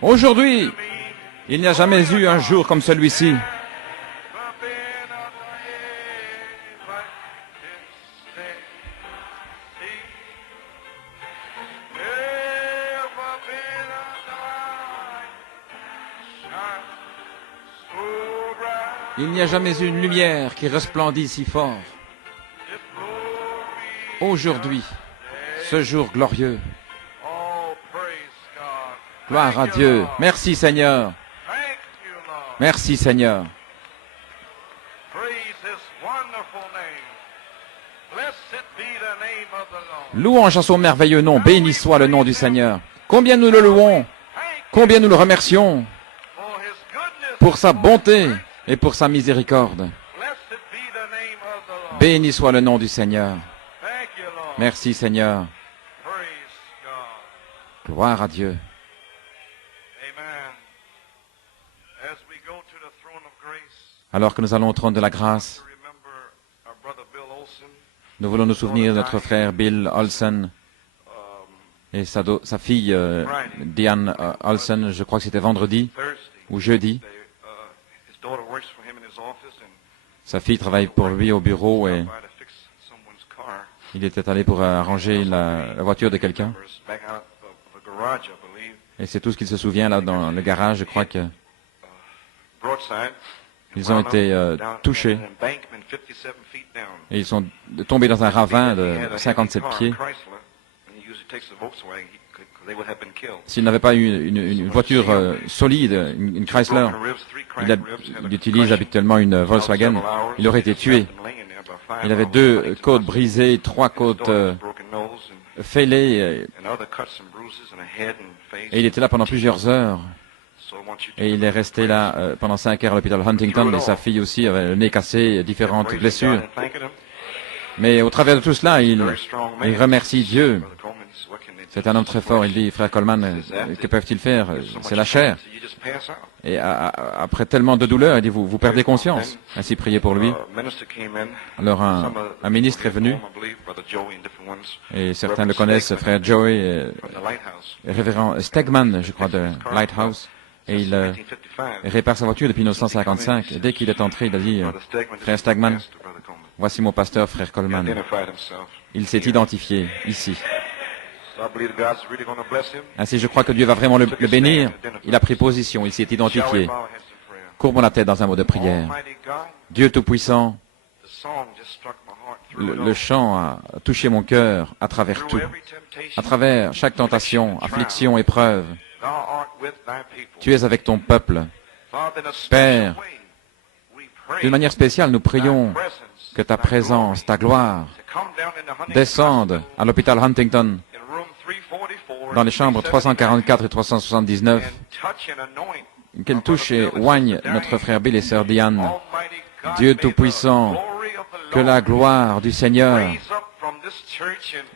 Aujourd'hui, il n'y a jamais eu un jour comme celui-ci. Il n'y a jamais eu une lumière qui resplendit si fort. Aujourd'hui, ce jour glorieux. Gloire à Dieu. Merci Seigneur. Merci Seigneur. Louange à son merveilleux nom. Béni soit le nom du Seigneur. Combien nous le louons. Combien nous le remercions pour sa bonté et pour sa miséricorde. Béni soit le nom du Seigneur. Merci Seigneur. Gloire à Dieu. Alors que nous allons au trône de la grâce, nous voulons nous souvenir de notre frère Bill Olsen et sa fille Diane Olsen. Je crois que c'était vendredi ou jeudi. Sa fille travaille pour lui au bureau et il était allé pour arranger la voiture de quelqu'un. Et c'est tout ce qu'il se souvient là dans le garage. Je crois que ils ont été touchés et ils sont tombés dans un ravin de 57 pieds. S'il n'avait pas eu une voiture solide, une Chrysler, il utilise habituellement une Volkswagen, il aurait été tué. Il avait 2 côtes brisées, 3 côtes fêlées, et il était là pendant plusieurs heures. Et il est resté là pendant 5 heures à l'hôpital Huntington, et sa fille aussi avait le nez cassé, différentes blessures. Mais au travers de tout cela, il remercie Dieu. C'est un homme très fort. Il dit, frère Coleman, que peuvent-ils faire? C'est la chair. Et après tellement de douleur, il dit, vous perdez conscience. Ainsi, priez pour lui. Alors un ministre est venu, et certains le connaissent, frère Joey, et révérend Stegman, je crois, de Lighthouse. Et il répare sa voiture depuis 1955. Et dès qu'il est entré, il a dit, frère Stegman, voici mon pasteur, frère Coleman. Il s'est identifié ici. Ainsi, je crois que Dieu va vraiment le bénir. Il a pris position, il s'est identifié. Courbons la tête dans un mot de prière. Dieu Tout-Puissant, le chant a touché mon cœur à travers tout. À travers chaque tentation, affliction, épreuve. Tu es avec ton peuple. Père, d'une manière spéciale, nous prions que ta présence, ta gloire, descende à l'hôpital Huntington, dans les chambres 344 et 379, qu'elle touche et oigne notre frère Bill et sœur Diane. Dieu Tout-Puissant, que la gloire du Seigneur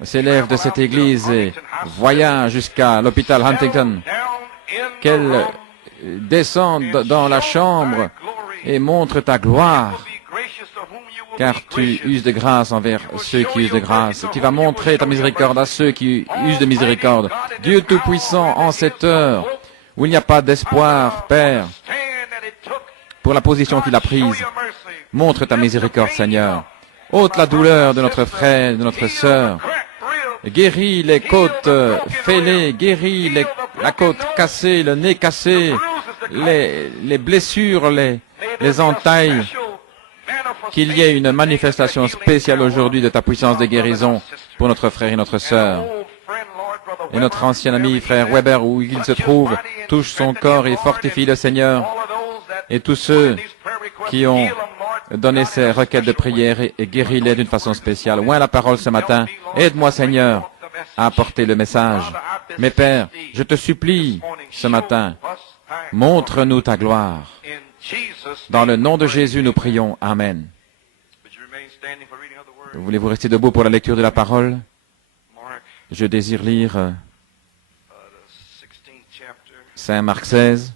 s'élève de cette église et voyage jusqu'à l'hôpital Huntington, qu'elle descende dans la chambre et montre ta gloire, car tu uses de grâce envers ceux qui usent de grâce. Tu vas montrer ta miséricorde à ceux qui usent de miséricorde. Dieu Tout-Puissant, en cette heure où il n'y a pas d'espoir, Père, pour la position qu'il a prise, montre ta miséricorde, Seigneur. Ôte la douleur de notre frère, de notre sœur. Guéris les côtes fêlées, guéris la côte cassée, le nez cassé, les blessures, les entailles. Qu'il y ait une manifestation spéciale aujourd'hui de ta puissance de guérison pour notre frère et notre sœur. Et notre ancien ami, frère Weber, où il se trouve, touche son corps et fortifie le Seigneur. Et tous ceux qui ont donné ces requêtes de prière et guéris-les d'une façon spéciale. Oins la parole ce matin. Aide-moi, Seigneur, à apporter le message. Mais Père, je te supplie ce matin, montre-nous ta gloire. Dans le nom de Jésus, nous prions. Amen. Voulez-vous rester debout pour la lecture de la parole? Je désire lire Saint Marc 16,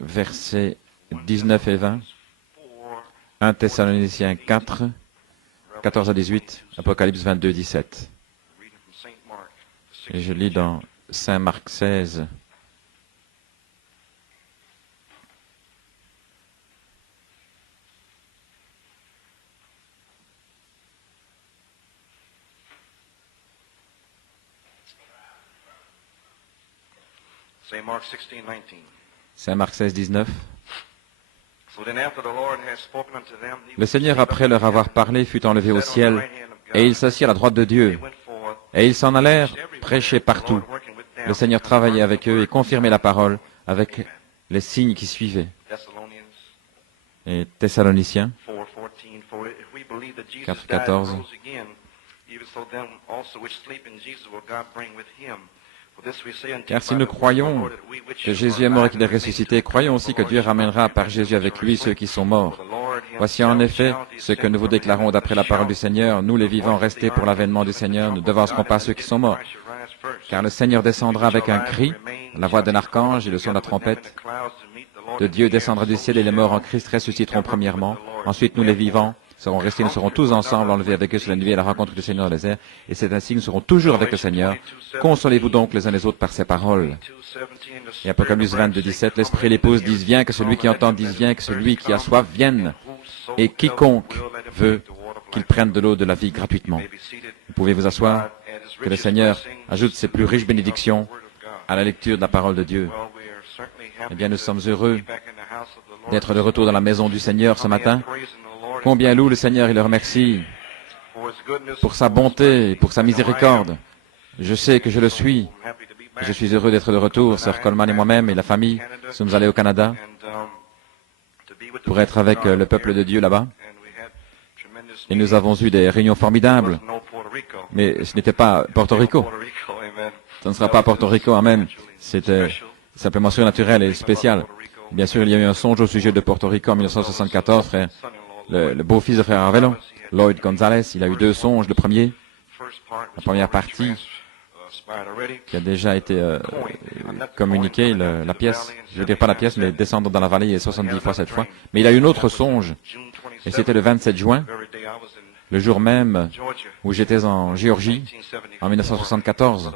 versets 19 et 20, 1 Thessaloniciens 4, 14 à 18, Apocalypse 22, 17. Et je lis dans Saint Marc 16. Saint Marc 16, 19. Le Seigneur, après leur avoir parlé, fut enlevé au ciel, et il s'assit à la droite de Dieu. Et ils s'en allèrent prêcher partout. Le Seigneur travaillait avec eux et confirmait la parole avec les signes qui suivaient. Et Thessaloniciens 4, 14. Car si nous croyons que Jésus est mort et qu'il est ressuscité, croyons aussi que Dieu ramènera par Jésus avec lui ceux qui sont morts. Voici en effet ce que nous vous déclarons d'après la parole du Seigneur. Nous, les vivants restés pour l'avènement du Seigneur, ne devancerons pas ceux qui sont morts. Car le Seigneur descendra avec un cri, la voix d'un archange et le son de la trompette de Dieu descendra du ciel et les morts en Christ ressusciteront premièrement. Ensuite, nous, les vivants, seront restés, nous serons tous ensemble enlevés avec eux sur la nuit à la rencontre du Seigneur dans les airs. Et c'est ainsi que nous serons toujours avec le Seigneur. Consolez-vous donc les uns les autres par ces paroles. Et Apocalypse 22, 17, l'Esprit et l'épouse disent, viens, que celui qui entend dise, viens, que celui qui a soif vienne. Et quiconque veut qu'il prenne de l'eau de la vie gratuitement. Vous pouvez vous asseoir. Que le Seigneur ajoute ses plus riches bénédictions à la lecture de la parole de Dieu. Eh bien, nous sommes heureux d'être de retour dans la maison du Seigneur ce matin. Combien loue le Seigneur et le remercie pour sa bonté et pour sa miséricorde. Je sais que je le suis. Je suis heureux d'être de retour, Sœur Coleman et moi-même et la famille. Nous sommes allés au Canada pour être avec le peuple de Dieu là-bas. Et nous avons eu des réunions formidables. Mais ce n'était pas Porto Rico. Ce ne sera pas Porto Rico, amen. C'était simplement surnaturel et spécial. Bien sûr, il y a eu un songe au sujet de Porto Rico en 1974, frère. Le beau-fils de frère Arvelo, Lloyd Gonzalez, il a eu deux songes. Le premier, la première partie, qui a déjà été communiquée, la pièce, je ne veux dire pas la pièce, mais descendre dans la vallée, il y a 70 fois cette fois. Mais il a eu un autre songe, et c'était le 27 juin, le jour même où j'étais en Géorgie, en 1974.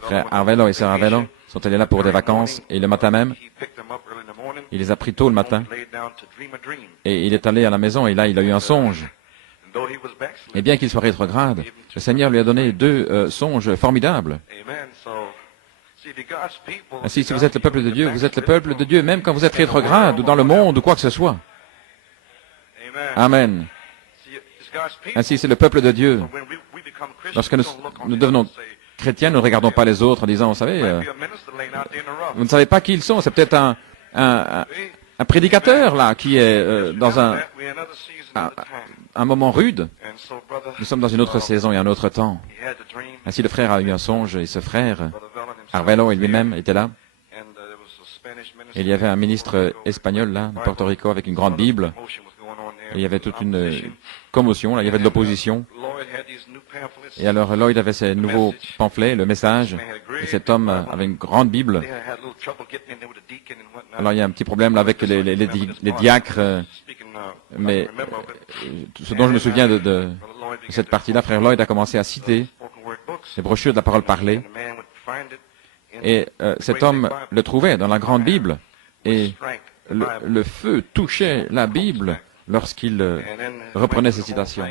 Frère Arvelo et sœur Arvelo sont allés là pour des vacances, et le matin même, il les a pris tôt le matin, et il est allé à la maison, et là, il a eu un songe. Et bien qu'il soit rétrograde, le Seigneur lui a donné deux songes formidables. Ainsi, si vous êtes le peuple de Dieu, vous êtes le peuple de Dieu, même quand vous êtes rétrograde, ou dans le monde, ou quoi que ce soit. Amen. Ainsi, c'est le peuple de Dieu. Lorsque nous devenons chrétiens, nous ne regardons pas les autres en disant, vous savez, vous ne savez pas qui ils sont, c'est peut-être un prédicateur, là, qui est dans un moment rude. Nous sommes dans une autre saison et un autre temps. Ainsi, le frère a eu un songe, et ce frère, Arvelo et lui-même, étaient là. Et il y avait un ministre espagnol, là, de Porto Rico, avec une grande Bible. Et il y avait toute une commotion, là, il y avait de l'opposition. Et alors, Lloyd avait ses nouveaux pamphlets, le message, et cet homme avait une grande Bible. Alors, il y a un petit problème là avec les diacres, mais ce dont je me souviens de cette partie-là, frère Lloyd a commencé à citer les brochures de la parole parlée, et cet homme le trouvait dans la grande Bible, et le feu touchait la Bible lorsqu'il reprenait ces citations.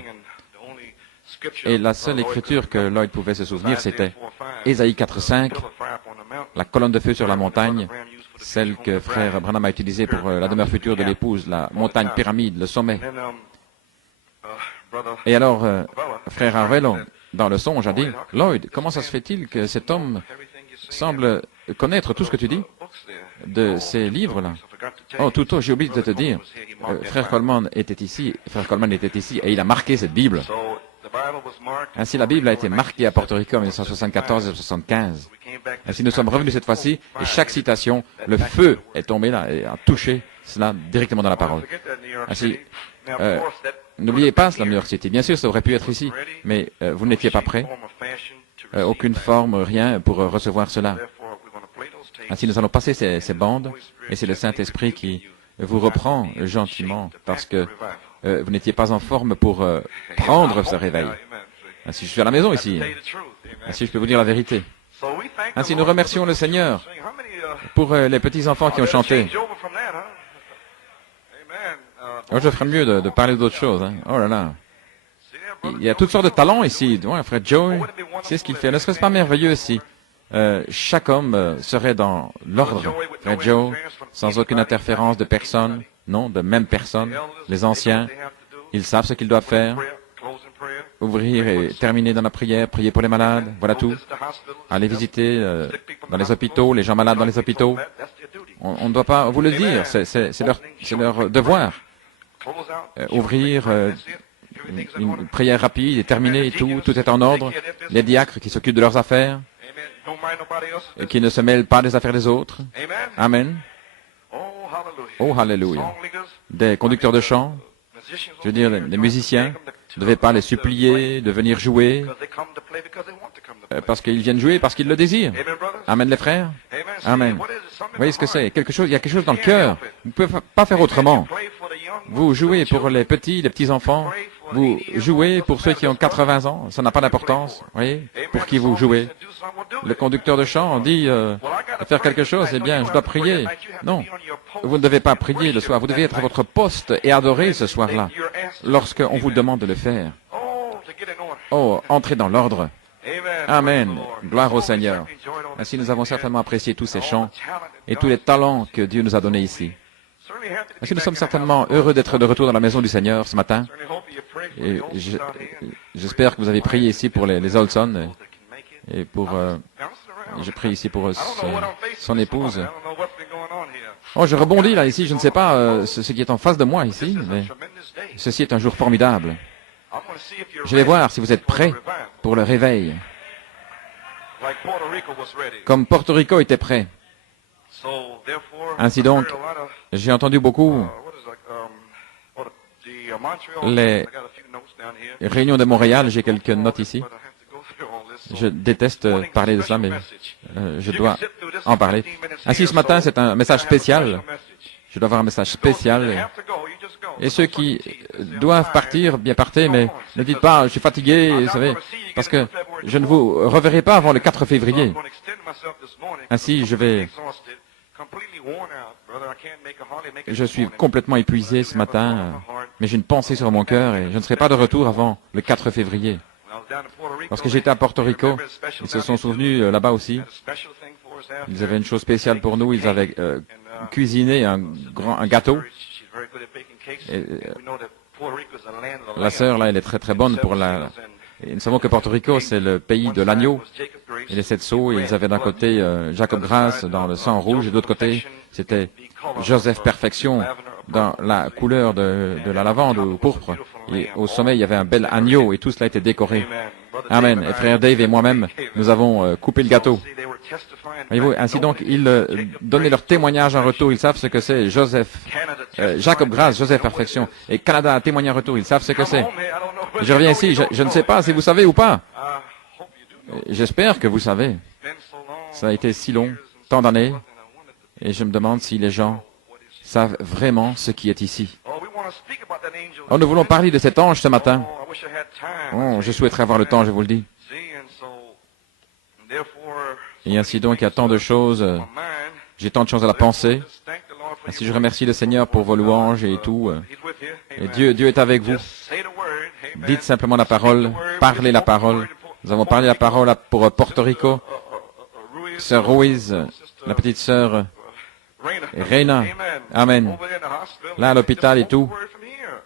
Et la seule écriture que Lloyd pouvait se souvenir, c'était Ésaïe 4.5, la colonne de feu sur la montagne, celle que frère Branham a utilisée pour la demeure future de l'épouse, la montagne pyramide, le sommet. Et alors, frère Arvelo, dans le songe, a dit, Lloyd, comment ça se fait-il que cet homme semble connaître tout ce que tu dis de ces livres-là? Oh, tout j'ai oublié de te dire, frère Coleman était ici, et il a marqué cette Bible. Ainsi, la Bible a été marquée à Porto Rico en 1974 et 1975. Ainsi, nous sommes revenus cette fois-ci, et chaque citation, le feu est tombé là et a touché cela directement dans la parole. Ainsi, n'oubliez pas cela, New York City. Bien sûr, ça aurait pu être ici, mais vous n'étiez pas prêt. Aucune forme, rien pour recevoir cela. Ainsi, nous allons passer ces bandes, et c'est le Saint-Esprit qui vous reprend gentiment, parce que vous n'étiez pas en forme pour prendre ce réveil. Ainsi, je suis à la maison ici. Ainsi, je peux vous dire la vérité. Ainsi, nous remercions le Seigneur pour les petits-enfants qui ont chanté. Oh, je ferais mieux de parler d'autre chose. Hein. Oh là là. Il y a toutes sortes de talents ici. Ouais, frère Joe, c'est ce qu'il fait. Ne serait-ce pas merveilleux si chaque homme serait dans l'ordre? Frère Joe, sans aucune interférence de personne, non, de même personne. Les anciens, ils savent ce qu'ils doivent faire. Ouvrir et terminer dans la prière, prier pour les malades, voilà tout. Aller visiter dans les hôpitaux, les gens malades dans les hôpitaux. On ne doit pas vous le dire, c'est leur devoir. Ouvrir une prière rapide et terminer, tout est en ordre. Les diacres qui s'occupent de leurs affaires et qui ne se mêlent pas des affaires des autres. Amen. Oh, hallelujah. Des conducteurs de chant, je veux dire, les musiciens, ne devez pas les supplier de venir jouer parce qu'ils viennent jouer, parce qu'ils le désirent. Amen, les frères. Amen. Vous voyez ce que c'est? Il y a quelque chose dans le cœur. Vous ne pouvez pas faire autrement. Vous jouez pour les petits-enfants. Vous jouez pour ceux qui ont 80 ans. Ça n'a pas d'importance. Vous voyez? Pour qui vous jouez? Le conducteur de chant dit de faire quelque chose. Eh bien, je dois prier. Non. Vous ne devez pas prier le soir. Vous devez être à votre poste et adorer ce soir-là. Lorsqu'on vous demande de le faire. Oh, entrez dans l'ordre. Amen. Gloire au Seigneur. Ainsi, nous avons certainement apprécié tous ces chants et tous les talents que Dieu nous a donnés ici. Ainsi, nous sommes certainement heureux d'être de retour dans la maison du Seigneur ce matin. Et j'espère que vous avez prié ici pour les Olson et pour... je prie ici pour son épouse. Oh, je rebondis là ici. Je ne sais pas ce qui est en face de moi ici, mais ceci est un jour formidable. Je vais voir si vous êtes prêts pour le réveil. Comme Porto Rico était prêt. Ainsi donc, j'ai entendu beaucoup les réunions de Montréal. J'ai quelques notes ici. Je déteste parler de cela, mais je dois en parler. Ainsi, ce matin, c'est un message spécial. Je dois avoir un message spécial. Et ceux qui doivent partir, bien partez, mais ne dites pas, je suis fatigué, vous savez, parce que je ne vous reverrai pas avant le 4 février. Ainsi, je suis complètement épuisé ce matin, mais j'ai une pensée sur mon cœur et je ne serai pas de retour avant le 4 février. Lorsque j'étais à Porto Rico, ils se sont souvenus là-bas aussi. Ils avaient une chose spéciale pour nous, ils avaient cuisiné un gâteau. Et, la sœur, là, elle est très très bonne pour la... Et nous savons que Porto Rico, c'est le pays de l'agneau et les 7 sceaux. Et ils avaient d'un côté Jacob Grace dans le sang rouge et de l'autre côté, c'était Joseph Perfection dans la couleur de la lavande ou pourpre. Et au sommet, il y avait un bel agneau et tout cela était décoré. Amen. Et frère Dave et moi-même, nous avons coupé le gâteau. Voyez-vous, ainsi donc, ils donnaient leur témoignage en retour. Ils savent ce que c'est. Jacob Grace, Joseph Perfection. Et Canada a témoigné en retour. Ils savent ce que c'est. Je reviens ici. Je ne sais pas si vous savez ou pas. J'espère que vous savez. Ça a été si long, tant d'années. Et je me demande si les gens savent vraiment ce qui est ici. Oh, nous voulons parler de cet ange ce matin. Oh, je souhaiterais avoir le temps, je vous le dis. Et ainsi donc, il y a tant de choses. J'ai tant de choses à la pensée. Ainsi, je remercie le Seigneur pour vos louanges et tout. Et Dieu est avec vous. Dites simplement la parole. Parlez la parole. Nous avons parlé la parole pour Porto Rico. Sœur Ruiz, la petite sœur Reina. Amen. Là, à l'hôpital et tout.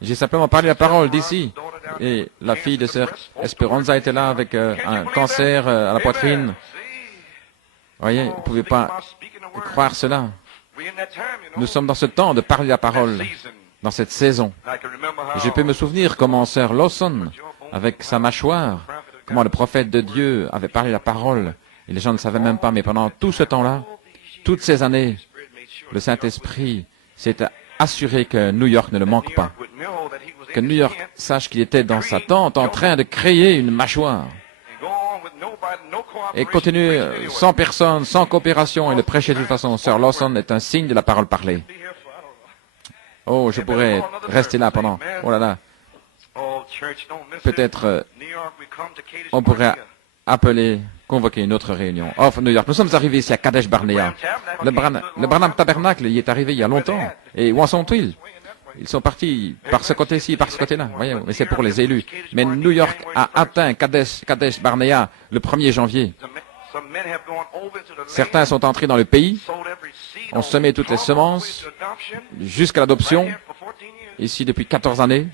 J'ai simplement parlé la parole d'ici. Et la fille de sœur Esperanza était là avec un cancer à la poitrine. Voyez, vous ne pouvez pas croire cela. Nous sommes dans ce temps de parler la parole, dans cette saison. Et je peux me souvenir comment sœur Lawson, avec sa mâchoire, comment le prophète de Dieu avait parlé la parole. Et les gens ne savaient même pas, mais pendant tout ce temps-là, toutes ces années, le Saint-Esprit s'est assuré que New York ne le manque pas. Que New York sache qu'il était dans sa tente en train de créer une mâchoire. Et continue sans personne, sans coopération, et le prêcher de toute façon. Sœur Lawson est un signe de la parole parlée. Oh, je pourrais rester là pendant... Oh là là. Peut-être on pourrait convoquer une autre réunion. Off New York. Nous sommes arrivés ici à Kadesh Barnea. Le Branham Tabernacle y est arrivé il y a longtemps. Et où en sont-ils? Ils sont partis par ce côté-ci, par ce côté-là. Voyez, mais c'est pour les élus. Mais New York a atteint Kadesh Barnea le 1er janvier. Certains sont entrés dans le pays, ont semé toutes les semences jusqu'à l'adoption, ici depuis 14 années.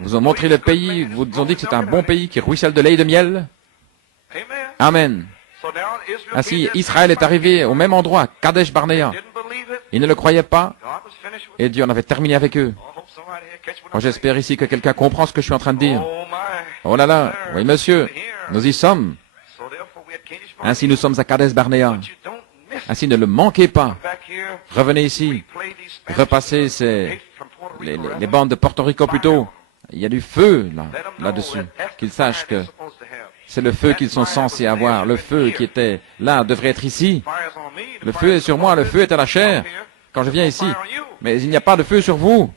Vous ont montré le pays, vous ont dit que c'est un bon pays qui ruisselle de lait et de miel. Amen. Ainsi, Israël est arrivé au même endroit, Kadesh Barnea. Ils ne le croyaient pas, et Dieu en avait terminé avec eux. Moi, j'espère ici que quelqu'un comprend ce que je suis en train de dire. Oh là là, oui monsieur, nous y sommes. Ainsi, nous sommes à Kadesh Barnea. Ainsi, ne le manquez pas. Revenez ici. Repassez les bandes de Porto Rico plutôt. Il y a du feu là-dessus. Qu'ils sachent que c'est le feu qu'ils sont censés avoir. Le feu qui était là devrait être ici. Le feu est sur moi, le feu est à la chair quand je viens ici. Mais il n'y a pas de feu sur vous.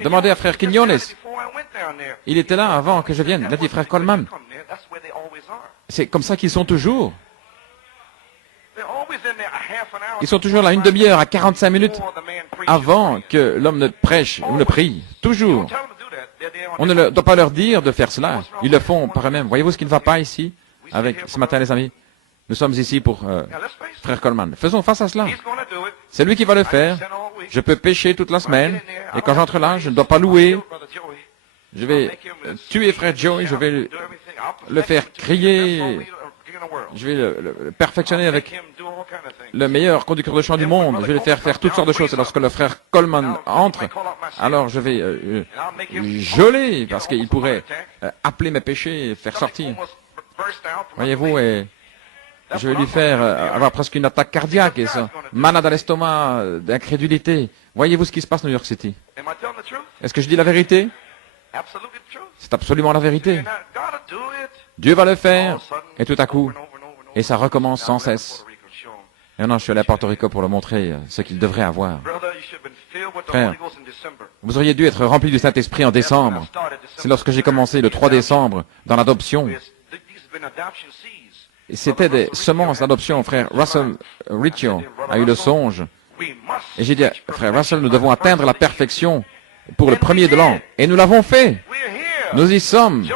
Demandez à frère Quignones. Il était là avant que je vienne. Il a dit frère Coleman. C'est comme ça qu'ils sont toujours. Ils sont toujours là une demi-heure à 45 minutes avant que l'homme ne prêche ou ne prie. Toujours. On ne doit pas leur dire de faire cela. Ils le font par eux-mêmes. Voyez-vous ce qui ne va pas ici avec ce matin, les amis? Nous sommes ici pour frère Coleman. Faisons face à cela. C'est lui qui va le faire. Je peux pécher toute la semaine. Et quand j'entre là, je ne dois pas louer. Je vais tuer frère Joey. Je vais le faire crier. Je vais le perfectionner avec le meilleur conducteur de chant du monde. Je vais le faire faire toutes sortes de choses. Et lorsque le frère Coleman entre, alors je vais geler, parce qu'il pourrait appeler mes péchés et faire sortir. Voyez-vous, et je vais lui faire avoir presque une attaque cardiaque et ça, malade à l'estomac, d'incrédulité. Voyez-vous ce qui se passe à New York City? Est-ce que je dis la vérité? C'est absolument la vérité. Dieu va le faire, et tout à coup, et ça recommence sans cesse. Et non, je suis allé à Porto Rico pour le montrer ce qu'il devrait avoir. Frère, vous auriez dû être rempli du Saint-Esprit en décembre. C'est lorsque j'ai commencé le 3 décembre dans l'adoption. C'était des semences d'adoption. Frère Russell Riccio a eu le songe. Et j'ai dit, frère Russell, nous devons atteindre la perfection pour le 1er de l'an. Et nous l'avons fait. Nous y sommes.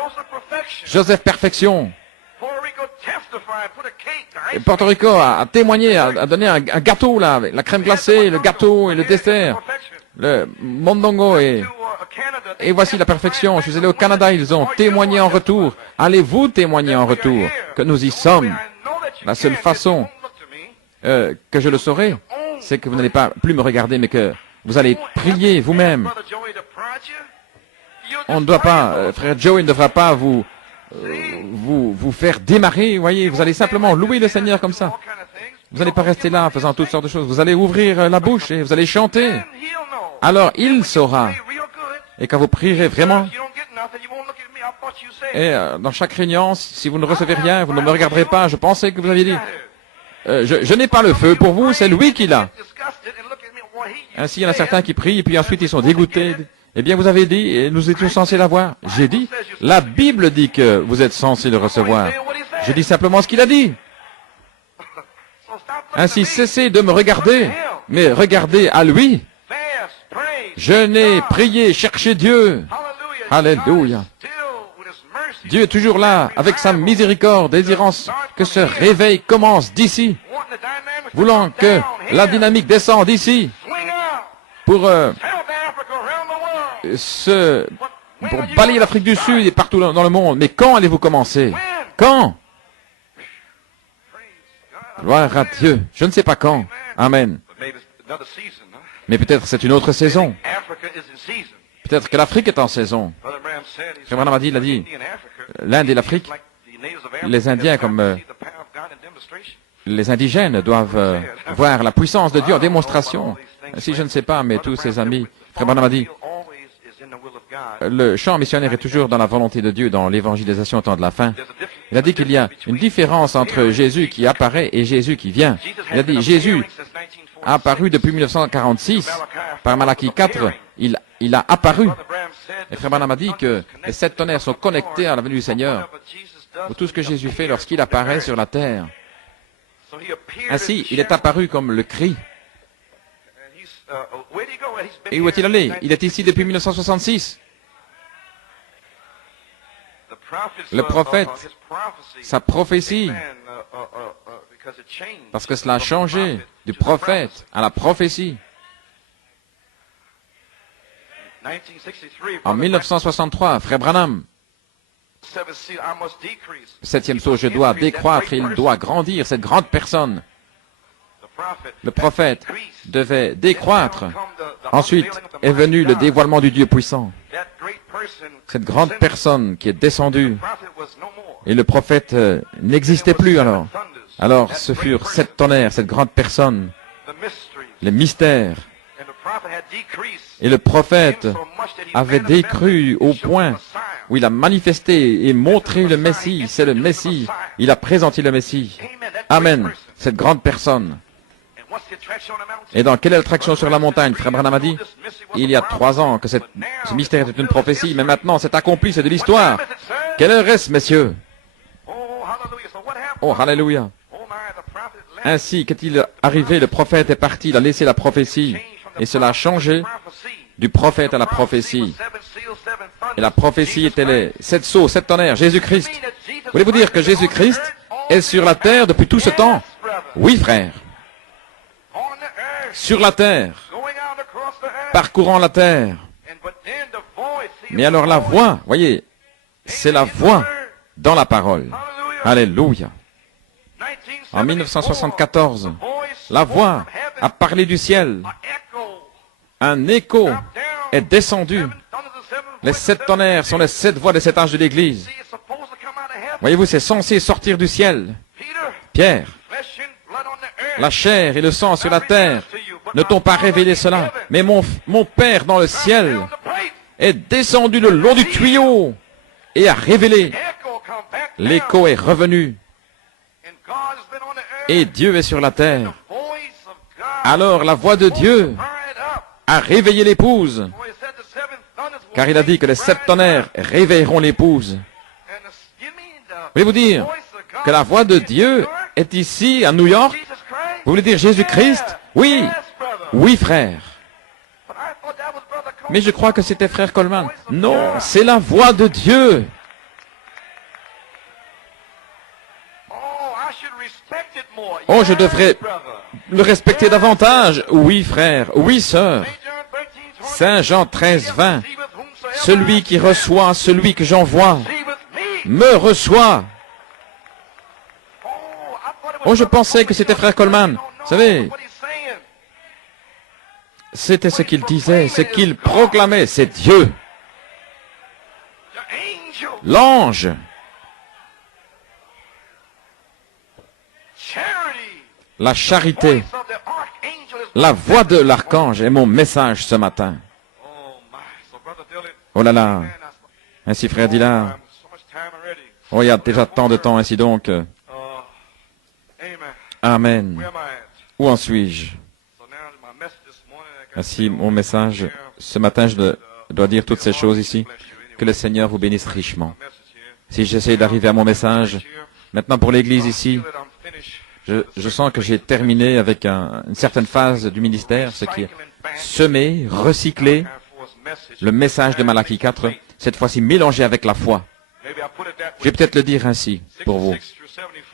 Joseph Perfection. Et Porto Rico a témoigné, a donné un gâteau là, avec la crème glacée, le gâteau et le dessert. Le mondongo et voici la perfection. Je suis allé au Canada, ils ont témoigné en retour. Allez-vous témoigner en retour que nous y sommes? La seule façon que je le saurai, c'est que vous n'allez pas plus me regarder, mais que vous allez prier vous-même. On ne doit pas, frère Joey ne devra pas vous faire démarrer, voyez, vous allez simplement louer le Seigneur comme ça. Vous n'allez pas rester là en faisant toutes sortes de choses. Vous allez ouvrir la bouche et vous allez chanter. Alors il saura. Et quand vous prierez vraiment, et dans chaque réunion, si vous ne recevez rien, vous ne me regarderez pas, je pensais que vous aviez dit, je n'ai pas le feu pour vous, c'est lui qui l'a. Ainsi, il y en a certains qui prient, et puis ensuite ils sont dégoûtés. Eh bien, vous avez dit, et nous étions censés l'avoir. J'ai dit, la Bible dit que vous êtes censés le recevoir. Je dis simplement ce qu'il a dit. Ainsi, cessez de me regarder, mais regardez à lui. Je n'ai prié, cherché Dieu. Alléluia. Dieu est toujours là, avec sa miséricorde, désirant que ce réveil commence d'ici, voulant que la dynamique descende d'ici, pour balayer l'Afrique du Sud et partout dans le monde. Mais quand allez-vous commencer? Quand? Gloire à Dieu. Je ne sais pas quand. Amen. Mais peut-être c'est une autre saison. Peut-être que l'Afrique est en saison. Frère Branham il a dit, l'Inde et l'Afrique, les Indiens comme les indigènes doivent voir la puissance de Dieu en démonstration. Si je ne sais pas, mais tous ses amis, Frère Branham a dit, le champ missionnaire est toujours dans la volonté de Dieu, dans l'évangélisation au temps de la fin. Il a dit qu'il y a une différence entre Jésus qui apparaît et Jésus qui vient. Il a dit, Jésus a apparu depuis 1946, par Malachie 4, il a apparu. Et Frère Branham a dit que les 7 tonnerres sont connectés à la venue du Seigneur. pour tout ce que Jésus fait lorsqu'il apparaît sur la terre. Ainsi, il est apparu comme le Christ. Et où est-il allé? Il est ici depuis 1966. Le prophète, sa prophétie, parce que cela a changé du prophète à la prophétie. En 1963, frère Branham, septième sceau, je dois décroître, il doit grandir, cette grande personne. Le prophète devait décroître. Ensuite est venu le dévoilement du Dieu puissant. Cette grande personne qui est descendue. Et le prophète n'existait plus alors. Alors ce furent 7 tonnerres, cette grande personne, les mystères. Et le prophète avait décru au point où il a manifesté et montré le Messie. C'est le Messie. Il a présenté le Messie. Amen. Cette grande personne. Et dans quelle est l'attraction sur la montagne? Frère Branham a dit, il y a 3 ans que ce mystère était une prophétie, mais maintenant c'est accompli, c'est de l'histoire. Quelle heure est-ce, messieurs? Oh, alléluia. Ainsi qu'est-il arrivé, le prophète est parti, il a laissé la prophétie, et cela a changé du prophète à la prophétie. Et la prophétie était les 7 sceaux, 7 tonnerres, Jésus-Christ. Voulez-vous dire que Jésus-Christ est sur la terre depuis tout ce temps? Oui, frère. Sur la terre, parcourant la terre. Mais alors la voix, voyez, c'est la voix dans la parole. Alléluia. En 1974, la voix a parlé du ciel. Un écho est descendu. Les 7 tonnerres sont les 7 voix des 7 anges de l'Église. Voyez-vous, c'est censé sortir du ciel. Pierre, la chair et le sang sur la terre ne t'ont pas révélé cela, mais mon Père dans le ciel est descendu le long du tuyau et a révélé. L'écho est revenu et Dieu est sur la terre. Alors la voix de Dieu a réveillé l'épouse, car il a dit que les 7 tonnerres réveilleront l'épouse. Voulez-vous dire que la voix de Dieu est ici à New York? Vous voulez dire Jésus-Christ? Oui. Oui, frère. Mais je crois que c'était frère Coleman. Non, c'est la voix de Dieu. Oh, je devrais le respecter davantage. Oui, frère. Oui, sœur. Saint Jean 13, 20. Celui qui reçoit celui que j'envoie me reçoit. Oh, je pensais que c'était frère Coleman. Vous savez, c'était ce qu'il disait, ce qu'il proclamait, c'est Dieu. L'ange. La charité. La voix de l'archange est mon message ce matin. Oh là là. Ainsi, frère Dillard. Oh, il y a déjà tant de temps, ainsi donc. Amen. Où en suis-je? Ainsi, mon message, ce matin, je dois dire toutes ces choses ici. Que le Seigneur vous bénisse richement. Si j'essaie d'arriver à mon message, maintenant pour l'Église ici, je sens que j'ai terminé avec une certaine phase du ministère, ce qui est semer, recycler le message de Malachie 4, cette fois-ci mélangé avec la foi. Je vais peut-être le dire ainsi pour vous.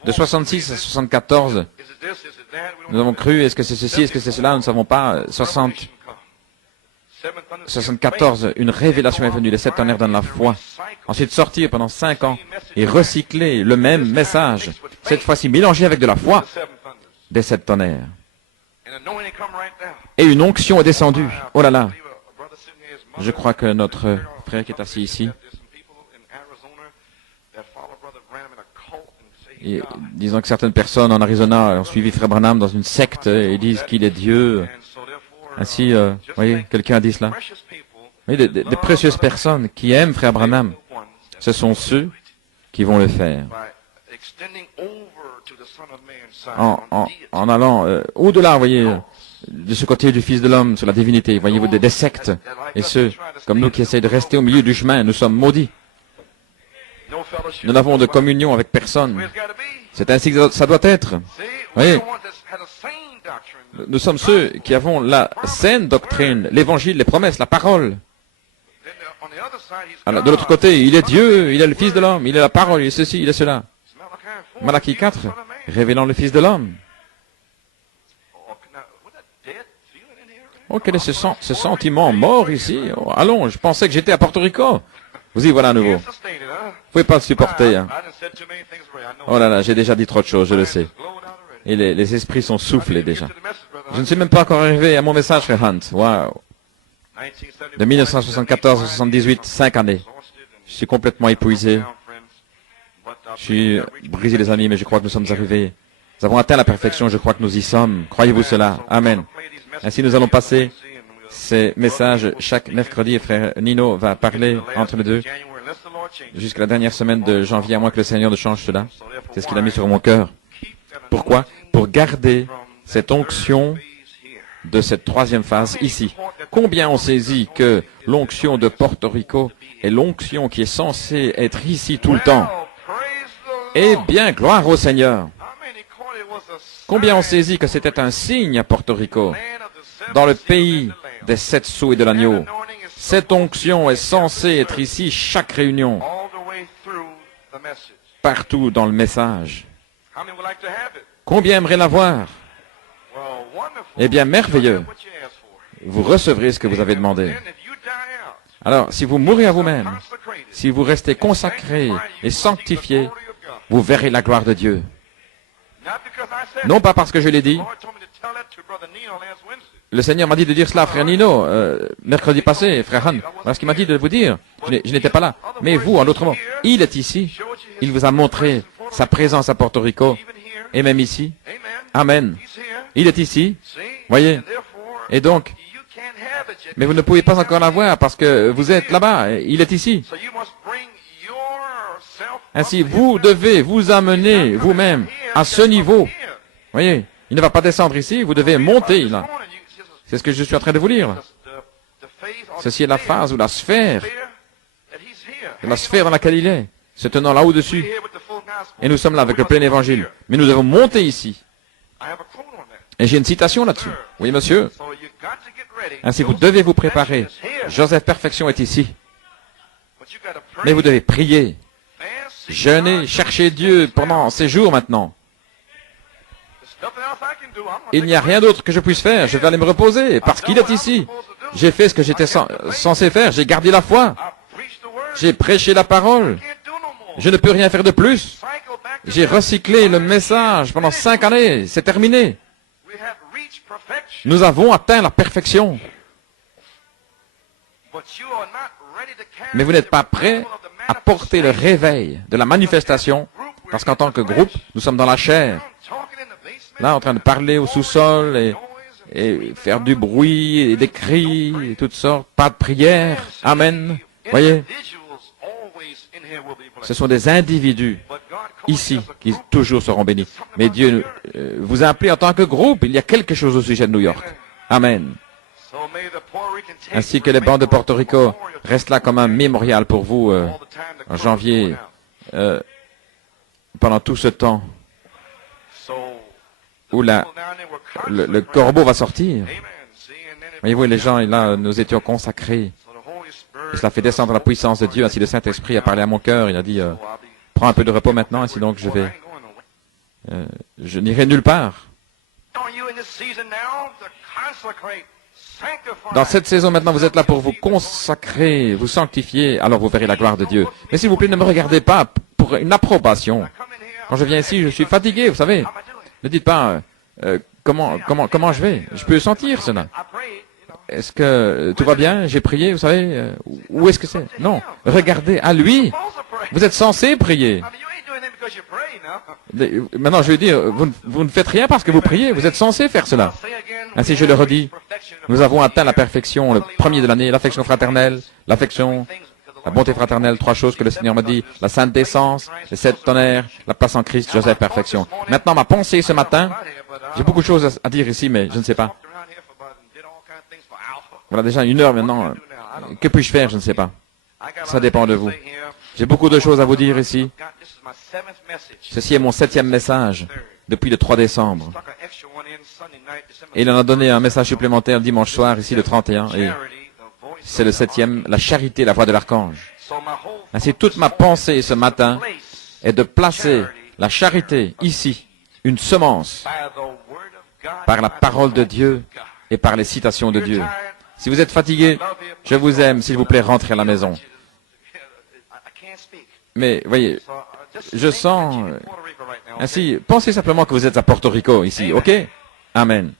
De 66 à 74, nous avons cru, est-ce que c'est ceci, est-ce que c'est cela, nous ne savons pas. 74, une révélation est venue, les 7 tonnerres donnent la foi. Ensuite sortir pendant 5 ans et recycler le même message, cette fois-ci mélangé avec de la foi, des 7 tonnerres. Et une onction est descendue. Oh là là. Je crois que notre frère qui est assis ici, et disons que certaines personnes en Arizona ont suivi frère Branham dans une secte et disent qu'il est Dieu. Ainsi, voyez, quelqu'un a dit cela. Oui, des précieuses personnes qui aiment frère Branham, ce sont ceux qui vont le faire. En allant au-delà, voyez, de ce côté du Fils de l'homme, sur la divinité, voyez-vous, des sectes. Et ceux, comme nous, qui essayent de rester au milieu du chemin, nous sommes maudits. Nous n'avons de communion avec personne. C'est ainsi que ça doit être. Voyez, nous sommes ceux qui avons la saine doctrine, l'évangile, les promesses, la parole. Alors, de l'autre côté, il est Dieu, il est le Fils de l'homme, il est la parole, il est ceci, il est cela. Malachie 4, révélant le Fils de l'homme. Oh, quel est ce sentiment mort ici? Oh, allons, je pensais que j'étais à Porto Rico. Vous y voilà à nouveau. Vous ne pouvez pas le supporter. Hein. Oh là là, j'ai déjà dit trop de choses, je le sais. Et les esprits sont soufflés déjà. Je ne suis même pas encore arrivé à mon message, frère Hunt. Waouh. De 1974 à 78, 5 années. Je suis complètement épuisé. Je suis brisé, les amis, mais je crois que nous sommes arrivés. Nous avons atteint la perfection, je crois que nous y sommes. Croyez-vous cela? Amen. Ainsi, nous allons passer ces messages chaque mercredi. Et frère Nino va parler entre les deux jusqu'à la dernière semaine de janvier, à moins que le Seigneur ne change cela. C'est ce qu'il a mis sur mon cœur. Pourquoi? Pour garder cette onction de cette troisième phase ici. Combien on saisit que l'onction de Porto Rico est l'onction qui est censée être ici tout le temps? Eh bien, gloire au Seigneur. Combien on saisit que c'était un signe à Porto Rico, dans le pays des 7 sceaux et de l'agneau. Cette onction est censée être ici chaque réunion, partout dans le message. Combien aimeraient l'avoir? Eh bien, merveilleux. Vous recevrez ce que vous avez demandé. Alors, si vous mourrez à vous-même, si vous restez consacrés et sanctifiés, vous verrez la gloire de Dieu. Non pas parce que je l'ai dit. Le Seigneur m'a dit de dire cela à frère Nino, mercredi passé, frère Han. Voilà ce qu'il m'a dit de vous dire. Je n'étais pas là. Mais vous, en d'autres mots, il est ici. Il vous a montré sa présence à Porto Rico, et même ici. Amen. Il est ici. Voyez. Et donc, mais vous ne pouvez pas encore la voir parce que vous êtes là-bas. Il est ici. Ainsi, vous devez vous amener vous-même à ce niveau. Voyez, il ne va pas descendre ici, vous devez monter là. C'est ce que je suis en train de vous lire. Ceci est la phase ou la sphère dans laquelle il est, se tenant là au-dessus. Et nous sommes là avec le plein évangile. Mais nous devons monter ici. Et j'ai une citation là-dessus. Oui, monsieur. Ainsi, vous devez vous préparer. Joseph Perfection est ici. Mais vous devez prier, jeûner, chercher Dieu pendant ces jours maintenant. Il n'y a rien d'autre que je puisse faire. Je vais aller me reposer parce qu'il est ici. J'ai fait ce que j'étais censé faire. J'ai gardé la foi. J'ai prêché la parole. Je ne peux rien faire de plus. J'ai recyclé le message pendant 5 années. C'est terminé. Nous avons atteint la perfection. Mais vous n'êtes pas prêts à porter le réveil de la manifestation, parce qu'en tant que groupe, nous sommes dans la chair. Là, en train de parler au sous-sol et faire du bruit et des cris et toutes sortes. Pas de prière. Amen. Voyez, ce sont des individus ici qui toujours seront bénis. Mais Dieu vous a appelé en tant que groupe. Il y a quelque chose au sujet de New York. Amen. Ainsi que les bancs de Porto Rico restent là comme un mémorial pour vous en janvier, pendant tout ce temps où le corbeau va sortir. Voyez-vous, les gens, là, nous étions consacrés. Et cela fait descendre la puissance de Dieu. Ainsi, le Saint-Esprit a parlé à mon cœur. Il a dit, prends un peu de repos maintenant, ainsi donc je n'irai nulle part. Dans cette saison maintenant, vous êtes là pour vous consacrer, vous sanctifier, alors vous verrez la gloire de Dieu. Mais s'il vous plaît, ne me regardez pas pour une approbation. Quand je viens ici, je suis fatigué, vous savez. Ne dites pas, comment je vais? Je peux sentir cela. Est-ce que tout va bien? J'ai prié, vous savez? Où est-ce que c'est? Non. Regardez à lui. Vous êtes censé prier. Maintenant, je veux dire, vous ne faites rien parce que vous priez. Vous êtes censé faire cela. Ainsi, je le redis. Nous avons atteint la perfection, le premier de l'année, l'affection fraternelle, l'affection, la bonté fraternelle, 3 choses que le Seigneur m'a dit, la sainte décence, les 7 tonnerres, la place en Christ, Joseph Perfection. Maintenant, ma pensée ce matin, j'ai beaucoup de choses à dire ici, mais je ne sais pas. Voilà déjà 1 heure maintenant. Que puis-je faire? Je ne sais pas. Ça dépend de vous. J'ai beaucoup de choses à vous dire ici. Ceci est mon 7e message depuis le 3 décembre. Et il en a donné un message supplémentaire dimanche soir, ici le 31. Et c'est le 7e, la charité, la voix de l'archange. Ainsi, toute ma pensée ce matin est de placer la charité ici, une semence, par la parole de Dieu et par les citations de Dieu. Si vous êtes fatigué, je vous aime, s'il vous plaît, rentrez à la maison. Mais, voyez, je sens... Ainsi, pensez simplement que vous êtes à Porto Rico, ici, ok? Amen.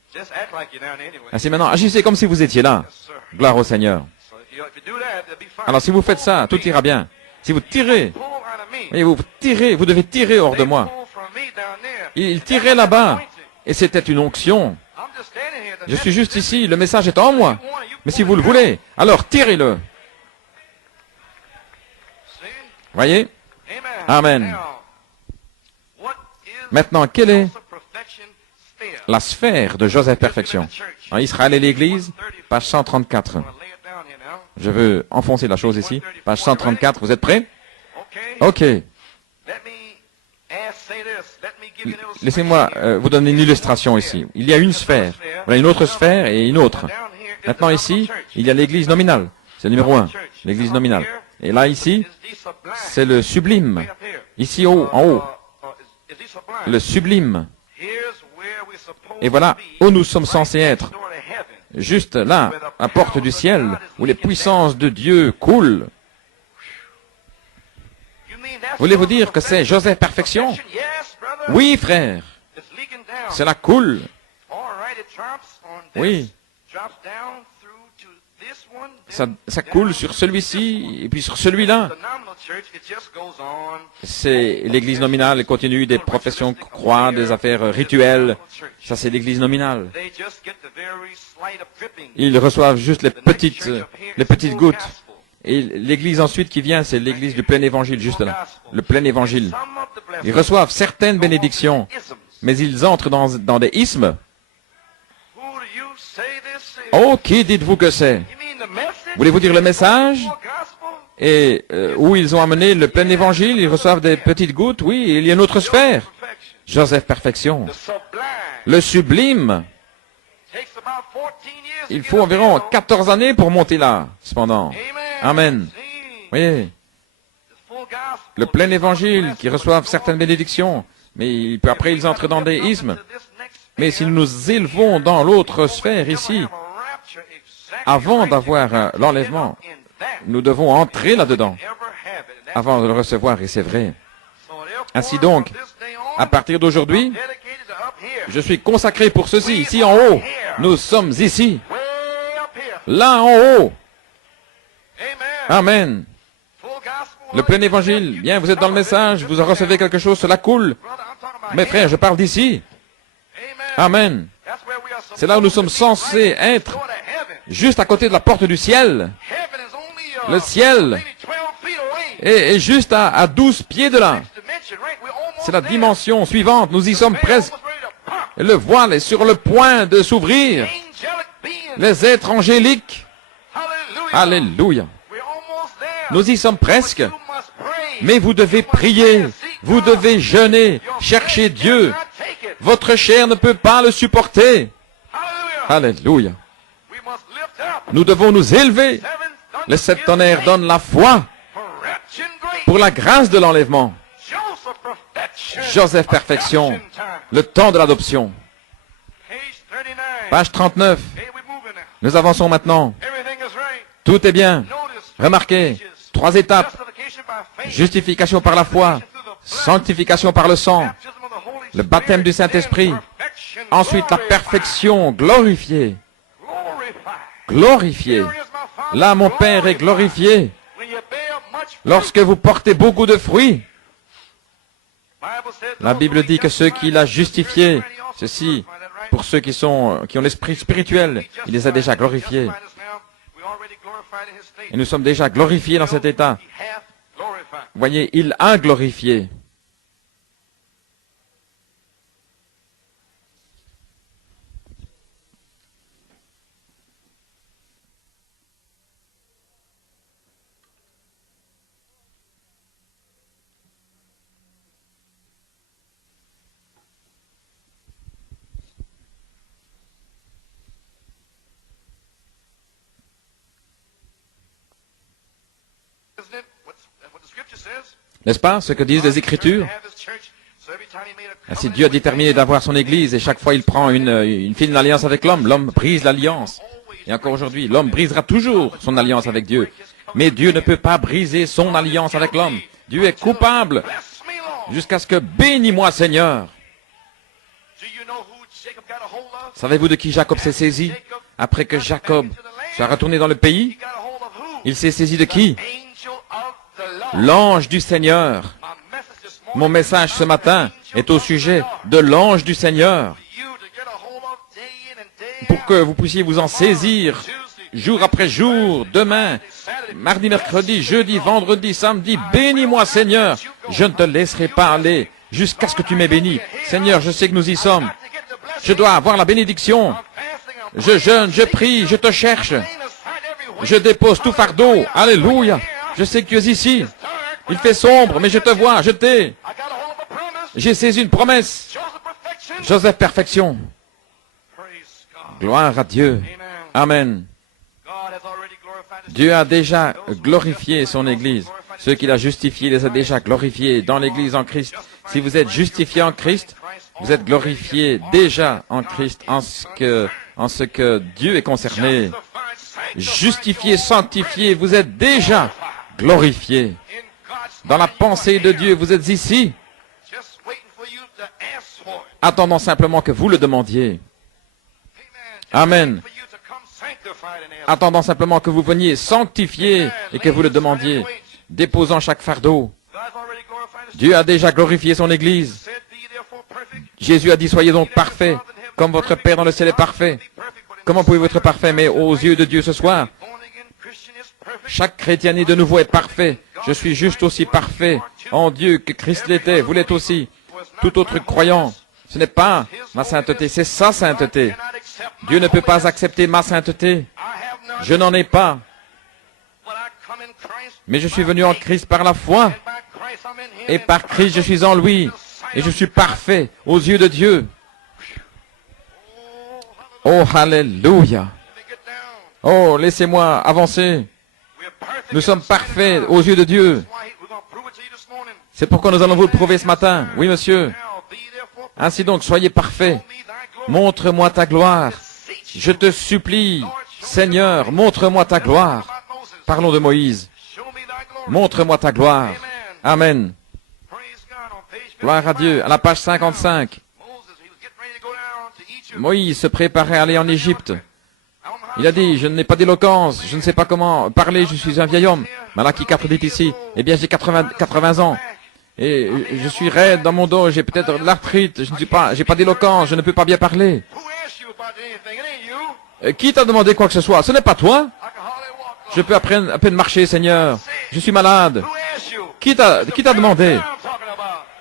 Ainsi, maintenant, agissez comme si vous étiez là. Gloire au Seigneur. Alors, si vous faites ça, tout ira bien. Si vous tirez, voyez, vous devez tirer hors de moi. Il tirait là-bas, et c'était une onction. Je suis juste ici, le message est en moi. Mais si vous le voulez, alors tirez-le. Voyez? Amen. Maintenant, quelle est la sphère de Joseph Perfection? En Israël et l'Église, page 134. Je veux enfoncer la chose ici. Page 134, vous êtes prêts? Ok. Laissez-moi vous donner une illustration ici. Il y a une sphère, voilà une autre sphère et une autre. Maintenant ici, il y a l'église nominale. C'est le numéro 1, l'église nominale. Et là ici, c'est le sublime. Ici en haut, le sublime. Et voilà où nous sommes censés être. Juste là, à la porte du ciel, où les puissances de Dieu coulent. Voulez-vous dire que c'est Joseph Perfection? Oui, frère. Cela coule. Oui. Ça coule sur celui-ci et puis sur celui-là. C'est l'église nominale, elle continue des professions croix, des affaires rituelles. Ça, c'est l'église nominale. Ils reçoivent juste les petites gouttes. Et l'église ensuite qui vient, c'est l'église du plein évangile, juste là. Le plein évangile. Ils reçoivent certaines bénédictions, mais ils entrent dans des ismes. Oh, qui dites-vous que c'est? Voulez-vous dire le message? Et où ils ont amené le plein évangile, ils reçoivent des petites gouttes, oui, et il y a une autre sphère. Joseph Perfection. Le sublime. Il faut environ 14 années pour monter là, cependant. Amen. Oui. Le plein évangile qui reçoivent certaines bénédictions, mais après ils entrent dans des ismes. Mais si nous nous élevons dans l'autre sphère ici, avant d'avoir l'enlèvement, nous devons entrer là-dedans, avant de le recevoir, et c'est vrai. Ainsi donc, à partir d'aujourd'hui, je suis consacré pour ceci, ici en haut. Nous sommes ici, là en haut. Amen. Le plein évangile, bien, vous êtes dans le message, vous en recevez quelque chose, cela coule. Mes frères, je parle d'ici. Amen. C'est là où nous sommes censés être, juste à côté de la porte du ciel. Le ciel est juste à 12 pieds de là. C'est la dimension suivante, nous y sommes presque. Le voile est sur le point de s'ouvrir. Les êtres angéliques. Alléluia. Nous y sommes presque. Mais vous devez prier, vous devez jeûner, chercher Dieu. Votre chair ne peut pas le supporter. Alléluia. Nous devons nous élever. Les 7 tonnerres donnent la foi pour la grâce de l'enlèvement. Joseph Perfection, le temps de l'adoption. Page 39. Nous avançons maintenant. Tout est bien. Remarquez, 3 étapes. Justification par la foi, sanctification par le sang, le baptême du Saint-Esprit. Ensuite, la perfection glorifiée. Glorifiée. Là, mon Père est glorifié. Lorsque vous portez beaucoup de fruits, la Bible dit que ceux qu'il a justifiés, ceci, pour ceux qui ont l'esprit spirituel, il les a déjà glorifiés. Et nous sommes déjà glorifiés dans cet état. Voyez, il a glorifié. N'est-ce pas ce que disent les Écritures? Ainsi Dieu a déterminé d'avoir son Église et chaque fois il prend il fait une alliance avec l'homme. L'homme brise l'alliance. Et encore aujourd'hui, l'homme brisera toujours son alliance avec Dieu. Mais Dieu ne peut pas briser son alliance avec l'homme. Dieu est coupable jusqu'à ce que bénis-moi Seigneur. Savez-vous de qui Jacob s'est saisi? Après que Jacob soit retourné dans le pays, il s'est saisi de qui? L'ange du Seigneur. Mon message ce matin est au sujet de l'ange du Seigneur. Pour que vous puissiez vous en saisir jour après jour, demain, mardi, mercredi, jeudi, vendredi, samedi. Bénis-moi Seigneur. Je ne te laisserai pas aller jusqu'à ce que tu m'aies béni. Seigneur, je sais que nous y sommes. Je dois avoir la bénédiction. Je jeûne, je prie, je te cherche. Je dépose tout fardeau. Alléluia. Je sais que tu es ici. Il fait sombre, mais je te vois, je t'ai. J'ai saisi une promesse. Joseph perfection. Gloire à Dieu. Amen. Dieu a déjà glorifié son Église. Ceux qu'il a justifiés, les a déjà glorifiés dans l'Église en Christ. Si vous êtes justifiés en Christ, vous êtes glorifiés déjà en Christ en ce que Dieu est concerné. Justifiés, sanctifiés, vous êtes déjà glorifiés. Dans la pensée de Dieu, vous êtes ici. Attendons simplement que vous le demandiez. Amen. Attendons simplement que vous veniez sanctifier et que vous le demandiez, déposant chaque fardeau. Dieu a déjà glorifié son Église. Jésus a dit, soyez donc parfaits, comme votre Père dans le ciel est parfait. Comment pouvez-vous être parfait, mais aux yeux de Dieu ce soir? Chaque chrétien né de nouveau est parfait. Je suis juste aussi parfait en Dieu que Christ l'était. Vous l'êtes aussi. Tout autre croyant, ce n'est pas ma sainteté, c'est sa sainteté. Dieu ne peut pas accepter ma sainteté. Je n'en ai pas. Mais je suis venu en Christ par la foi. Et par Christ, je suis en lui. Et je suis parfait aux yeux de Dieu. Oh, alléluia. Oh, laissez-moi avancer. Nous sommes parfaits aux yeux de Dieu. C'est pourquoi nous allons vous le prouver ce matin. Oui, monsieur. Ainsi donc, soyez parfaits. Montre-moi ta gloire. Je te supplie, Seigneur, montre-moi ta gloire. Parlons de Moïse. Montre-moi ta gloire. Amen. Gloire à Dieu. À la page 55. Moïse se préparait à aller en Égypte. Il a dit, je n'ai pas d'éloquence, je ne sais pas comment parler, je suis un vieil homme. Malachie 4 dit ici, eh bien j'ai 80 ans. Et je suis raide dans mon dos, j'ai peut-être l'arthrite, j'ai pas d'éloquence, je ne peux pas bien parler. Qui t'a demandé quoi que ce soit? Ce n'est pas toi. Je peux à peine marcher, Seigneur. Je suis malade. Qui t'a demandé?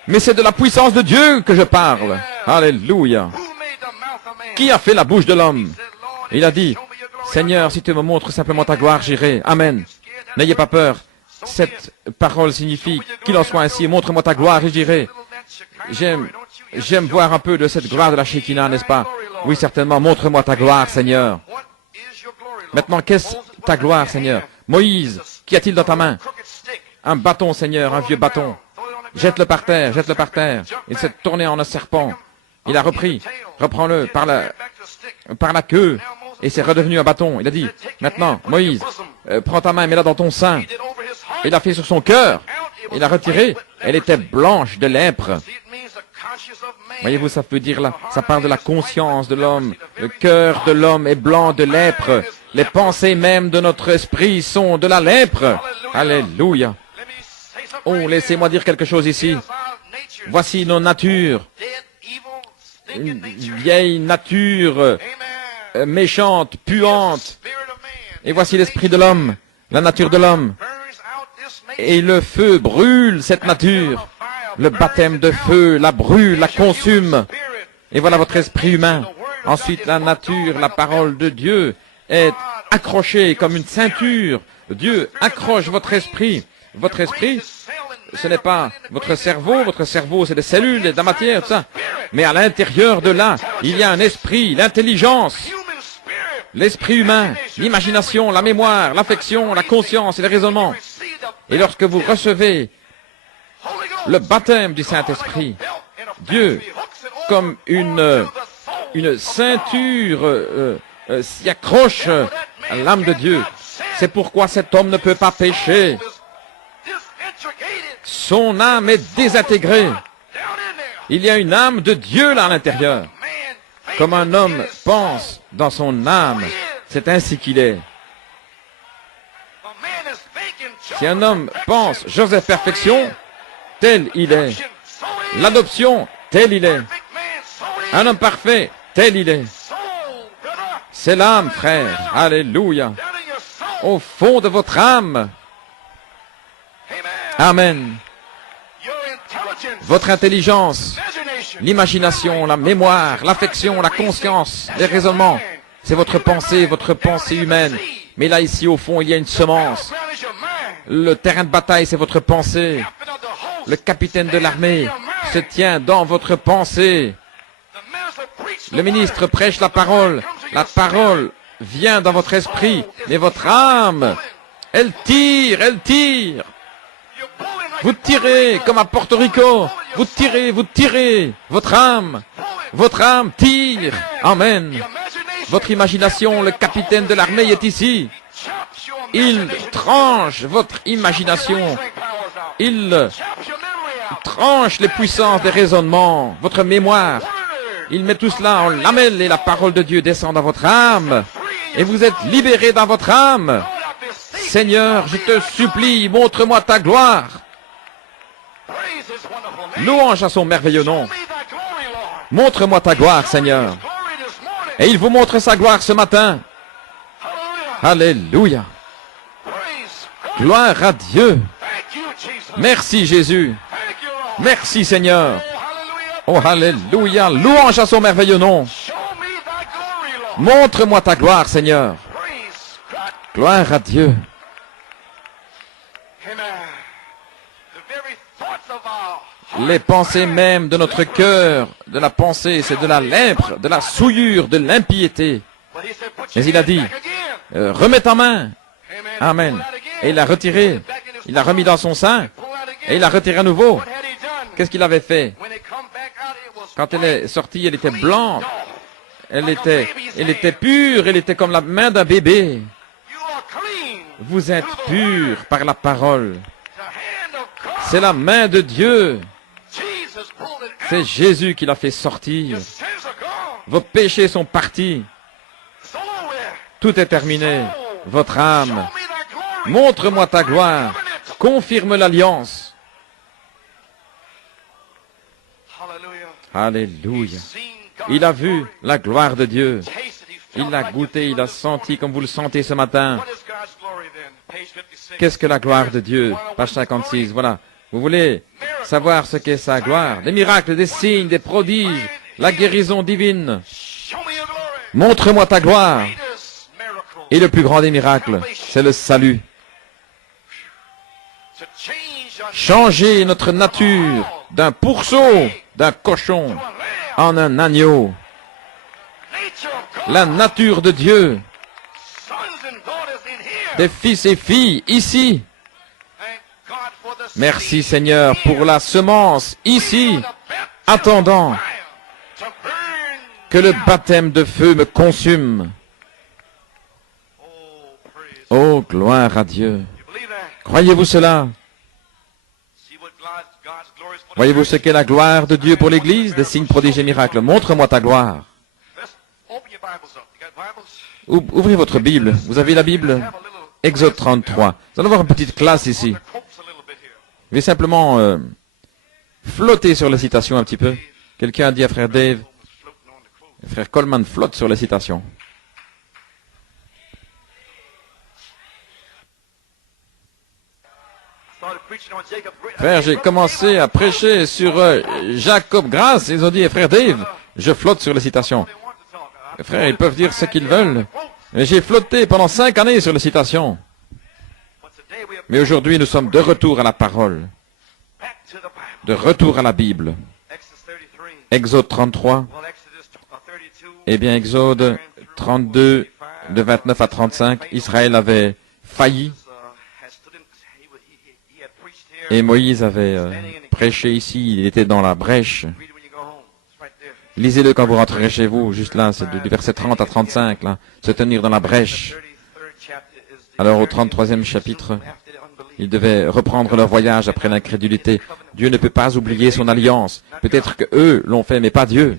Mais c'est de la puissance de Dieu que je parle. Alléluia. Qui a fait la bouche de l'homme? Il a dit, Seigneur, si tu me montres simplement ta gloire, j'irai. Amen. N'ayez pas peur. Cette parole signifie qu'il en soit ainsi. Montre-moi ta gloire et j'irai. J'aime voir un peu de cette gloire de la Shekinah, n'est-ce pas? Oui, certainement. Montre-moi ta gloire, Seigneur. Maintenant, qu'est-ce ta gloire, Seigneur? Moïse, qu'y a-t-il dans ta main? Un bâton, Seigneur, un vieux bâton. Jette-le par terre, jette-le par terre. Il s'est tourné en un serpent. Il a repris. Reprends-le par la queue. Et c'est redevenu un bâton. Il a dit, maintenant, Moïse, prends ta main, mets-la dans ton sein. Il a fait sur son cœur. Il a retiré. Elle était blanche de lèpre. Voyez-vous, ça peut dire là, ça parle de la conscience de l'homme. Le cœur de l'homme est blanc de lèpre. Les pensées même de notre esprit sont de la lèpre. Alléluia. Oh, laissez-moi dire quelque chose ici. Voici nos natures. Une vieille nature méchante, puante. Et voici l'esprit de l'homme, la nature de l'homme. Et le feu brûle cette nature. Le baptême de feu la brûle, la consume. Et voilà votre esprit humain. Ensuite, la nature, la parole de Dieu est accrochée comme une ceinture. Dieu accroche votre esprit. Votre esprit, ce n'est pas votre cerveau c'est des cellules, de la matière, tout ça. Mais à l'intérieur de là, il y a un esprit, l'intelligence, l'esprit humain, l'imagination, la mémoire, l'affection, la conscience et le raisonnement. Et lorsque vous recevez le baptême du Saint-Esprit. Dieu, comme une ceinture, s'y accroche à l'âme de Dieu. C'est pourquoi cet homme ne peut pas pécher. Son âme est désintégrée. Il y a une âme de Dieu là à l'intérieur. Comme un homme pense dans son âme, c'est ainsi qu'il est. Si un homme pense Joseph Perfection, tel il est. L'adoption, tel il est. Un homme parfait, tel il est. C'est l'âme, frère. Alléluia. Au fond de votre âme. Amen. Votre intelligence, l'imagination, la mémoire, l'affection, la conscience, les raisonnements, c'est votre pensée humaine. Mais là, ici, au fond, il y a une semence. Le terrain de bataille, c'est votre pensée. Le capitaine de l'armée se tient dans votre pensée. Le ministre prêche la parole. La parole vient dans votre esprit. Mais votre âme, elle tire, elle tire. Vous tirez comme à Porto Rico. Vous tirez. Votre âme tire. Amen. Votre imagination, le capitaine de l'armée est ici. Il tranche votre imagination. Il tranche les puissances des raisonnements, votre mémoire. Il met tout cela en lamelles et la parole de Dieu descend dans votre âme. Et vous êtes libérés dans votre âme. Seigneur, je te supplie, montre-moi ta gloire. Louange à son merveilleux nom. Montre-moi ta gloire, Seigneur. Et il vous montre sa gloire ce matin. Alléluia. Gloire à Dieu. Merci Jésus. Merci Seigneur. Oh, alléluia. Louange à son merveilleux nom. Montre-moi ta gloire, Seigneur. Gloire à Dieu. Les pensées même de notre cœur, de la pensée, c'est de la lèpre, de la souillure, de l'impiété. Mais il a dit, remets ta main. Amen. Et il l'a retiré. Il l'a remis dans son sein. Et il l'a retiré à nouveau. Qu'est-ce qu'il avait fait? Quand elle est sortie, elle était blanche. Elle était pure. Elle était comme la main d'un bébé. Vous êtes purs par la parole. C'est la main de Dieu. C'est Jésus qui l'a fait sortir. Vos péchés sont partis. Tout est terminé. Votre âme. Montre-moi ta gloire. Confirme l'alliance. Alléluia. Il a vu la gloire de Dieu. Il l'a goûté, il a senti comme vous le sentez ce matin. Qu'est-ce que la gloire de Dieu? Page 56, voilà. Vous voulez savoir ce qu'est sa gloire? Des miracles, des signes, des prodiges, la guérison divine. Montre-moi ta gloire. Et le plus grand des miracles, c'est le salut. Changer notre nature d'un pourceau, d'un cochon, en un agneau. La nature de Dieu, des fils et filles ici. Merci Seigneur pour la semence ici, attendant que le baptême de feu me consume. Oh, gloire à Dieu. Croyez-vous cela? Voyez-vous ce qu'est la gloire de Dieu pour l'Église? Des signes, prodiges et miracles. Montre-moi ta gloire. Ouvrez votre Bible. Vous avez la Bible? Exode 33. Nous allons voir une petite classe ici. Je vais simplement flotter sur la citation un petit peu. Quelqu'un a dit à frère Dave, frère Coleman flotte sur la citation. Frère, j'ai commencé à prêcher sur Jacob Grace. Ils ont dit, frère Dave, je flotte sur la citation. Frère, ils peuvent dire ce qu'ils veulent. J'ai flotté pendant 5 années sur la citation. Mais aujourd'hui, nous sommes de retour à la parole. De retour à la Bible. Exode 33. Eh bien, Exode 32, de 29 à 35, Israël avait failli. Et Moïse avait prêché ici, il était dans la brèche. Lisez-le quand vous rentrerez chez vous, juste là, c'est du verset 30 à 35, là, se tenir dans la brèche. Alors au 33e chapitre, ils devaient reprendre leur voyage après l'incrédulité. Dieu ne peut pas oublier son alliance. Peut-être que eux l'ont fait, mais pas Dieu.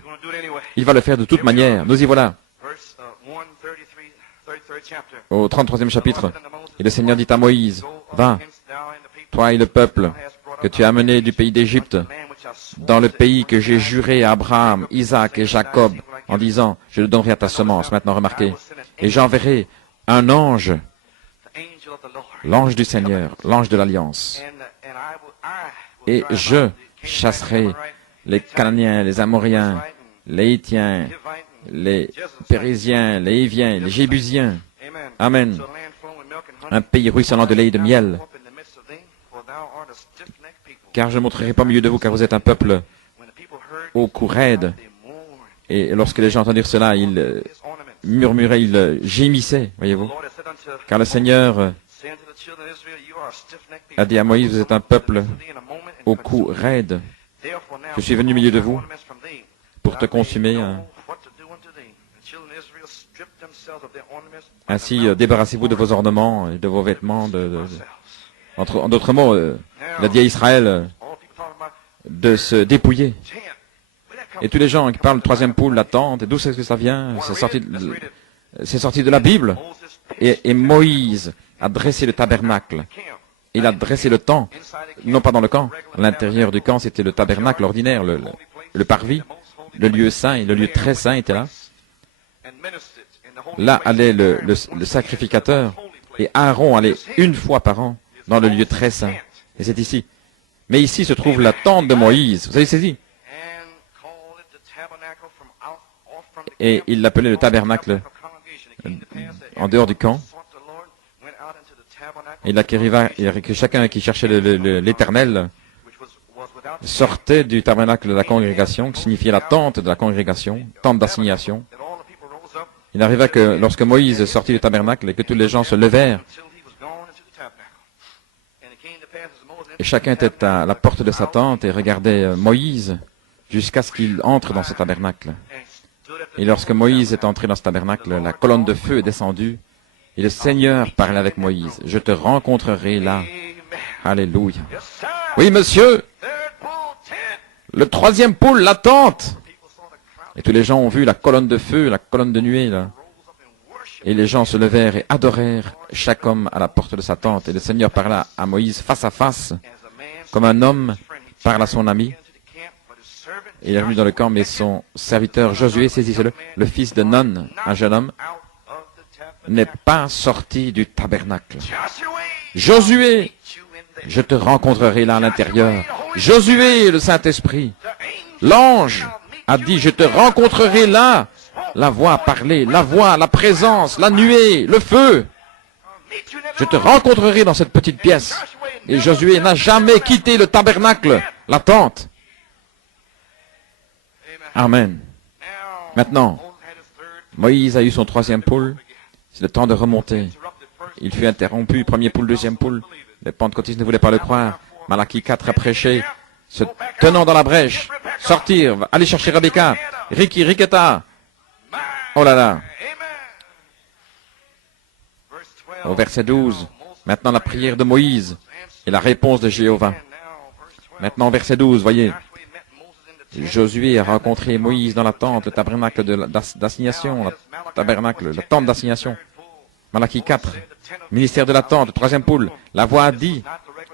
Il va le faire de toute manière. Nous y voilà. Au 33e chapitre, et le Seigneur dit à Moïse, va, toi et le peuple que tu as amené du pays d'Égypte, dans le pays que j'ai juré à Abraham, Isaac et Jacob, en disant, je le donnerai à ta semence. Maintenant, remarquez, et j'enverrai un ange, l'ange du Seigneur, l'ange de l'Alliance, et je chasserai les Cananéens, les Amoriens, les Hittiens, les Périsiens, les Hiviens, les Jébusiens. Amen. Un pays ruisselant de lait et de miel. Car je ne montrerai pas au milieu de vous, car vous êtes un peuple au cou raide. Et lorsque les gens entendirent cela, ils murmuraient, ils gémissaient, voyez-vous. Car le Seigneur a dit à Moïse, vous êtes un peuple au cou raide. Je suis venu au milieu de vous pour te consumer. Ainsi, débarrassez-vous de vos ornements et de vos vêtements. En d'autres mots, il a dit à Israël de se dépouiller. Et tous les gens qui parlent de troisième poule, la tente, d'où c'est que ça vient? C'est sorti de la Bible. Et Moïse a dressé le tabernacle. Il a dressé le camp, non pas dans le camp. À l'intérieur du camp, c'était le tabernacle ordinaire, le parvis, le lieu saint, et le lieu très saint était là. Là allait le sacrificateur, et Aaron allait une fois par an dans le lieu très saint. Et c'est ici. Mais ici se trouve la tente de Moïse. Vous avez saisi? Et il l'appelait le tabernacle en dehors du camp. Et là, que chacun qui cherchait l'Éternel sortait du tabernacle de la congrégation, qui signifiait la tente de la congrégation, tente d'assignation. Il arriva que lorsque Moïse sortit du tabernacle et que tous les gens se levèrent, et chacun était à la porte de sa tente et regardait Moïse jusqu'à ce qu'il entre dans ce tabernacle. Et lorsque Moïse est entré dans ce tabernacle, la colonne de feu est descendue et le Seigneur parlait avec Moïse. Je te rencontrerai là. Alléluia. Oui, monsieur. Le troisième poule, la tente. Et tous les gens ont vu la colonne de feu, la colonne de nuée, là. Et les gens se levèrent et adorèrent chaque homme à la porte de sa tente. Et le Seigneur parla à Moïse face à face, comme un homme parle à son ami. Et il est venu dans le camp, mais son serviteur Josué, saisissez-le, le fils de Nun, un jeune homme, n'est pas sorti du tabernacle. Josué, je te rencontrerai là à l'intérieur. Josué, le Saint-Esprit, l'ange a dit, je te rencontrerai là. La voix a parlé, la voix, la présence, la nuée, le feu. Je te rencontrerai dans cette petite pièce. Et Josué n'a jamais quitté le tabernacle, la tente. Amen. Maintenant, Moïse a eu son troisième poule. C'est le temps de remonter. Il fut interrompu, premier poule, deuxième poule. Les pentecôtistes ne voulaient pas le croire. Malachie 4 a prêché, se tenant dans la brèche, sortir, aller chercher Rebecca, Ricky, Riquetta. Oh là là. Au verset 12, maintenant la prière de Moïse et la réponse de Jéhovah. Maintenant, verset 12, voyez. Josué a rencontré Moïse dans la tente, le tabernacle d'assignation, la tente d'assignation. Malachie 4, ministère de la tente, troisième poule. La voix a dit,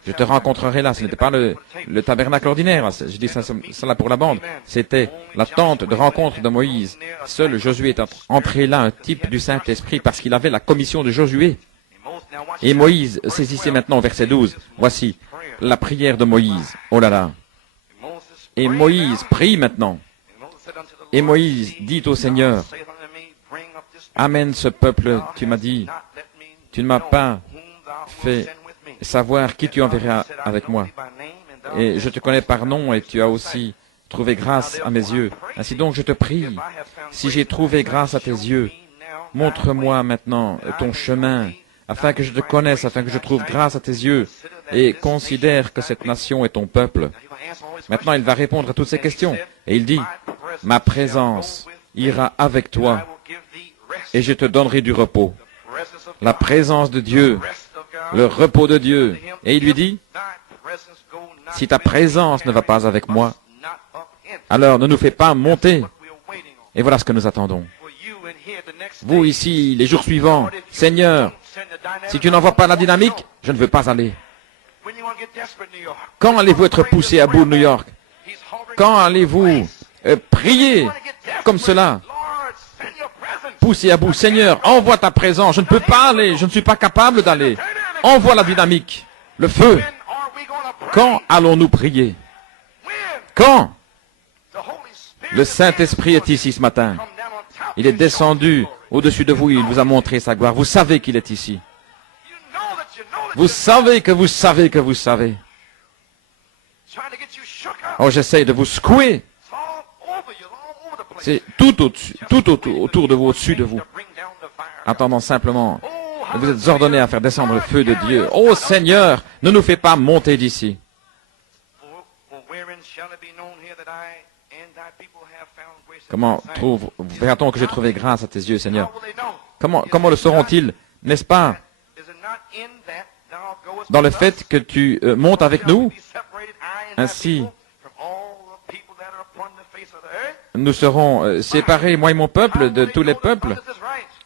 je te rencontrerai là. Ce n'était pas le tabernacle ordinaire, je dis ça pour la bande. C'était la tente de rencontre de Moïse. Seul Josué est entré là, un type du Saint-Esprit, parce qu'il avait la commission de Josué. Et Moïse, saisissez maintenant au verset 12. Voici la prière de Moïse. Oh là là. Et Moïse prie maintenant. Et Moïse dit au Seigneur, amène ce peuple, tu m'as dit, tu ne m'as pas fait savoir qui tu enverras avec moi. Et je te connais par nom et tu as aussi trouvé grâce à mes yeux. Ainsi donc je te prie, si j'ai trouvé grâce à tes yeux, montre-moi maintenant ton chemin, afin que je te connaisse, afin que je trouve grâce à tes yeux, et considère que cette nation est ton peuple. Maintenant, il va répondre à toutes ces questions. Et il dit, ma présence ira avec toi et je te donnerai du repos. La présence de Dieu, le repos de Dieu. Et il lui dit, si ta présence ne va pas avec moi, alors ne nous fais pas monter. Et voilà ce que nous attendons. Vous ici, les jours suivants, Seigneur, si tu n'envoies pas la dynamique, je ne veux pas aller. Quand allez-vous être poussé à bout de New York? Quand allez-vous prier comme cela? Poussé à bout. Seigneur, envoie ta présence. Je ne peux pas aller. Je ne suis pas capable d'aller. Envoie la dynamique, le feu. Quand allons-nous prier? Quand? Le Saint-Esprit est ici ce matin. Il est descendu au-dessus de vous. Il vous a montré sa gloire. Vous savez qu'il est ici. Vous savez que vous savez que vous savez. Oh, j'essaye de vous secouer. C'est tout au-dessus, tout autour de vous, au-dessus de vous. Attendant simplement. Vous êtes ordonnés à faire descendre le feu de Dieu. Oh Seigneur, ne nous fais pas monter d'ici. Comment verra-t-on que j'ai trouvé grâce à tes yeux, Seigneur? Comment le sauront-ils, n'est-ce pas? Dans le fait que tu montes avec nous, ainsi nous serons séparés, moi et mon peuple, de tous les peuples.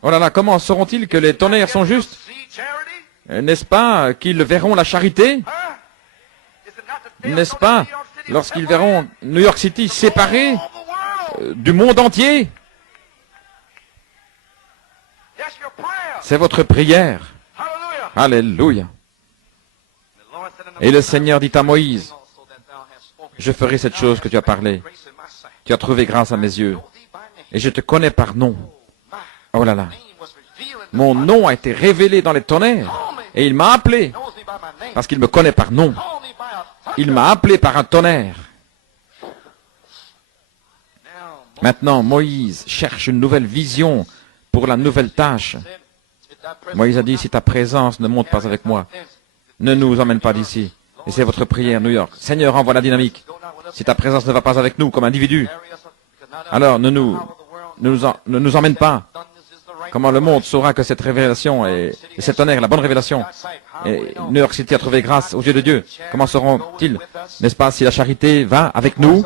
Oh là là, comment sauront-ils que les tonnerres sont justes? N'est-ce pas qu'ils verront la charité? N'est-ce pas lorsqu'ils verront New York City séparée du monde entier? C'est votre prière. Alléluia. Et le Seigneur dit à Moïse, je ferai cette chose que tu as parlé. Tu as trouvé grâce à mes yeux. Et je te connais par nom. Oh là là. Mon nom a été révélé dans les tonnerres. Et il m'a appelé. Parce qu'il me connaît par nom. Il m'a appelé par un tonnerre. Maintenant, Moïse cherche une nouvelle vision pour la nouvelle tâche. Moïse a dit, si ta présence ne monte pas avec moi, ne nous emmène pas d'ici. Et c'est votre prière, New York. Seigneur, envoie la dynamique. Si ta présence ne va pas avec nous comme individu, alors ne nous emmène pas. Comment le monde saura que cette révélation et cet honneur est la bonne révélation? Et New York City a trouvé grâce aux yeux de Dieu. Comment sauront-ils, n'est-ce pas, si la charité va avec nous,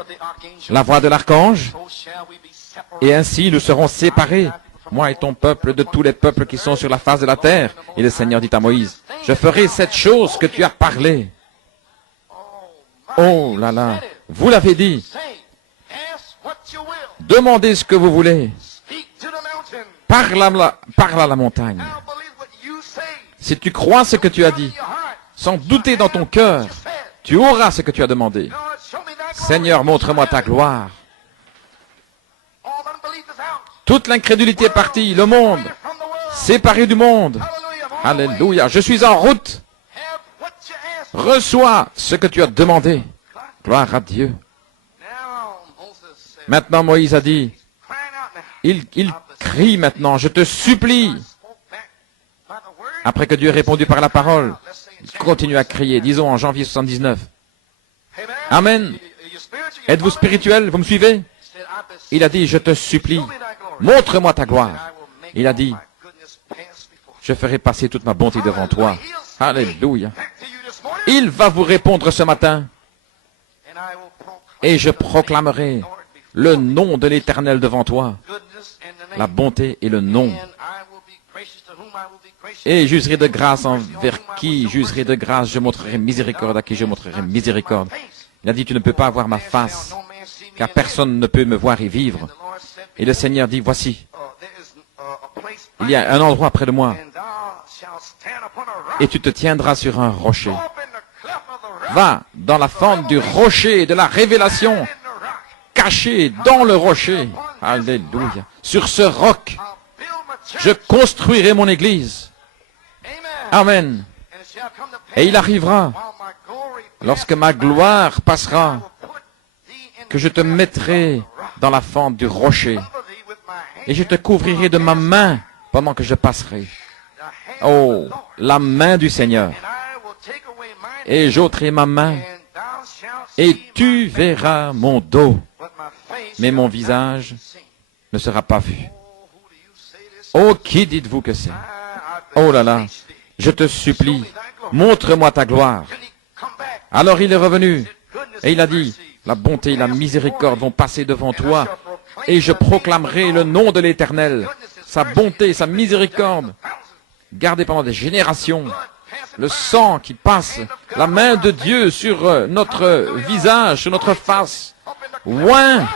la voix de l'archange, et ainsi nous serons séparés, moi et ton peuple, de tous les peuples qui sont sur la face de la terre. Et le Seigneur dit à Moïse, je ferai cette chose que tu as parlé. Oh là là, vous l'avez dit. Demandez ce que vous voulez. Parle à la montagne. Si tu crois ce que tu as dit, sans douter dans ton cœur, tu auras ce que tu as demandé. Seigneur, montre-moi ta gloire. Toute l'incrédulité est partie, le monde, séparé du monde. Alléluia, je suis en route. Reçois ce que tu as demandé. Gloire à Dieu. Maintenant, Moïse a dit, il crie maintenant, je te supplie. Après que Dieu ait répondu par la parole, il continue à crier, disons en janvier 79. Amen. Êtes-vous spirituel? Vous me suivez? Il a dit, je te supplie, montre-moi ta gloire. Il a dit, je ferai passer toute ma bonté devant toi. Alléluia. Il va vous répondre ce matin. Et je proclamerai le nom de l'Éternel devant toi. La bonté et le nom. Et j'userai de grâce envers qui j'userai de grâce, je montrerai miséricorde à qui je montrerai miséricorde. Il a dit, tu ne peux pas voir ma face, car personne ne peut me voir et vivre. Et le Seigneur dit, voici, il y a un endroit près de moi, et tu te tiendras sur un rocher. Va dans la fente du rocher de la révélation, caché dans le rocher. Alléluia. Sur ce roc, je construirai mon église. Amen. Et il arrivera, lorsque ma gloire passera, que je te mettrai dans la fente du rocher. Et je te couvrirai de ma main pendant que je passerai. Oh, la main du Seigneur. Et j'ôterai ma main. et tu verras mon dos, mais mon visage ne sera pas vu. Oh, qui dites-vous que c'est? Oh là là, je te supplie, montre-moi ta gloire. Alors il est revenu, et il a dit, la bonté et la miséricorde vont passer devant toi, et je proclamerai le nom de l'Éternel, sa bonté, sa miséricorde, gardée pendant des générations, le sang qui passe, la main de Dieu sur notre visage, sur notre face, oint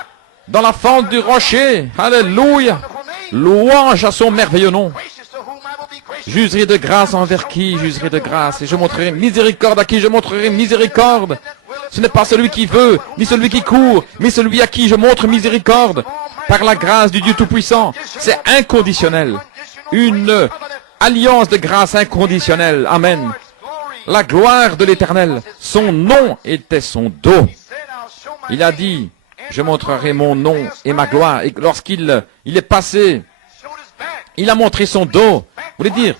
dans la fente du rocher, alléluia, louange à son merveilleux nom. J'userai de grâce envers qui j'userai de grâce, et je montrerai miséricorde à qui je montrerai miséricorde. Ce n'est pas celui qui veut, ni celui qui court, mais celui à qui je montre miséricorde. Par la grâce du Dieu Tout-Puissant, c'est inconditionnel. Une alliance de grâce inconditionnelle. Amen. La gloire de l'Éternel, son nom était son dos. Il a dit, je montrerai mon nom et ma gloire. Et lorsqu'il est passé, il a montré son dos. Vous voulez dire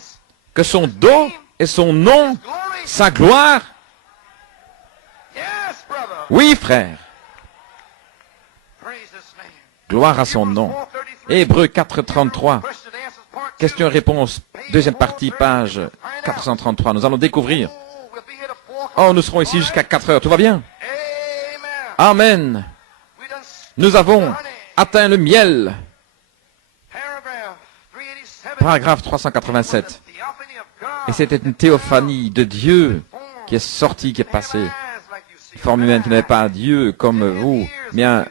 que son dos et son nom, sa gloire? Oui, frère. Gloire à son nom. Hébreux 4.33. Question-réponse, deuxième partie, page 433. Nous allons découvrir. Oh, nous serons ici jusqu'à 4 heures. Tout va bien? Amen. Nous avons atteint le miel. Paragraphe 387. Et c'était une théophanie de Dieu qui est sortie, qui est passée. Forme humaine qui n'avait pas Dieu comme vous, bien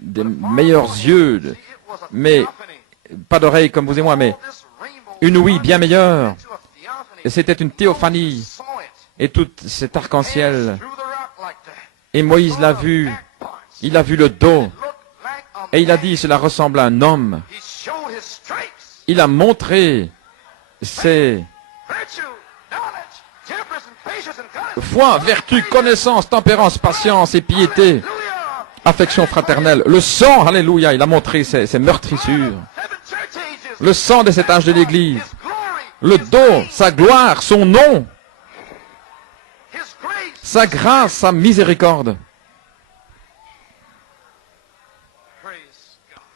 des meilleurs yeux, mais pas d'oreilles comme vous et moi, mais une ouïe bien meilleure. Et c'était une théophanie. Et tout cet arc-en-ciel. Et Moïse l'a vu. Il a vu le dos. Et il a dit, cela ressemble à un homme. Il a montré ses foi, vertu, connaissance, tempérance, patience et piété, affection fraternelle. Le sang, alléluia, il a montré ses meurtrissures. Le sang de cet âge de l'Église. Le dos, sa gloire, son nom. Sa grâce, sa miséricorde.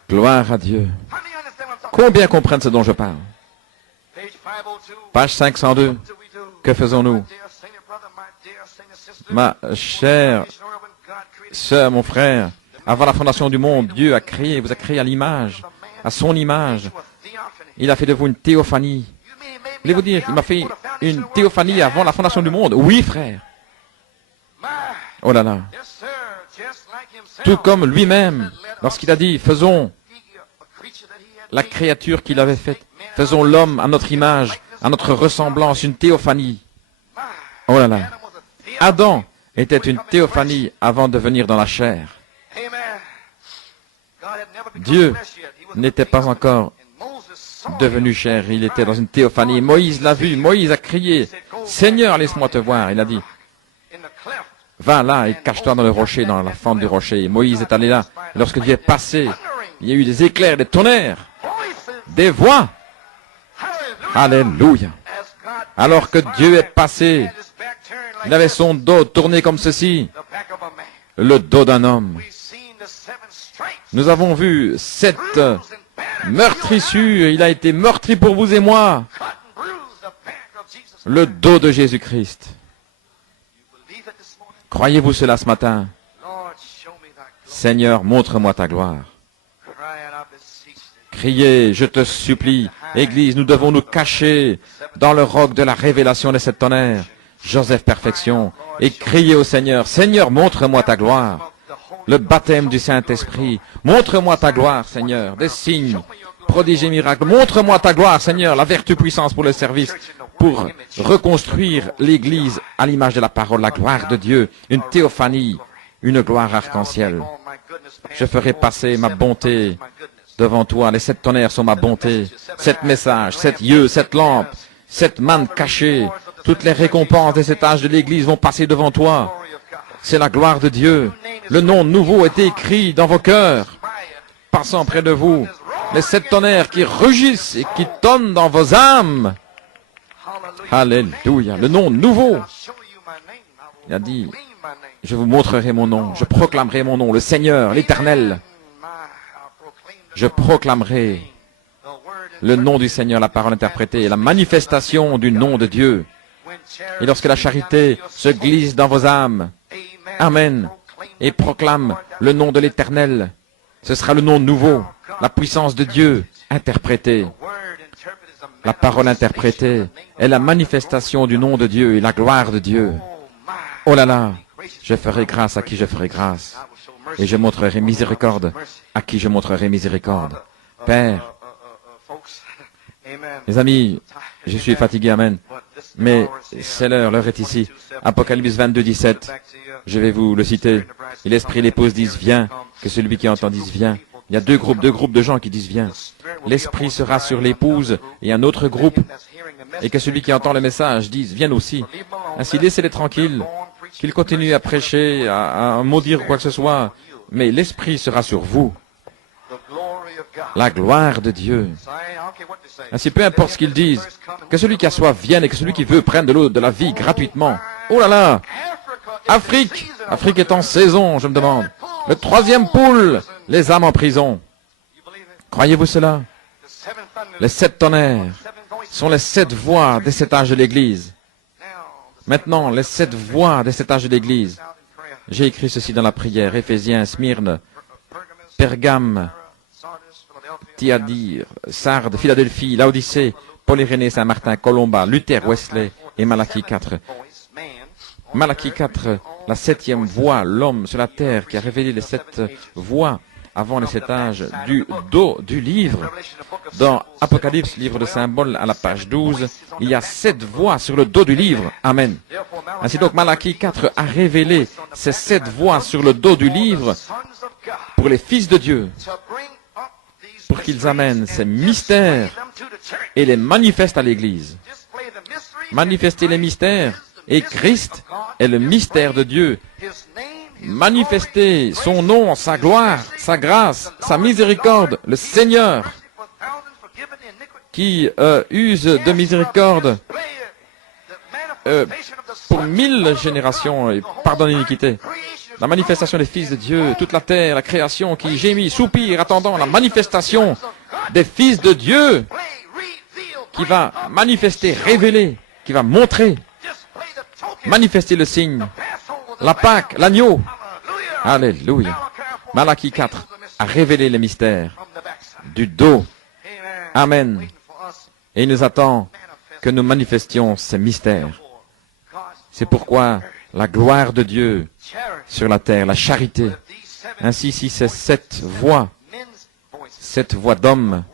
Gloire à Dieu. Combien comprennent ce dont je parle? Page 502. Que faisons-nous? Ma chère sœur, mon frère, avant la fondation du monde, Dieu a créé, vous a créé à l'image, à son image. Il a fait de vous une théophanie. Voulez-vous dire qu'il m'a fait une théophanie avant la fondation du monde? Oui, frère. Oh là là. Tout comme lui-même, lorsqu'il a dit, faisons la créature qu'il avait faite, faisons l'homme à notre image, à notre ressemblance, une théophanie. Oh là là. Adam était une théophanie avant de venir dans la chair. Dieu n'était pas encore devenu chair, il était dans une théophanie. Moïse l'a vu, Moïse a crié, « Seigneur, laisse-moi te voir !» Il a dit, « Va là et cache-toi dans le rocher, dans la fente du rocher. » Et Moïse est allé là. Et lorsque Dieu est passé, il y a eu des éclairs, des tonnerres, des voix. Alléluia. Alors que Dieu est passé, il avait son dos tourné comme ceci, le dos d'un homme. Nous avons vu 7 meurtrissures, il a été meurtri pour vous et moi. Le dos de Jésus-Christ. Croyez-vous cela ce matin? Seigneur, montre-moi ta gloire. Criez, je te supplie. Église, nous devons nous cacher dans le roc de la révélation de cette tonnerre. Joseph Perfection, et criez au Seigneur, Seigneur, montre-moi ta gloire. Le baptême du Saint-Esprit, montre-moi ta gloire, Seigneur. Des signes, prodiges et miracles, montre-moi ta gloire, Seigneur. La vertu, puissance pour le service, pour reconstruire l'Église à l'image de la parole, la gloire de Dieu, une théophanie, une gloire arc-en-ciel. Je ferai passer ma bonté devant toi. Les 7 tonnerres sont ma bonté. 7 messages, 7 yeux, 7 lampes, 7 mannes cachées. Toutes les récompenses de cet âge de l'Église vont passer devant toi. C'est la gloire de Dieu. Le nom nouveau est écrit dans vos cœurs. Passant près de vous, les 7 tonnerres qui rugissent et qui tonnent dans vos âmes. Alléluia. Le nom nouveau. Il a dit, Je vous montrerai mon nom, je proclamerai mon nom, le Seigneur, l'Éternel. Je proclamerai le nom du Seigneur, la parole interprétée, la manifestation du nom de Dieu. Et lorsque la charité se glisse dans vos âmes, Amen, et proclame le nom de l'Éternel, ce sera le nom nouveau, la puissance de Dieu interprétée. La parole interprétée est la manifestation du nom de Dieu et la gloire de Dieu. Oh là là, je ferai grâce à qui je ferai grâce, et je montrerai miséricorde à qui je montrerai miséricorde. Père, mes amis, je suis fatigué, Amen, mais c'est l'heure est ici. Apocalypse 22, 17, je vais vous le citer. Et l'Esprit et l'épouse disent, viens, que celui qui entend dise, viens. Il y a deux groupes de gens qui disent, viens. L'Esprit sera sur l'épouse et un autre groupe, et que celui qui entend le message dise, viens aussi. Ainsi, laissez-les tranquilles, qu'ils continuent à prêcher, à maudire quoi que ce soit, mais l'Esprit sera sur vous. La gloire de Dieu. Ainsi, peu importe ce qu'ils disent, que celui qui a soif vienne et que celui qui veut prenne de l'eau de la vie gratuitement. Oh là là! Afrique! Afrique est en saison, je me demande. Le troisième poule, les âmes en prison. Croyez-vous cela? Les 7 tonnerres sont les 7 voix des 7 âges de l'Église. Maintenant, les 7 voix des 7 âges de l'Église. J'ai écrit ceci dans la prière. Éphésiens, Smyrne, Pergame, Thyatire, Sardes, Philadelphie, Laodicée, Paul-Irénée, Saint-Martin, Colomba, Luther, Wesley et Malachie 4. Malachie 4, la 7e voix, l'homme sur la terre qui a révélé les 7 voix avant les 7 âges du dos du livre. Dans Apocalypse, livre de symboles, à la page 12, il y a 7 voix sur le dos du livre. Amen. Ainsi donc, Malachie 4 a révélé ces 7 voix sur le dos du livre pour les fils de Dieu, pour qu'ils amènent ces mystères et les manifestent à l'Église. Manifester les mystères, et Christ est le mystère de Dieu. Manifester son nom, sa gloire, sa grâce, sa miséricorde, le Seigneur qui use de miséricorde pour 1000 générations et pardonne l'iniquité. La manifestation des fils de Dieu, toute la terre, la création qui gémit, soupire, attendant la manifestation des fils de Dieu qui va manifester, révéler, qui va montrer, manifester le signe, la Pâque, l'agneau. Alléluia. Malachie 4 a révélé les mystères du dos. Amen. Et il nous attend que nous manifestions ces mystères. C'est pourquoi la gloire de Dieu sur la terre, la charité. Ainsi, si ces 7 voix d'hommes,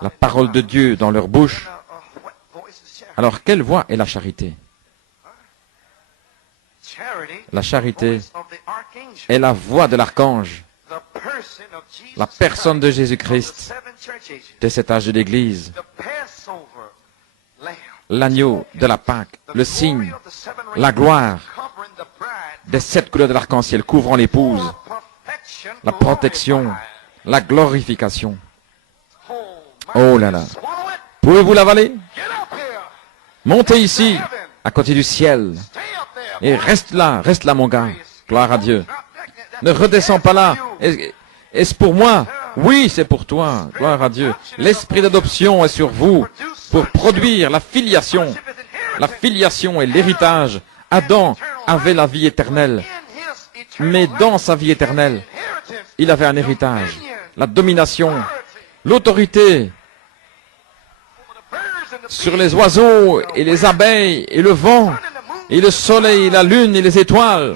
la parole de Dieu dans leur bouche, alors quelle voix est la charité? La charité est la voix de l'archange, la personne de Jésus-Christ, de cet âge de l'Église, l'agneau de la Pâque, le signe, la gloire des 7 couleurs de l'arc-en-ciel couvrant l'épouse, la protection, la glorification. Oh là là. Pouvez-vous l'avaler? Montez ici, à côté du ciel. Et reste là mon gars. Gloire à Dieu. Ne redescends pas là. Est-ce pour moi? Oui, c'est pour toi. Gloire à Dieu. L'esprit d'adoption est sur vous pour produire la filiation. La filiation est l'héritage. Adam avait la vie éternelle. Mais dans sa vie éternelle, il avait un héritage. La domination, l'autorité sur les oiseaux et les abeilles et le vent et le soleil et la lune et les étoiles.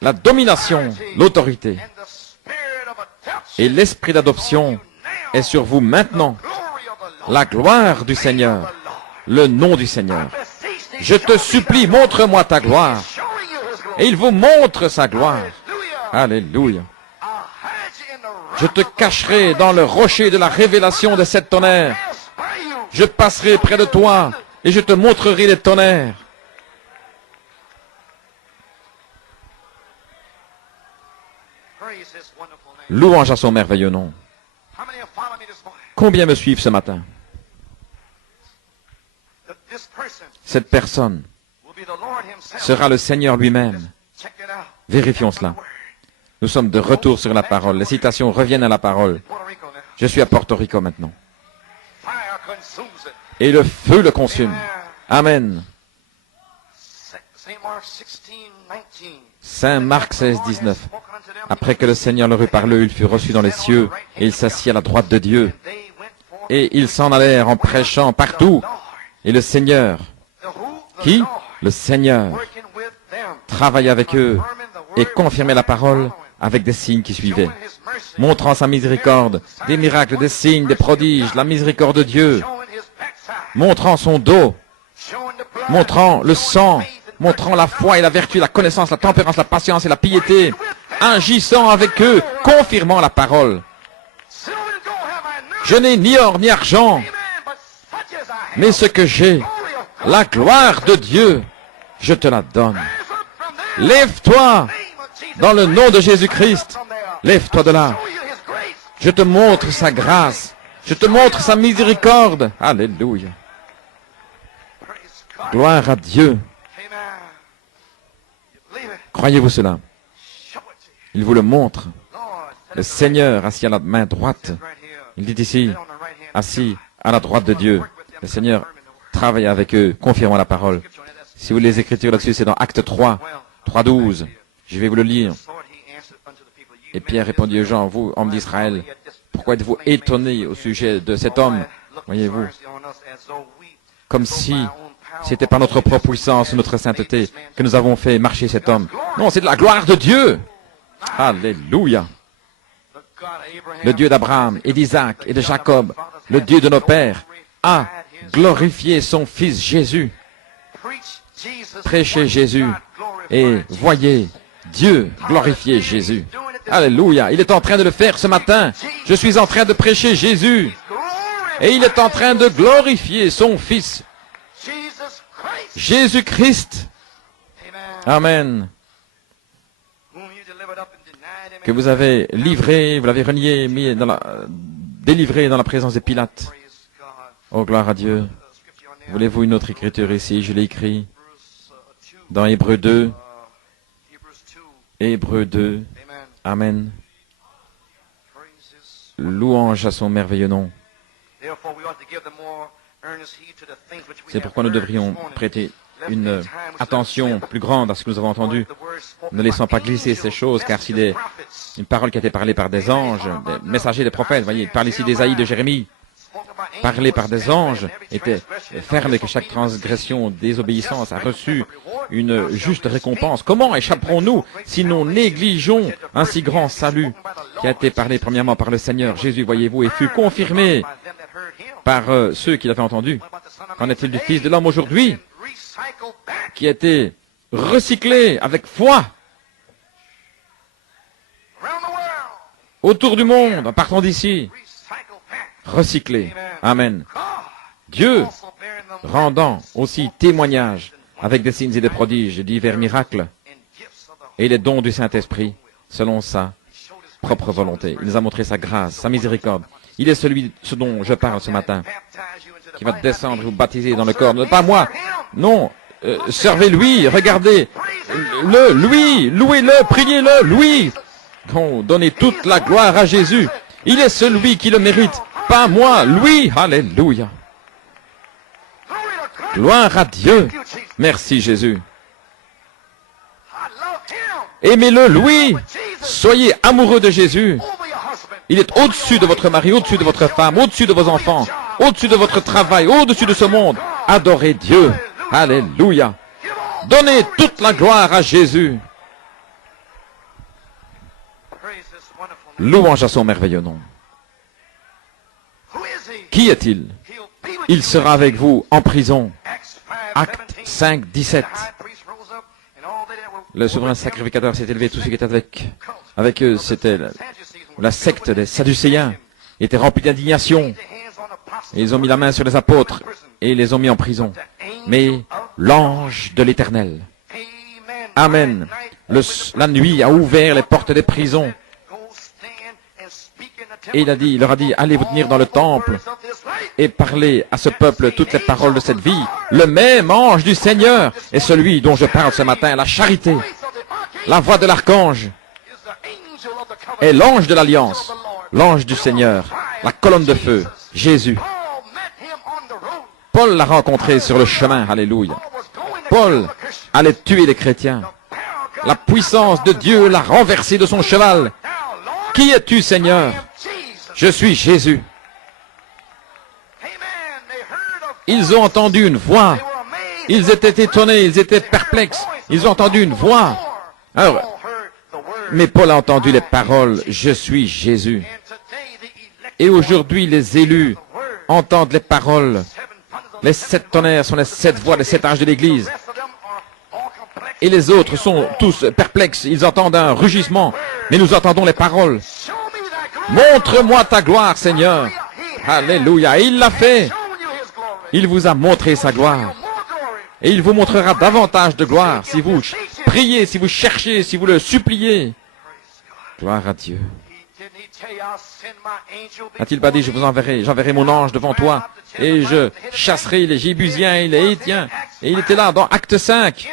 La domination, l'autorité. Et l'esprit d'adoption est sur vous maintenant. La gloire du Seigneur, le nom du Seigneur. Je te supplie, montre-moi ta gloire. Et il vous montre sa gloire. Alléluia. Je te cacherai dans le rocher de la révélation de cette tonnerre. Je passerai près de toi et je te montrerai les tonnerres. Louange à son merveilleux nom. Combien me suivent ce matin? Cette personne sera le Seigneur lui-même Vérifions cela. Nous sommes de retour sur la parole. Les citations reviennent à la parole. Je suis à Porto Rico maintenant. Et le feu le consume. Amen. Saint Marc 16, 19. Après que le Seigneur leur eut parlé, il fut reçu dans les cieux, et il s'assit à la droite de Dieu. Et ils s'en allèrent en prêchant partout. Et le Seigneur, qui? Le Seigneur, travaillait avec eux et confirmait la parole avec des signes qui suivaient, montrant sa miséricorde, des miracles, des signes, des prodiges, la miséricorde de Dieu, montrant son dos, montrant le sang, montrant la foi et la vertu, la connaissance, la tempérance, la patience et la piété, agissant avec eux, confirmant la parole. Je n'ai ni or ni argent, mais ce que j'ai, la gloire de Dieu, je te la donne. Lève-toi dans le nom de Jésus-Christ. Lève-toi de là. Je te montre sa grâce. Je te montre sa miséricorde. Alléluia. Gloire à Dieu. Croyez-vous cela? Il vous le montre. Le Seigneur assis à la main droite. Il dit ici, assis à la droite de Dieu. Le Seigneur travaille avec eux, confirmant la parole. Si vous voulez les Écritures là-dessus, c'est dans Acte 3, 3:12. Je vais vous le lire. Et Pierre répondit aux gens, vous, hommes d'Israël, pourquoi êtes-vous étonnés au sujet de cet homme? Voyez-vous, comme si c'était par notre propre puissance ou notre sainteté que nous avons fait marcher cet homme. Non, c'est de la gloire de Dieu. Alléluia. Le Dieu d'Abraham et d'Isaac et de Jacob, le Dieu de nos pères, a glorifié son Fils Jésus. Prêchez Jésus et voyez Dieu glorifier Jésus. Alléluia. Il est en train de le faire ce matin. Je suis en train de prêcher Jésus. Et il est en train de glorifier son Fils. Jésus-Christ. Amen. Que vous avez livré, vous l'avez renié, délivré dans la présence de Pilate. Oh, gloire à Dieu. Voulez-vous une autre écriture ici? Je l'ai écrit dans Hébreux 2. Hébreux 2. Amen. Louange à son merveilleux nom. C'est pourquoi nous devrions prêter une attention plus grande à ce que nous avons entendu. Ne laissons pas glisser ces choses, car si une parole qui a été parlée par des anges, des messagers, des prophètes, voyez, il parle ici d'Ésaïe, de Jérémie, parlé par des anges, était ferme et que chaque transgression, désobéissance a reçu une juste récompense. Comment échapperons-nous si nous négligeons un si grand salut qui a été parlé premièrement par le Seigneur Jésus, voyez-vous, et fut confirmé par ceux qui l'avaient entendu? Qu'en est-il du Fils de l'homme aujourd'hui, qui a été recyclé avec foi autour du monde, en partant d'ici, recyclé. Amen. Dieu rendant aussi témoignage avec des signes et des prodiges, divers miracles et les dons du Saint-Esprit, selon sa propre volonté. Il nous a montré sa grâce, sa miséricorde. Il est ce dont je parle ce matin, qui va descendre, vous baptiser dans le corps. Pas moi, non, servez-lui, regardez-le, lui, louez-le, priez-le, lui. Donnez toute la gloire à Jésus. Il est celui qui le mérite, pas moi, lui. Alléluia. Gloire à Dieu. Merci Jésus. Aimez-le, lui. Soyez amoureux de Jésus. Il est au-dessus de votre mari, au-dessus de votre femme, au-dessus de vos enfants, au-dessus de votre travail, au-dessus de ce monde. Adorez Dieu. Alléluia. Donnez toute la gloire à Jésus. Louange à son merveilleux nom. Qui est-il? Il sera avec vous en prison. Acte 5, 17. Le souverain sacrificateur s'est élevé, tous ceux qui étaient avec eux, c'était la secte des Sadducéens, était remplie d'indignation. Et ils ont mis la main sur les apôtres et les ont mis en prison. Mais l'ange de l'Éternel, Amen, la nuit a ouvert les portes des prisons. Et il leur a dit, allez vous tenir dans le temple et parler à ce peuple toutes les paroles de cette vie. Le même ange du Seigneur est celui dont je parle ce matin, la charité. La voix de l'archange est l'ange de l'alliance, l'ange du Seigneur, la colonne de feu, Jésus. Paul l'a rencontré sur le chemin, alléluia. Paul allait tuer les chrétiens. La puissance de Dieu l'a renversé de son cheval. Qui es-tu, Seigneur? Je suis Jésus. Ils ont entendu une voix. Ils étaient étonnés, ils étaient perplexes. Ils ont entendu une voix. Alors, mais Paul a entendu les paroles, je suis Jésus. Et aujourd'hui, les élus entendent les paroles. Les 7 tonnerres sont les 7 voix, les 7 âges de l'Église. Et les autres sont tous perplexes. Ils entendent un rugissement. Mais nous entendons les paroles. Montre-moi ta gloire, Seigneur. Alléluia. Et il l'a fait. Il vous a montré sa gloire. Et il vous montrera davantage de gloire si vous priez, si vous cherchez, si vous le suppliez. Gloire à Dieu. A-t-il pas dit, je vous j'enverrai mon ange devant toi, et je chasserai les Jébusiens et les Hétiens. Et il était là, dans Acte 5,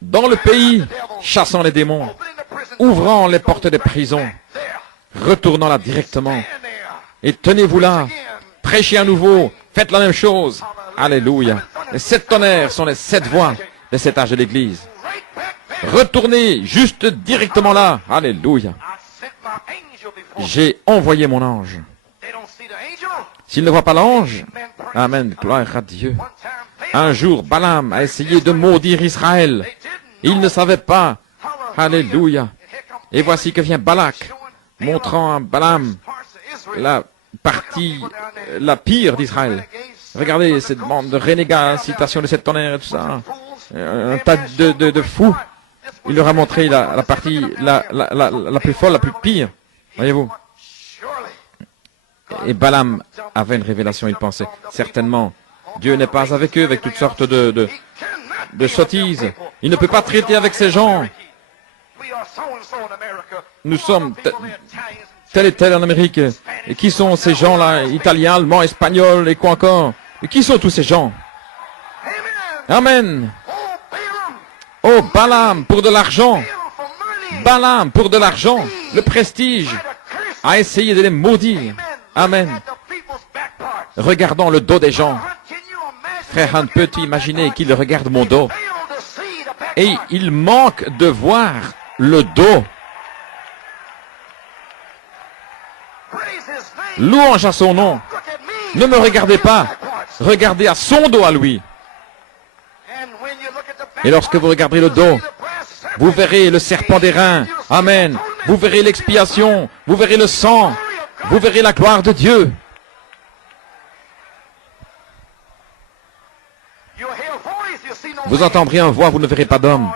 dans le pays, chassant les démons, ouvrant les portes des prisons, retournant là directement. Et tenez-vous là, prêchez à nouveau, faites la même chose. Alléluia. Les 7 tonnerres sont les 7 voix des 7 âges de l'Église. Retournez juste directement là. Alléluia. J'ai envoyé mon ange. S'il ne voit pas l'ange, amen, gloire à Dieu. Un jour, Balaam a essayé de maudire Israël. Il ne savait pas. Alléluia. Et voici que vient Balak, montrant à Balaam la partie la pire d'Israël. Regardez cette bande de renégats, citation de 7 tonnerres et tout ça. Un tas de fous. Il leur a montré la partie la plus folle, la plus pire. Voyez-vous. Et Balaam avait une révélation, il pensait. Certainement, Dieu n'est pas avec eux, avec toutes sortes de sottises. Il ne peut pas traiter avec ces gens. Nous sommes tel et tel en Amérique. Et qui sont ces gens-là? Italiens, allemands, espagnols et quoi encore? Et qui sont tous ces gens? Amen. Oh, Balaam, pour de l'argent. Balaam, pour de l'argent, le prestige, a essayé de les maudire. Amen. Regardons le dos des gens. Frère Hunt, peux-tu imaginer qu'il regarde mon dos? Et il manque de voir le dos. Louange à son nom. Ne me regardez pas. Regardez à son dos à lui. Et lorsque vous regardez le dos, vous verrez le serpent des reins. Amen. Vous verrez l'expiation. Vous verrez le sang. Vous verrez la gloire de Dieu. Vous entendrez une voix, vous ne verrez pas d'homme.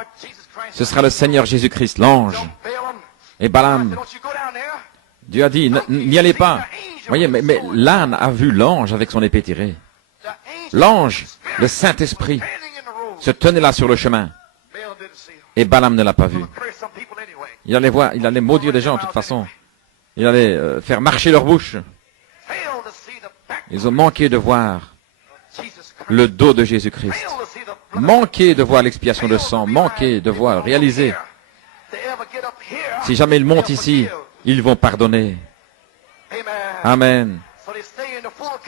Ce sera le Seigneur Jésus-Christ, l'ange. Et Balaam, Dieu a dit, n'y allez pas. Voyez, mais l'âne a vu l'ange avec son épée tirée. L'ange, le Saint-Esprit, se tenait là sur le chemin. Et Balaam ne l'a pas vu. Il allait maudire des gens de toute façon. Il allait faire marcher leur bouche. Ils ont manqué de voir le dos de Jésus-Christ. Manqué de voir l'expiation de sang. Manqué de voir, réaliser. Si jamais ils montent ici, ils vont pardonner. Amen.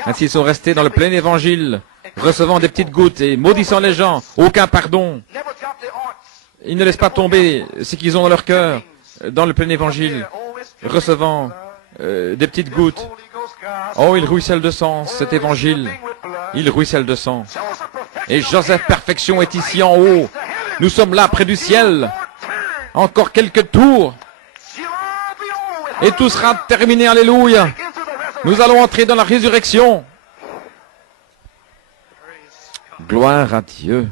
Ainsi, ils sont restés dans le plein évangile, recevant des petites gouttes et maudissant les gens. Aucun pardon. Ils ne laissent pas tomber ce qu'ils ont dans leur cœur, dans le plein évangile, recevant des petites gouttes. Oh, il ruisselle de sang, cet évangile. Il ruisselle de sang. Et Joseph Perfection est ici en haut. Nous sommes là, près du ciel. Encore quelques tours. Et tout sera terminé, alléluia. Nous allons entrer dans la résurrection. Gloire à Dieu.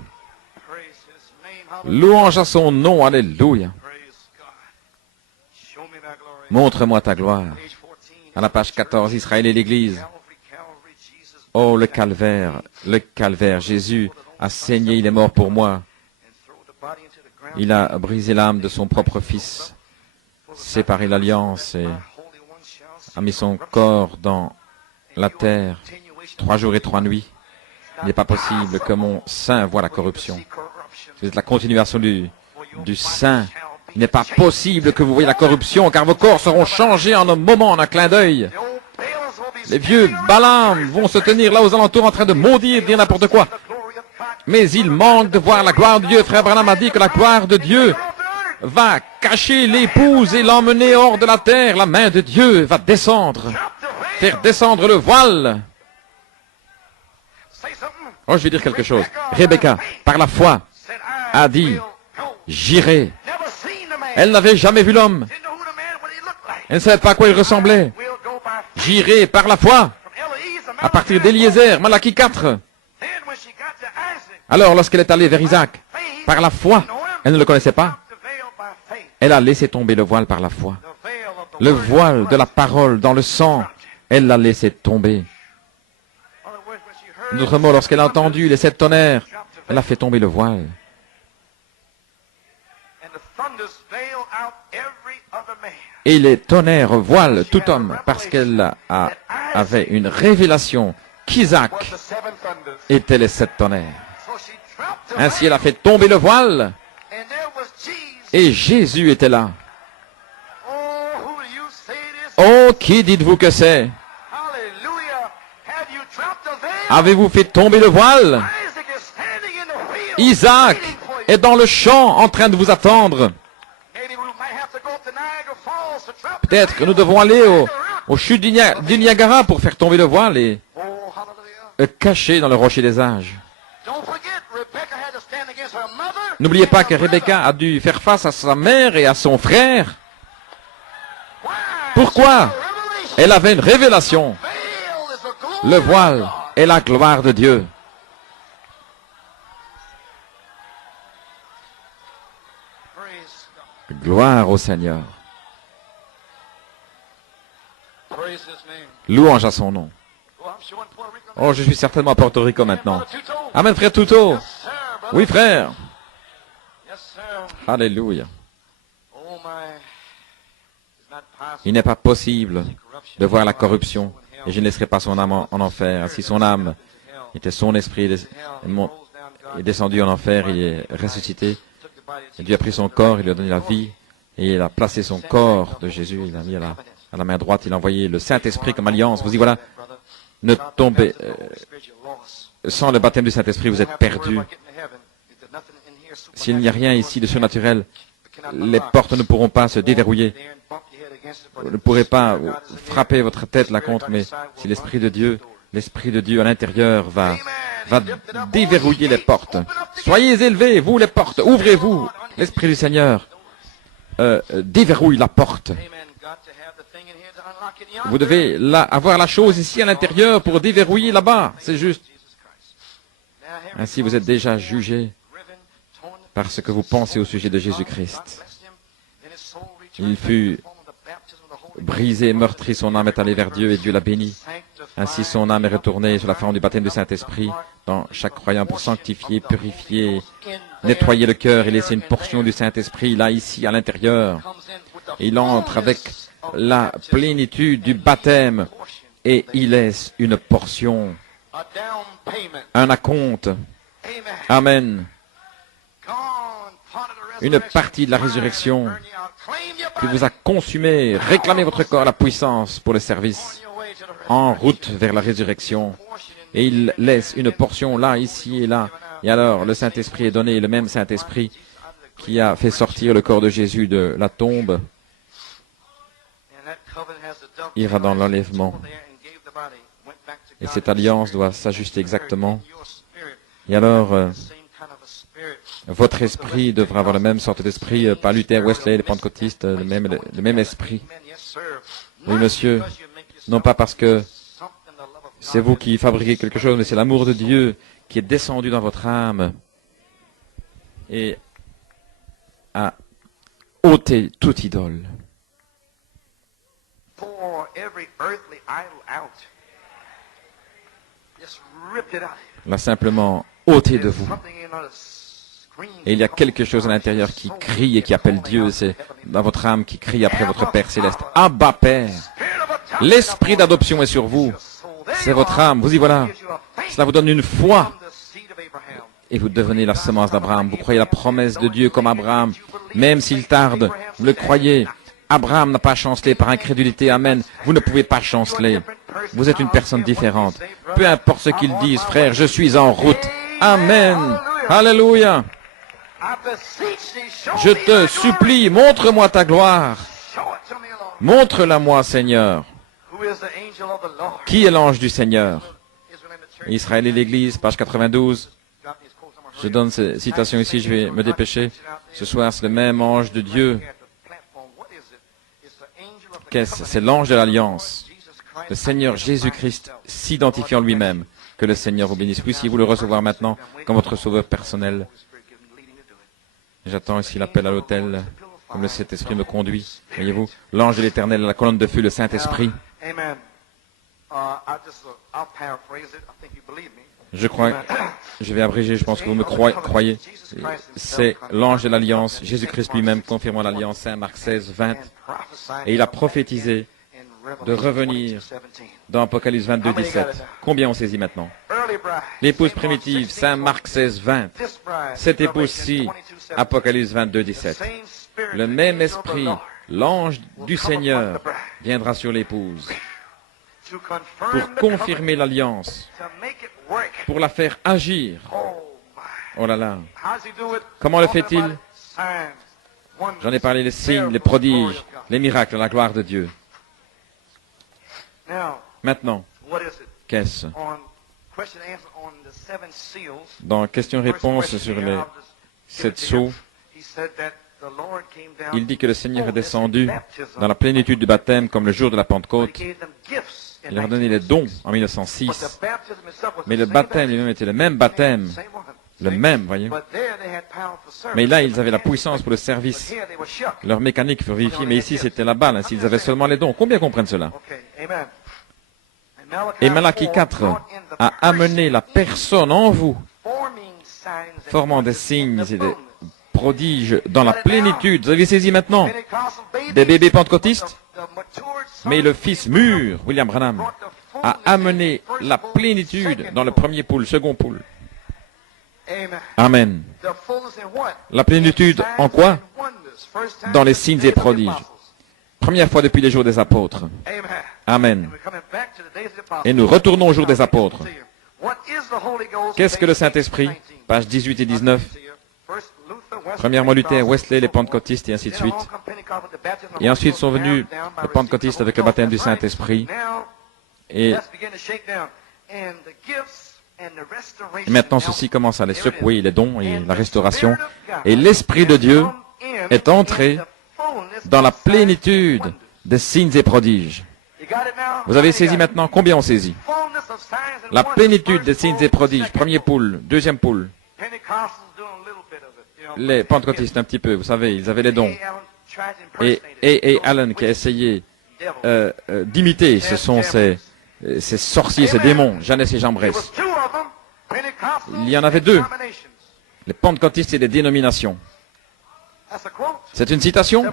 Louange à son nom, alléluia. Montre-moi ta gloire. À la page 14, Israël et l'Église. Oh, le calvaire, Jésus a saigné, il est mort pour moi. Il a brisé l'âme de son propre fils, séparé l'alliance et a mis son corps dans la terre 3 jours et 3 nuits. Il n'est pas possible que mon sein voie la corruption. C'est la continuation du Saint. Il n'est pas possible que vous voyez la corruption, car vos corps seront changés en un moment, en un clin d'œil. Les vieux Balaam vont se tenir là aux alentours en train de maudire, dire n'importe quoi. Mais il manque de voir la gloire de Dieu. Frère Branham a dit que la gloire de Dieu va cacher l'épouse et l'emmener hors de la terre. La main de Dieu va descendre, faire descendre le voile. Oh, je vais dire quelque chose. Rebecca, par la foi, a dit, j'irai. Elle n'avait jamais vu l'homme. Elle ne savait pas à quoi il ressemblait. J'irai par la foi. À partir d'Éliezer, Malachie 4. Alors, lorsqu'elle est allée vers Isaac, par la foi, elle ne le connaissait pas. Elle a laissé tomber le voile par la foi. Le voile de la parole dans le sang, elle l'a laissé tomber. D'autres mots, lorsqu'elle a entendu les 7 tonnerres, elle a fait tomber le voile. Et les tonnerres voilent tout homme parce qu'elle avait une révélation qu'Isaac était les 7 tonnerres. Ainsi, elle a fait tomber le voile et Jésus était là. Oh, qui dites-vous que c'est? Avez-vous fait tomber le voile? Isaac est dans le champ en train de vous attendre. Peut-être que nous devons aller aux chutes du Niagara pour faire tomber le voile et cacher dans le rocher des âges. N'oubliez pas que Rebecca a dû faire face à sa mère et à son frère. Pourquoi? Elle avait une révélation. Le voile est la gloire de Dieu. Gloire au Seigneur. Louange à son nom. Oh, je suis certainement à Porto Rico maintenant. Amen, frère Tuto. Oui, frère. Alléluia. Il n'est pas possible de voir la corruption et je ne laisserai pas son âme en enfer. Si son âme était son esprit est descendu en enfer, il est ressuscité. Et Dieu a pris son corps, il lui a donné la vie et il a placé son corps de Jésus, il l'a mis à la main droite, il a envoyé le Saint-Esprit comme alliance. Vous dites voilà, ne tombez, sans le baptême du Saint-Esprit, vous êtes perdus. S'il n'y a rien ici de surnaturel, les portes ne pourront pas se déverrouiller. Vous ne pourrez pas frapper votre tête là contre, mais si l'Esprit de Dieu à l'intérieur va déverrouiller les portes. Soyez élevés, vous les portes, ouvrez-vous. L'Esprit du Seigneur déverrouille la porte. Vous devez avoir la chose ici à l'intérieur pour déverrouiller là-bas, c'est juste. Ainsi vous êtes déjà jugés par ce que vous pensez au sujet de Jésus-Christ. Il fut brisé, meurtri, son âme est allée vers Dieu et Dieu l'a béni. Ainsi son âme est retournée sur la forme du baptême du Saint-Esprit dans chaque croyant pour sanctifier, purifier, nettoyer le cœur et laisser une portion du Saint-Esprit là, ici, à l'intérieur. Il entre avec la plénitude du baptême et il laisse une portion, un acompte. Amen. Une partie de la résurrection qui vous a consumé. Réclamez votre corps la puissance pour le service en route vers la résurrection. Et il laisse une portion là, ici et là. Et alors, le Saint-Esprit est donné, le même Saint-Esprit qui a fait sortir le corps de Jésus de la tombe ira dans l'enlèvement. Et cette alliance doit s'ajuster exactement. Et alors, votre esprit devra avoir la même sorte d'esprit, pas Luther, Wesley, les pentecôtistes, le même esprit. Oui, monsieur, non pas parce que c'est vous qui fabriquez quelque chose, mais c'est l'amour de Dieu qui est descendu dans votre âme et a ôté toute idole. L'a simplement ôté de vous. Et il y a quelque chose à l'intérieur qui crie et qui appelle Dieu. C'est dans votre âme qui crie après votre Père céleste. Abba Père, l'esprit d'adoption est sur vous. C'est votre âme. Vous y voilà. Cela vous donne une foi et vous devenez la semence d'Abraham. Vous croyez la promesse de Dieu comme Abraham, même s'il tarde, vous le croyez. Abraham n'a pas chancelé par incrédulité, amen. Vous ne pouvez pas chanceler. Vous êtes une personne différente. Peu importe ce qu'ils disent, frère, je suis en route. Amen. Alléluia. Je te supplie, montre-moi ta gloire. Montre-la-moi, Seigneur. Qui est l'ange du Seigneur? Israël et l'Église, page 92. Je donne cette citation ici, je vais me dépêcher. Ce soir, c'est le même ange de Dieu. Qu'est-ce? C'est l'ange de l'Alliance. Le Seigneur Jésus-Christ s'identifiant lui-même. Que le Seigneur vous bénisse. Puissiez-vous le recevoir maintenant comme votre sauveur personnel. J'attends ici l'appel à l'autel, comme le Saint-Esprit me conduit. Voyez-vous, l'ange de l'Éternel, la colonne de feu, le Saint-Esprit. Je crois, je vais abréger, je pense que vous me croyez. C'est l'ange de l'Alliance, Jésus-Christ lui-même confirmant l'Alliance, Saint Marc 16, 20. Et il a prophétisé de revenir dans Apocalypse 22, 17. Combien on saisit maintenant? L'épouse primitive, Saint Marc 16, 20. Cette épouse-ci, Apocalypse 22, 17. Le même esprit, l'ange du Seigneur, viendra sur l'épouse pour confirmer l'alliance, pour la faire agir. Oh là là. Comment le fait-il? J'en ai parlé, les signes, les prodiges, les miracles, la gloire de Dieu. Maintenant, qu'est-ce? Dans question-réponse sur les 7 sceaux, il dit que le Seigneur est descendu dans la plénitude du baptême comme le jour de la Pentecôte. Il leur a donné les dons en 1906. Mais le baptême lui-même était le même baptême. Le même, voyez. Mais là, ils avaient la puissance pour le service. Leur mécanique fut vérifiée, mais ici, c'était la balle. S'ils avaient seulement les dons. Combien comprennent cela? Et Malachie 4 a amené la personne en vous, formant des signes et des prodiges dans la plénitude. Vous avez saisi maintenant? Des bébés pentecôtistes? Mais le fils mûr, William Branham, a amené la plénitude dans le premier poule, second poule. Amen. La plénitude en quoi? Dans les signes et prodiges. Première fois depuis les jours des apôtres. Amen. Et nous retournons au jour des apôtres. Qu'est-ce que le Saint-Esprit? Pages 18 et 19. Premièrement Luther, Wesley, les pentecôtistes et ainsi de suite. Et ensuite sont venus les pentecôtistes avec le baptême du Saint-Esprit. Et maintenant ceci commence à les secouer, les dons et la restauration. Et l'Esprit de Dieu est entré dans la plénitude des signes et prodiges. Vous avez saisi maintenant? Combien on saisit? La plénitude des signes et prodiges. Premier poule, deuxième poule. Les pentecôtistes un petit peu, vous savez, ils avaient les dons. Et Allen qui a essayé d'imiter, ce sont ces sorciers, ces démons, Jeannès et Jambres. Il y en avait deux. Les pentecôtistes et les dénominations. C'est une citation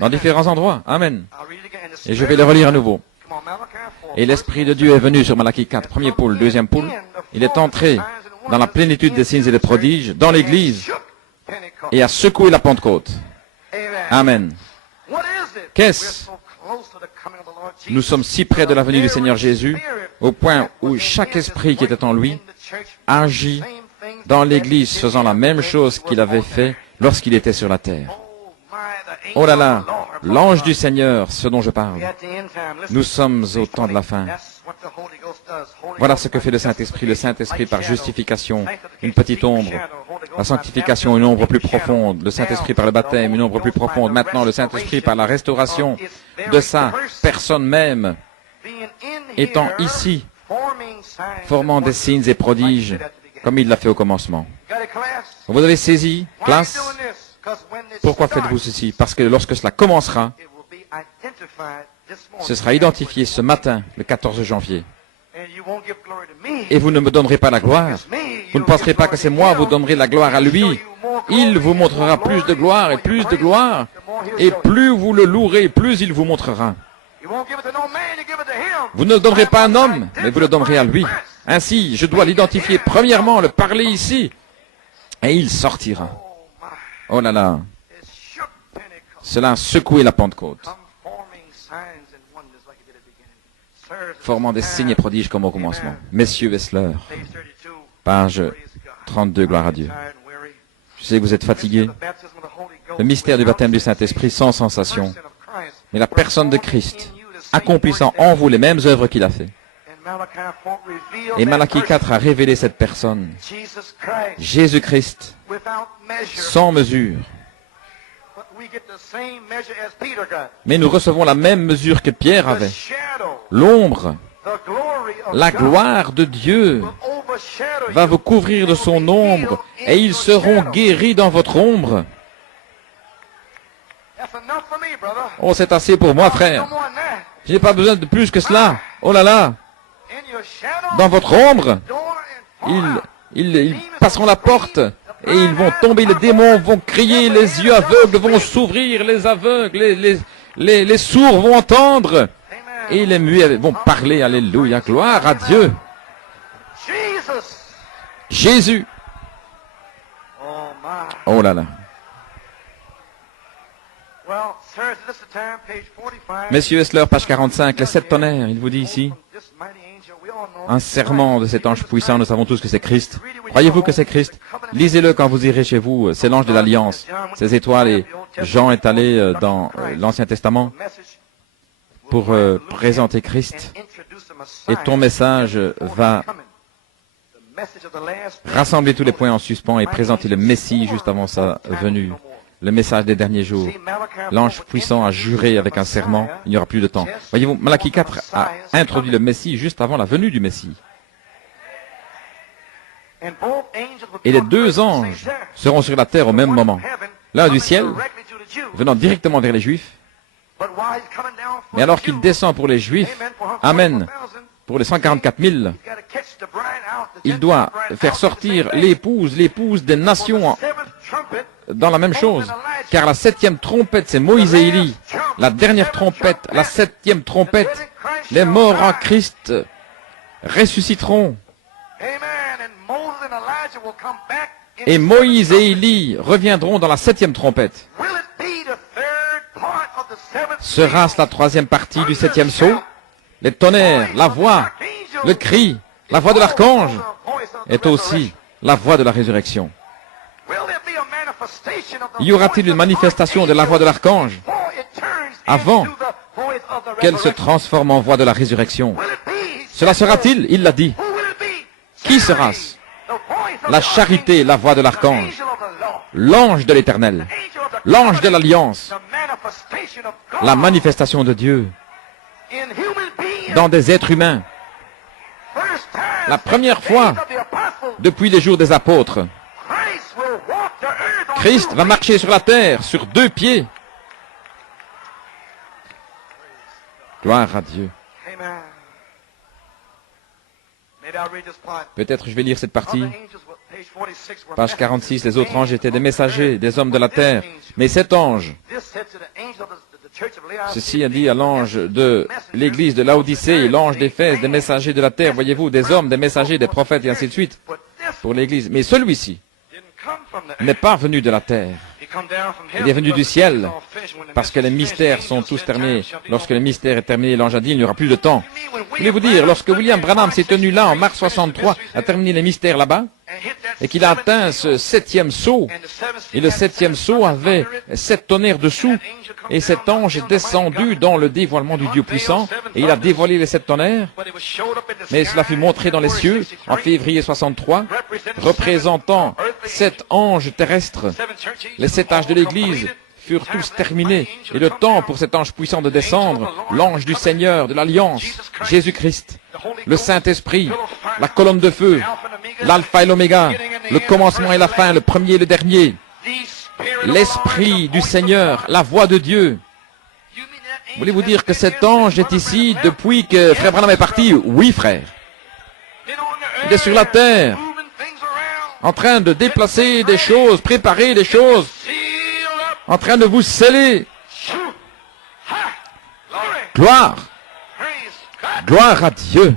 dans différents endroits. Amen. Et je vais le relire à nouveau. Et l'Esprit de Dieu est venu sur Malachie 4, premier poule, deuxième poule. Il est entré dans la plénitude des signes et des prodiges, dans l'Église, et a secoué la Pentecôte. Amen. Qu'est-ce? Nous sommes si près de la venue du Seigneur Jésus, au point où chaque esprit qui était en lui agit dans l'Église, faisant la même chose qu'il avait fait lorsqu'il était sur la terre. Oh là là, l'ange du Seigneur, ce dont je parle. Nous sommes au temps de la fin. Voilà ce que fait le Saint-Esprit. Le Saint-Esprit par justification, une petite ombre. La sanctification, une ombre plus profonde. Le Saint-Esprit par le baptême, une ombre plus profonde. Maintenant, le Saint-Esprit par la restauration de sa personne même, étant ici, formant des signes et prodiges, comme il l'a fait au commencement. Vous avez saisi, classe? Pourquoi faites-vous ceci? Parce que lorsque cela commencera, ce sera identifié ce matin, le 14 janvier. Et vous ne me donnerez pas la gloire. Vous ne penserez pas que c'est moi, vous donnerez la gloire à lui. Il vous montrera plus de gloire et plus de gloire. Et plus vous le louerez, plus il vous montrera. Vous ne le donnerez pas à un homme, mais vous le donnerez à lui. Ainsi, je dois l'identifier premièrement, le parler ici. Et il sortira. Oh là là. Cela a secoué la Pentecôte, formant des signes et prodiges comme au commencement. Messieurs Wessler, page 32, gloire à Dieu. Je sais que vous êtes fatigués. Le mystère du baptême du Saint-Esprit sans sensation, mais la personne de Christ, accomplissant en vous les mêmes œuvres qu'il a fait. Et Malachie 4 a révélé cette personne, Jésus-Christ, sans mesure. Mais nous recevons la même mesure que Pierre avait. L'ombre, la gloire de Dieu va vous couvrir de son ombre et ils seront guéris dans votre ombre. Oh, c'est assez pour moi, frère. Je n'ai pas besoin de plus que cela. Oh là là. Dans votre ombre, ils passeront la porte et ils vont tomber, les démons vont crier, les yeux aveugles vont s'ouvrir, les aveugles, les sourds vont entendre et les muets vont parler. Alléluia, gloire à Dieu. Jésus. Oh là là. Messieurs Wessler, page 45, les 7 tonnerres, il vous dit ici, un serment de cet ange puissant, nous savons tous que c'est Christ. Croyez-vous que c'est Christ? Lisez-le quand vous irez chez vous, c'est l'ange de l'Alliance. Ces étoiles, et Jean est allé dans l'Ancien Testament pour présenter Christ. Et ton message va rassembler tous les points en suspens et présenter le Messie juste avant sa venue. Le message des derniers jours. L'ange puissant a juré avec un serment, il n'y aura plus de temps. Voyez-vous, Malachie 4 a introduit le Messie juste avant la venue du Messie. Et les 2 anges seront sur la terre au même moment. L'un du ciel, venant directement vers les Juifs. Mais alors qu'il descend pour les Juifs, amen, pour les 144 000, il doit faire sortir l'épouse des nations dans la même chose. Car la 7e trompette, c'est Moïse et Élie. La dernière trompette, la 7e trompette, les morts en Christ ressusciteront. Et Moïse et Élie reviendront dans la 7e trompette. Sera-ce la 3e partie du 7e sceau? Les tonnerres, la voix, le cri, la voix de l'archange est aussi la voix de la résurrection. Y aura-t-il une manifestation de la voix de l'archange avant qu'elle se transforme en voix de la résurrection? Cela sera-t-il? Il l'a dit. Qui sera-ce? La charité, la voix de l'archange, l'ange de l'Éternel, l'ange de l'Alliance, la manifestation de Dieu dans des êtres humains. La première fois depuis les jours des apôtres, Christ va marcher sur la terre sur 2 pieds. Gloire à Dieu. Peut-être je vais lire cette partie. Page 46, les autres anges étaient des messagers, des hommes de la terre. Mais cet ange, ceci a dit à l'ange de l'église de Laodicée, l'ange d'Éphèse, des messagers de la terre, voyez-vous, des hommes, des messagers, des prophètes et ainsi de suite, pour l'église. Mais celui-ci n'est pas venu de la terre. Il est venu du ciel, parce que les mystères sont tous terminés. Lorsque le mystère est terminé, l'ange a dit, il n'y aura plus de temps. Voulez-vous dire, lorsque William Branham s'est tenu là, en mars 63, a terminé les mystères là-bas, et qu'il a atteint ce 7e sceau, et le 7e sceau avait 7 tonnerres dessous, et cet ange est descendu dans le dévoilement du Dieu puissant, et il a dévoilé les 7 tonnerres, mais cela fut montré dans les cieux, en février 63, représentant 7 anges terrestres. Les 7 âges de l'Église furent tous terminés, et le temps pour cet ange puissant de descendre, l'ange du Seigneur, de l'Alliance, Jésus-Christ, le Saint-Esprit, la colonne de feu, l'alpha et l'oméga, le commencement et la fin, le premier et le dernier, l'Esprit du Seigneur, la voix de Dieu. Voulez-vous dire que cet ange est ici depuis que frère Branham est parti? Oui, frère. Il est sur la terre, en train de déplacer des choses, préparer des choses, en train de vous sceller. Gloire. Gloire à Dieu.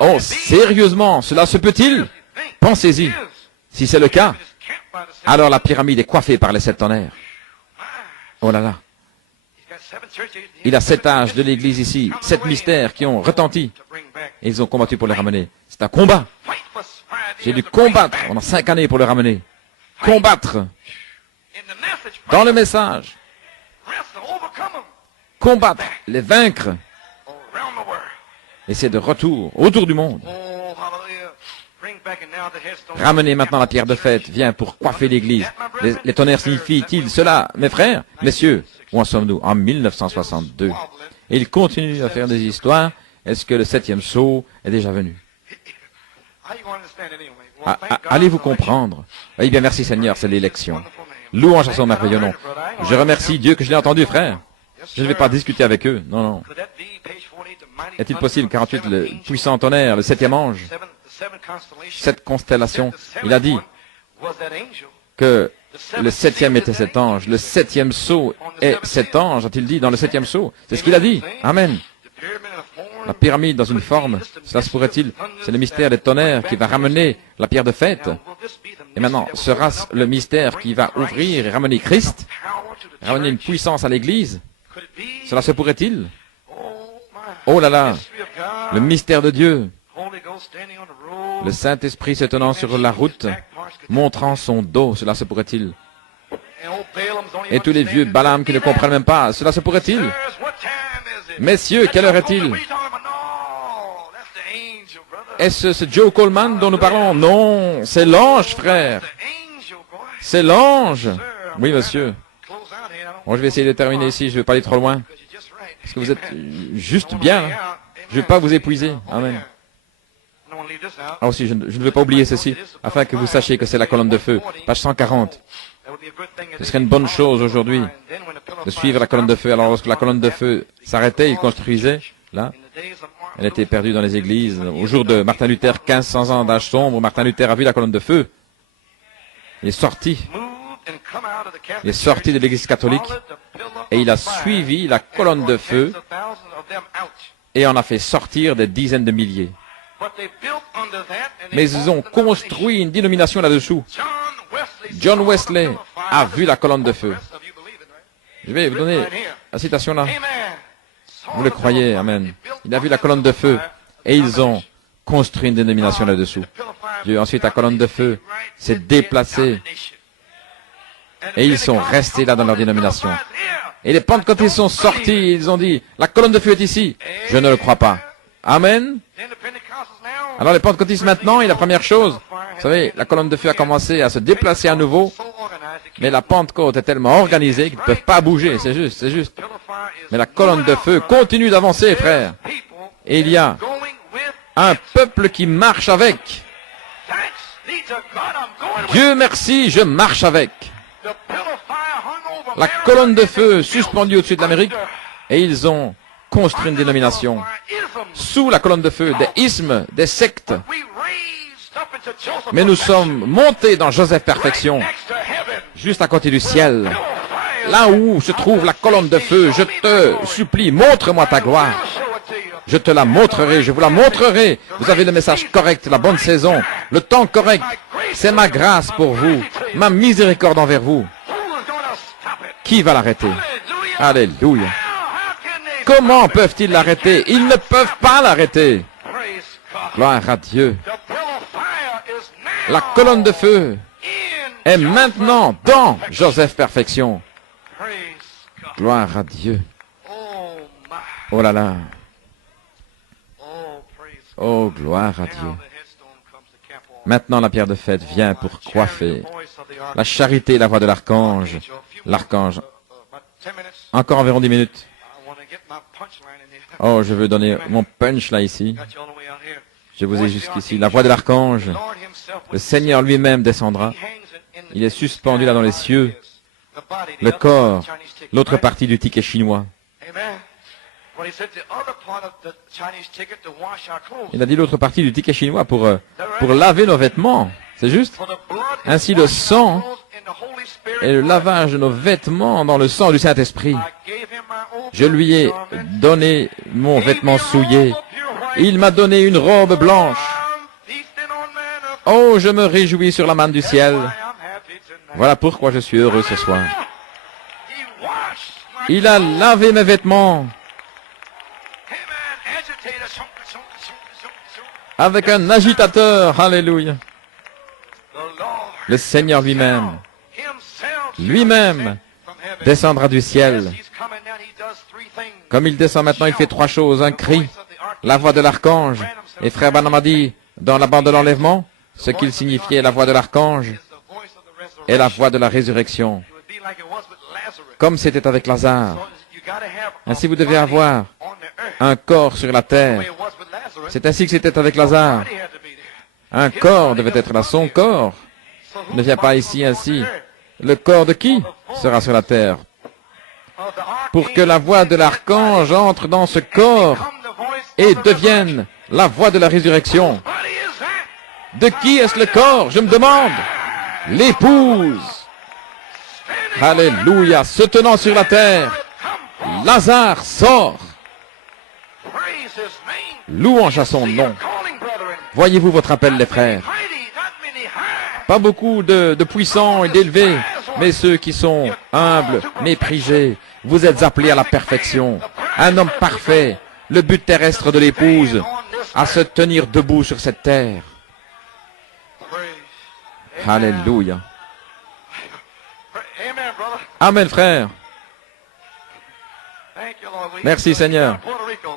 Oh, sérieusement, cela se peut-il? Pensez-y. Si c'est le cas, alors la pyramide est coiffée par les 7 tonnerres. Oh là là. Il a 7 âges de l'Église ici, 7 mystères qui ont retenti. Et ils ont combattu pour les ramener. C'est un combat. J'ai dû combattre pendant 5 années pour le ramener. Combattre. Dans le message. Combattre, les vaincre. Et c'est de retour, autour du monde. Ramenez maintenant la pierre de fête, viens pour coiffer l'église. Les tonnerres signifient-ils cela, mes frères, messieurs? Où en sommes-nous? En 1962. Et il continue à faire des histoires. Est-ce que le 7e sceau est déjà venu? Allez-vous comprendre? Eh bien, merci Seigneur, c'est l'élection. Louange à son merveilleux nom. Je remercie Dieu que je l'ai entendu, frère. Je ne vais pas discuter avec eux. Non, non. Est-il possible, 48, le puissant tonnerre, le 7e ange, 7 constellations, il a dit que le 7e était cet ange, le 7e sceau est cet ange, a-t-il dit dans le 7e sceau? C'est ce qu'il a dit. Amen. La pyramide dans une forme, cela se pourrait-il? C'est le mystère des tonnerres qui va ramener la pierre de fête. Et maintenant, sera-ce le mystère qui va ouvrir et ramener Christ, ramener une puissance à l'Église? Cela se pourrait-il? Oh là là, le mystère de Dieu, le Saint-Esprit se tenant sur la route, montrant son dos, cela se pourrait-il? Et tous les vieux Balaam qui ne comprennent même pas, cela se pourrait-il? Messieurs, quelle heure est-il? Est-ce ce Joe Coleman dont nous parlons? Non, c'est l'ange, frère. C'est l'ange. Oui, monsieur. Bon, je vais essayer de terminer ici, je ne vais pas aller trop loin. Parce que vous êtes juste bien. Hein? Je ne vais pas vous épuiser. Amen. Ah aussi, je ne veux pas oublier ceci, afin que vous sachiez que c'est la colonne de feu. Page 140. Ce serait une bonne chose aujourd'hui de suivre la colonne de feu. Alors lorsque la colonne de feu s'arrêtait, il construisait, là, elle était perdue dans les églises. Au jour de Martin Luther, 1500 ans d'âge sombre, Martin Luther a vu la colonne de feu. Il est sorti. Il est sorti de l'église catholique et il a suivi la colonne de feu et en a fait sortir des dizaines de milliers. Mais ils ont construit une dénomination là-dessous. John Wesley a vu la colonne de feu. Je vais vous donner la citation là. Vous le croyez, amen. Il a vu la colonne de feu et ils ont construit une dénomination là-dessous. Ensuite, la colonne de feu s'est déplacée et ils sont restés là dans leur dénomination. Et les pentecôtistes sont sortis, ils ont dit, la colonne de feu est ici. Je ne le crois pas. Amen. Alors les pentecôtistes maintenant, et la première chose, vous savez, la colonne de feu a commencé à se déplacer à nouveau, mais la Pentecôte est tellement organisée qu'ils ne peuvent pas bouger, c'est juste, c'est juste. Mais la colonne de feu continue d'avancer, frère. Et il y a un peuple qui marche avec. Dieu merci, je marche avec. La colonne de feu suspendue au-dessus de l'Amérique, et ils ont construit une dénomination sous la colonne de feu, des ismes, des sectes. Mais nous sommes montés dans Joseph Perfection, juste à côté du ciel, là où se trouve la colonne de feu. Je te supplie, montre-moi ta gloire. Je te la montrerai, je vous la montrerai. Vous avez le message correct, la bonne saison, le temps correct. C'est ma grâce pour vous, ma miséricorde envers vous. Qui va l'arrêter? Alléluia. Comment peuvent-ils l'arrêter? Ils ne peuvent pas l'arrêter. Gloire à Dieu. La colonne de feu est maintenant dans Joseph Perfection. Gloire à Dieu. Oh là là. Oh, gloire à Dieu. Maintenant, la pierre de fête vient pour coiffer. La charité et la voix de l'archange. L'archange. Encore environ 10 minutes. Oh, je veux donner mon punch là ici. Je vous ai jusqu'ici. La voix de l'archange. Le Seigneur lui-même descendra. Il est suspendu là dans les cieux. Le corps, l'autre partie du ticket chinois. Il a dit l'autre partie du ticket chinois pour laver nos vêtements. C'est juste? Ainsi le sang et le lavage de nos vêtements dans le sang du Saint-Esprit. Je lui ai donné mon vêtement souillé Il m'a donné une robe blanche. Oh, je me réjouis sur la manne du ciel. Voilà pourquoi je suis heureux ce soir. Il a lavé mes vêtements avec un agitateur. Alléluia. Le Seigneur lui-même descendra du ciel. Comme il descend maintenant, il fait trois choses. Un cri, la voix de l'archange. Et frère Branham a dit, dans la bande de l'enlèvement, ce qu'il signifiait la voix de l'archange et la voix de la résurrection. Comme c'était avec Lazare. Ainsi vous devez avoir un corps sur la terre. C'est ainsi que c'était avec Lazare. Un corps devait être là. Son corps ne vient pas ici ainsi. Le corps de qui sera sur la terre? Pour que la voix de l'archange entre dans ce corps et devienne la voix de la résurrection. De qui est-ce le corps? Je me demande. L'épouse. Alléluia. Se tenant sur la terre, Lazare sort. Louange à son nom. Voyez-vous votre appel, les frères? Pas beaucoup de puissants et d'élevés, mais ceux qui sont humbles, méprisés. Vous êtes appelés à la perfection. Un homme parfait, le but terrestre de l'épouse, à se tenir debout sur cette terre. Alléluia. Amen, frère. Merci, Seigneur.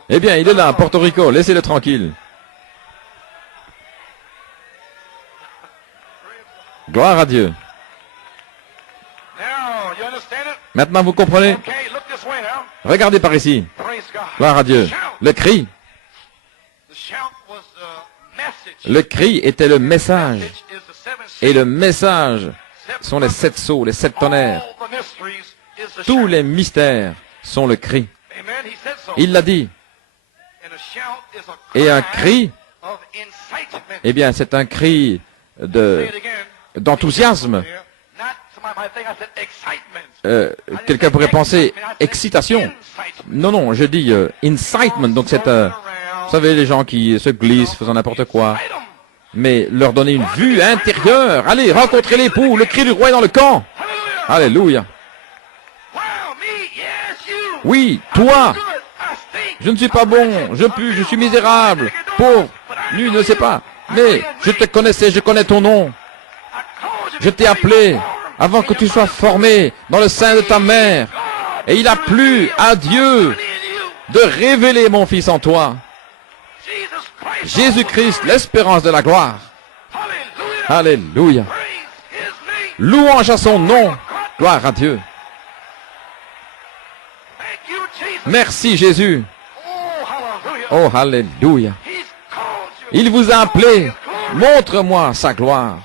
Eh bien, il est là, à Porto Rico. Laissez-le tranquille. Gloire à Dieu. Maintenant, vous comprenez? Regardez par ici. Gloire à Dieu. Le cri. Le cri était le message. Et le message sont les 7 sceaux, les 7 tonnerres. Tous les mystères sont le cri. Il l'a dit. Et un cri, eh bien, c'est un cri d'enthousiasme. Quelqu'un pourrait penser excitation. Non, non, je dis incitement. Donc c'est, vous savez, les gens qui se glissent, faisant n'importe quoi. Mais leur donner une vue intérieure. Allez, rencontrez l'époux. Le cri du roi est dans le camp. Alléluia. Oui, toi. Je ne suis pas bon. Je suis misérable. Pauvre. Lui ne sait pas. Mais je te connaissais, je connais ton nom. Je t'ai appelé avant que tu sois formé dans le sein de ta mère. Et il a plu à Dieu de révéler mon fils en toi. Jésus-Christ, l'espérance de la gloire. Alléluia. Louange à son nom. Gloire à Dieu. Merci Jésus. Oh, alléluia. Il vous a appelé. Montre-moi sa gloire.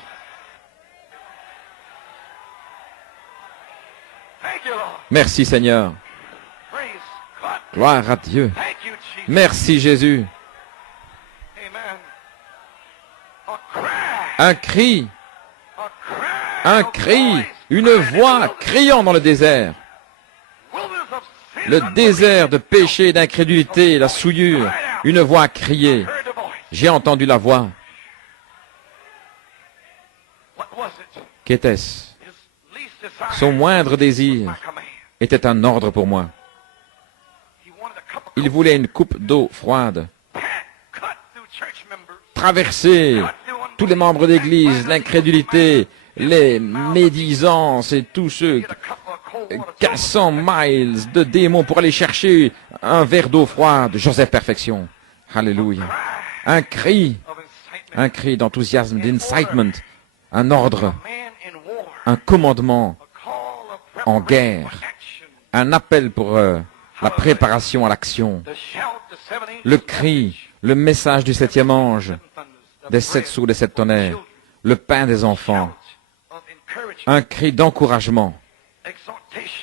Merci Seigneur. Gloire à Dieu. Merci Jésus. Un cri, une voix criant dans le désert. Le désert de péché, d'incrédulité, la souillure. Une voix a crié. J'ai entendu la voix. Qu'était-ce? Son moindre désir était un ordre pour moi. Il voulait une coupe d'eau froide. Traverser tous les membres d'église, l'incrédulité, les médisances et tous ceux 400 miles de démons pour aller chercher un verre d'eau froide. Joseph Perfection. Alléluia. Un cri d'enthousiasme, d'incitement, un ordre, un commandement en guerre, un appel pour la préparation à l'action, le cri, le message du 7e ange, des 7 sceaux, des 7 tonnerres, le pain des enfants, un cri d'encouragement,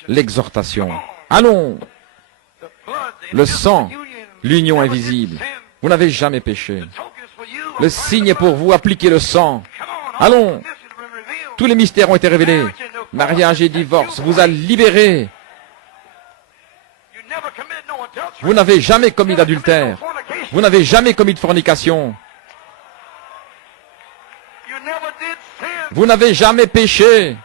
l'exhortation. Allons! Le sang, l'union invisible. Vous n'avez jamais péché. Le signe est pour vous, appliquez le sang. Allons! Tous les mystères ont été révélés. Mariage et divorce vous a libéré. Vous n'avez jamais commis d'adultère. Vous n'avez jamais commis de fornication. Vous n'avez jamais péché.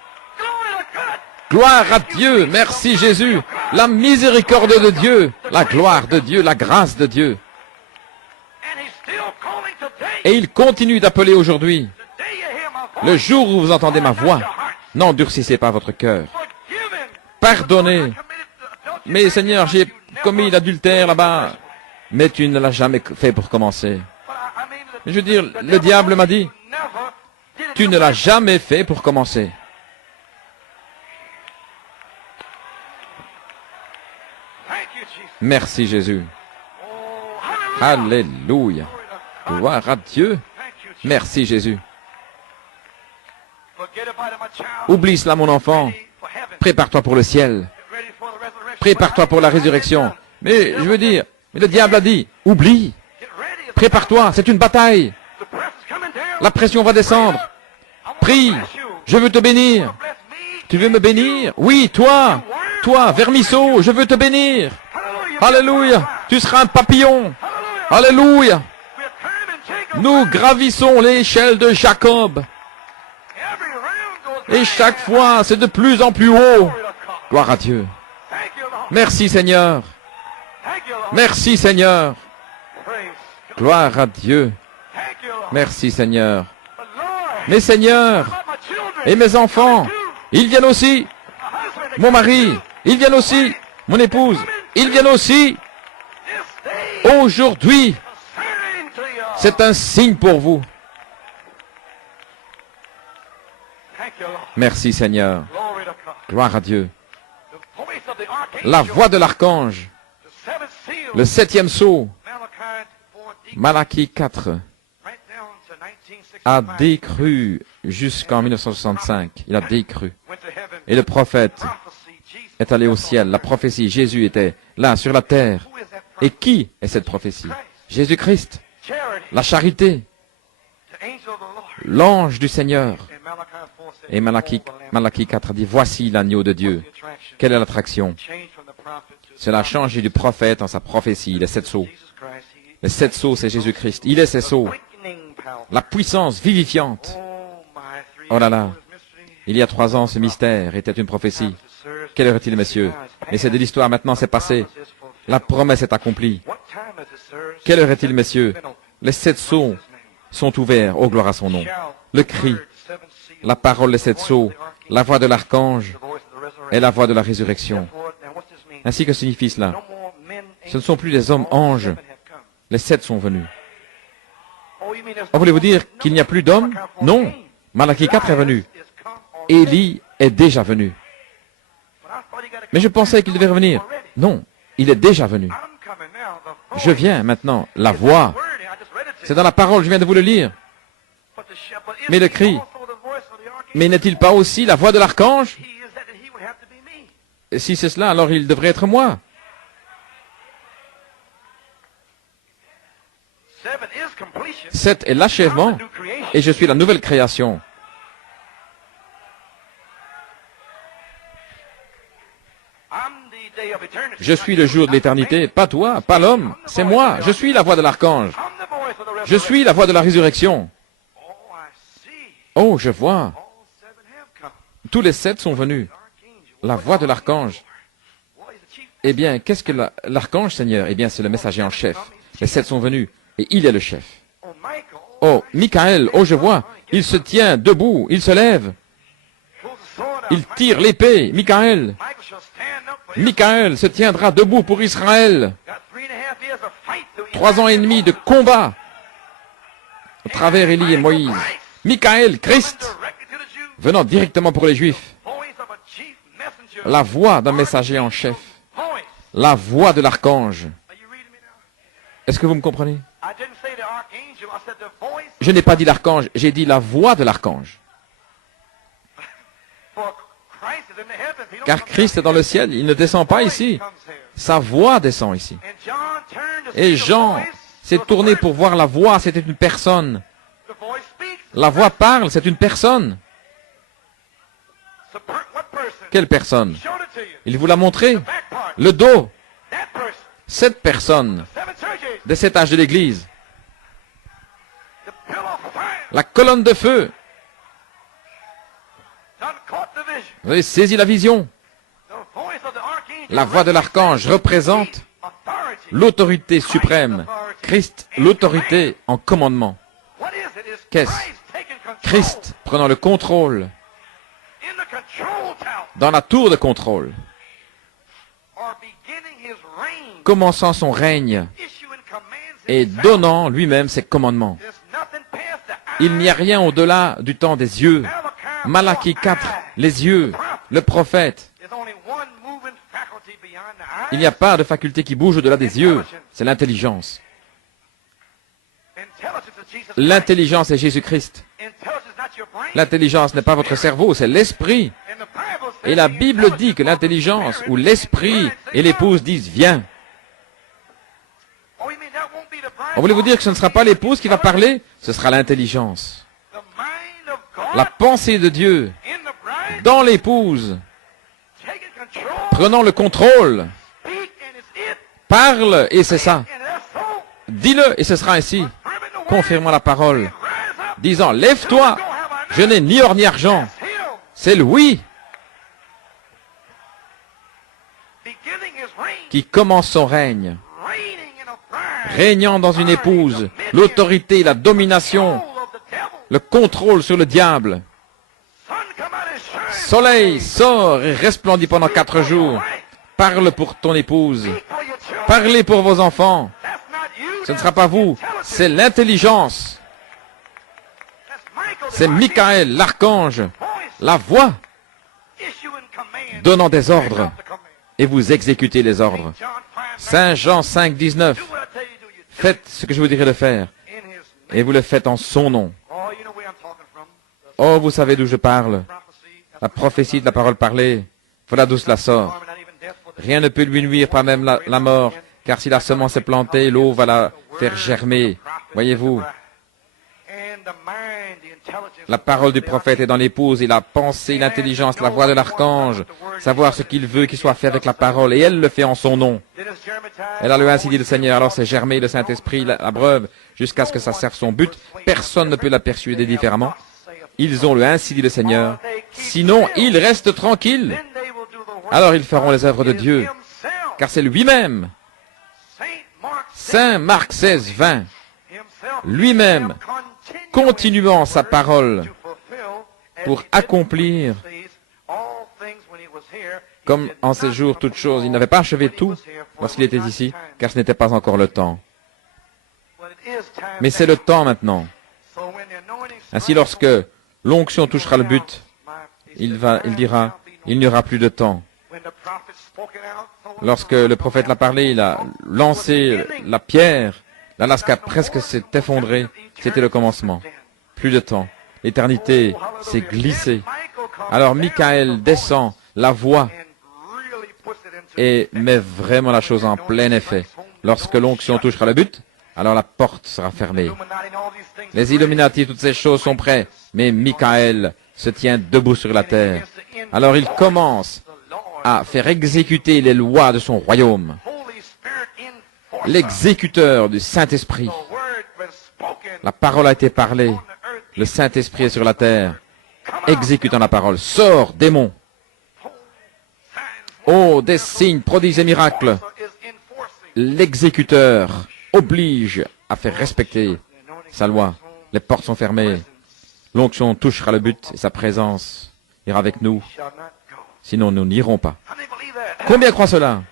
Gloire à Dieu. Merci Jésus. La miséricorde de Dieu, la gloire de Dieu, la grâce de Dieu. Et il continue d'appeler aujourd'hui. Le jour où vous entendez ma voix, n'endurcissez pas votre cœur. Pardonnez. Mais Seigneur, j'ai commis l'adultère là-bas. Mais tu ne l'as jamais fait pour commencer. Je veux dire, le diable m'a dit, tu ne l'as jamais fait pour commencer. Merci Jésus. Alléluia. Gloire à Dieu. Merci Jésus. Oublie cela mon enfant. Prépare-toi pour le ciel. Prépare-toi pour la résurrection. Mais je veux dire, mais le diable a dit, oublie. Prépare-toi, c'est une bataille. La pression va descendre. Prie, je veux te bénir. Tu veux me bénir? Oui, toi, vermisseau, je veux te bénir. Alléluia, tu seras un papillon. Alléluia. Nous gravissons l'échelle de Jacob. Et chaque fois, c'est de plus en plus haut. Gloire à Dieu. Merci Seigneur. Merci Seigneur. Gloire à Dieu. Merci Seigneur. Mes Seigneurs et mes enfants, ils viennent aussi. Mon mari, ils viennent aussi. Mon épouse, ils viennent aussi. Aujourd'hui, c'est un signe pour vous. Merci Seigneur. Gloire à Dieu. La voix de l'archange. Le 7e sceau. Malachie 4 a décru jusqu'en 1965. Il a décru. Et le prophète est allé au ciel. La prophétie, Jésus était là sur la terre. Et qui est cette prophétie? Jésus-Christ. La charité. L'ange du Seigneur. Et Malachie 4 a dit, voici l'agneau de Dieu. Quelle est l'attraction? Cela a changé du prophète en sa prophétie, les 7 sceaux. Les 7 sceaux, c'est Jésus-Christ. Il est ces sceaux. La puissance vivifiante. Oh là là. Il y a 3 ans, ce mystère était une prophétie. Quelle heure est-il, messieurs? Mais c'est de l'histoire, maintenant c'est passé. La promesse est accomplie. Quelle heure est-il, messieurs? Les 7 sceaux sont ouverts. Oh, gloire à son nom. Le cri, la parole des 7 sceaux, la voix de l'archange et la voix de la résurrection. Ainsi que signifie cela? Ce ne sont plus des hommes anges. Les 7 sont venus. Voulez-vous dire qu'il n'y a plus d'hommes? Non. Malachie 4 est venu. Élie est déjà venu. Mais je pensais qu'il devait revenir. Non, il est déjà venu. Je viens maintenant. La voix. C'est dans la parole, je viens de vous le lire. Mais le cri. Mais n'est-il pas aussi la voix de l'archange? Si c'est cela, alors il devrait être moi. 7 est l'achèvement, et je suis la nouvelle création. Je suis le jour de l'éternité, pas toi, pas l'homme, c'est moi, je suis la voix de l'archange. Je suis la voix de la résurrection. Oh, je vois. Tous les 7 sont venus. La voix de l'archange. Eh bien, qu'est-ce que l'archange, Seigneur? Eh bien, c'est le messager en chef. Les 7 sont venus, et il est le chef. Oh, Michael, oh, je vois. Il se tient debout, il se lève. Il tire l'épée, Michael. Michael se tiendra debout pour Israël. 3 ans et demi de combat à travers Élie et Moïse. Michael, Christ, venant directement pour les Juifs. La voix d'un messager en chef. La voix de l'archange. Est-ce que vous me comprenez? Je n'ai pas dit l'archange, j'ai dit la voix de l'archange. Car Christ est dans le ciel, il ne descend pas ici. Sa voix descend ici. Et Jean s'est tourné pour voir la voix, c'était une personne. La voix parle, c'est une personne. Quelle personne? Il vous l'a montré. Le dos. 7 personnes des 7 âges de l'Église. La colonne de feu. Vous avez saisi la vision. La voix de l'archange représente l'autorité suprême. Christ, l'autorité en commandement. Qu'est-ce? Christ prenant le contrôle dans la tour de contrôle, commençant son règne et donnant lui-même ses commandements. Il n'y a rien au-delà du temps des yeux. Malachie 4, les yeux, le prophète. Il n'y a pas de faculté qui bouge au-delà des yeux. C'est l'intelligence. L'intelligence est Jésus-Christ. L'intelligence n'est pas votre cerveau, c'est l'esprit. Et la Bible dit que l'intelligence ou l'esprit et l'épouse disent « Viens ». Voulez-vous dire que ce ne sera pas l'épouse qui va parler? Ce sera l'intelligence. La pensée de Dieu dans l'épouse, prenant le contrôle. Parle et c'est ça. Dis-le et ce sera ainsi. Confirmant la parole, disant « Lève-toi, je n'ai ni or ni argent. » C'est le oui qui commence son règne, régnant dans une épouse, l'autorité, la domination, le contrôle sur le diable. Soleil, sort et resplendit pendant 4 jours. Parle pour ton épouse. Parlez pour vos enfants. Ce ne sera pas vous, c'est l'intelligence. C'est Michael, l'archange, la voix, donnant des ordres, et vous exécutez les ordres. Saint Jean 5, 19. Faites ce que je vous dirai de faire, et vous le faites en son nom. Oh, vous savez d'où je parle. La prophétie de la parole parlée, voilà d'où cela sort. Rien ne peut lui nuire, pas même la mort, car si la semence est plantée, l'eau va la faire germer. Voyez-vous, la parole du prophète est dans l'épouse, et la pensée, l'intelligence, la voix de l'archange, savoir ce qu'il veut qu'il soit fait avec la parole, et elle le fait en son nom. Elle a le ainsi dit le Seigneur, alors c'est germé, le Saint-Esprit l'abreuve, jusqu'à ce que ça serve son but. Personne ne peut la persuader différemment. Ils ont le ainsi dit le Seigneur. Sinon, ils restent tranquilles. Alors ils feront les œuvres de Dieu, car c'est lui-même. Saint Marc 16, 20. Lui-même, continuant sa parole pour accomplir, comme en ces jours toutes choses. Il n'avait pas achevé tout lorsqu'il était ici, car ce n'était pas encore le temps. Mais c'est le temps maintenant. Ainsi, lorsque l'onction touchera le but, il dira, il n'y aura plus de temps. Lorsque le prophète l'a parlé, il a lancé la pierre, l'Alaska presque s'est effondré, c'était le commencement. Plus de temps. L'éternité s'est glissée. Alors Michael descend, la voix, et met vraiment la chose en plein effet. Lorsque l'onction touchera le but, alors la porte sera fermée. Les Illuminati, toutes ces choses sont prêtes, mais Michael se tient debout sur la terre. Alors il commence à faire exécuter les lois de son royaume. L'exécuteur du Saint-Esprit. La parole a été parlée. Le Saint-Esprit est sur la terre. Exécutant la parole. Sors, démon. Oh, des signes, prodiges et miracles. L'exécuteur oblige à faire respecter sa loi. Les portes sont fermées. L'onction touchera le but et sa présence ira avec nous. Sinon, nous n'irons pas. Combien croient cela?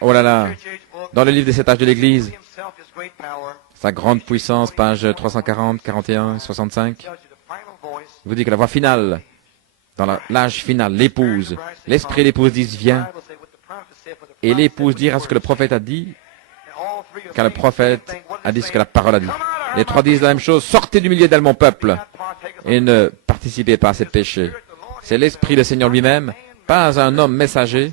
Oh là là. Dans le livre des 7 âges de l'Église, sa grande puissance, page 340, 41, 65, il vous dit que la voix finale, dans l'âge final, l'épouse, l'esprit et l'épouse disent viens, et l'épouse dira ce que le prophète a dit, car le prophète a dit ce que la parole a dit. Les 3 disent la même chose, sortez du milieu d'elle, mon peuple, et ne participez pas à ces péchés. C'est l'Esprit, le Seigneur lui-même, pas un homme messager,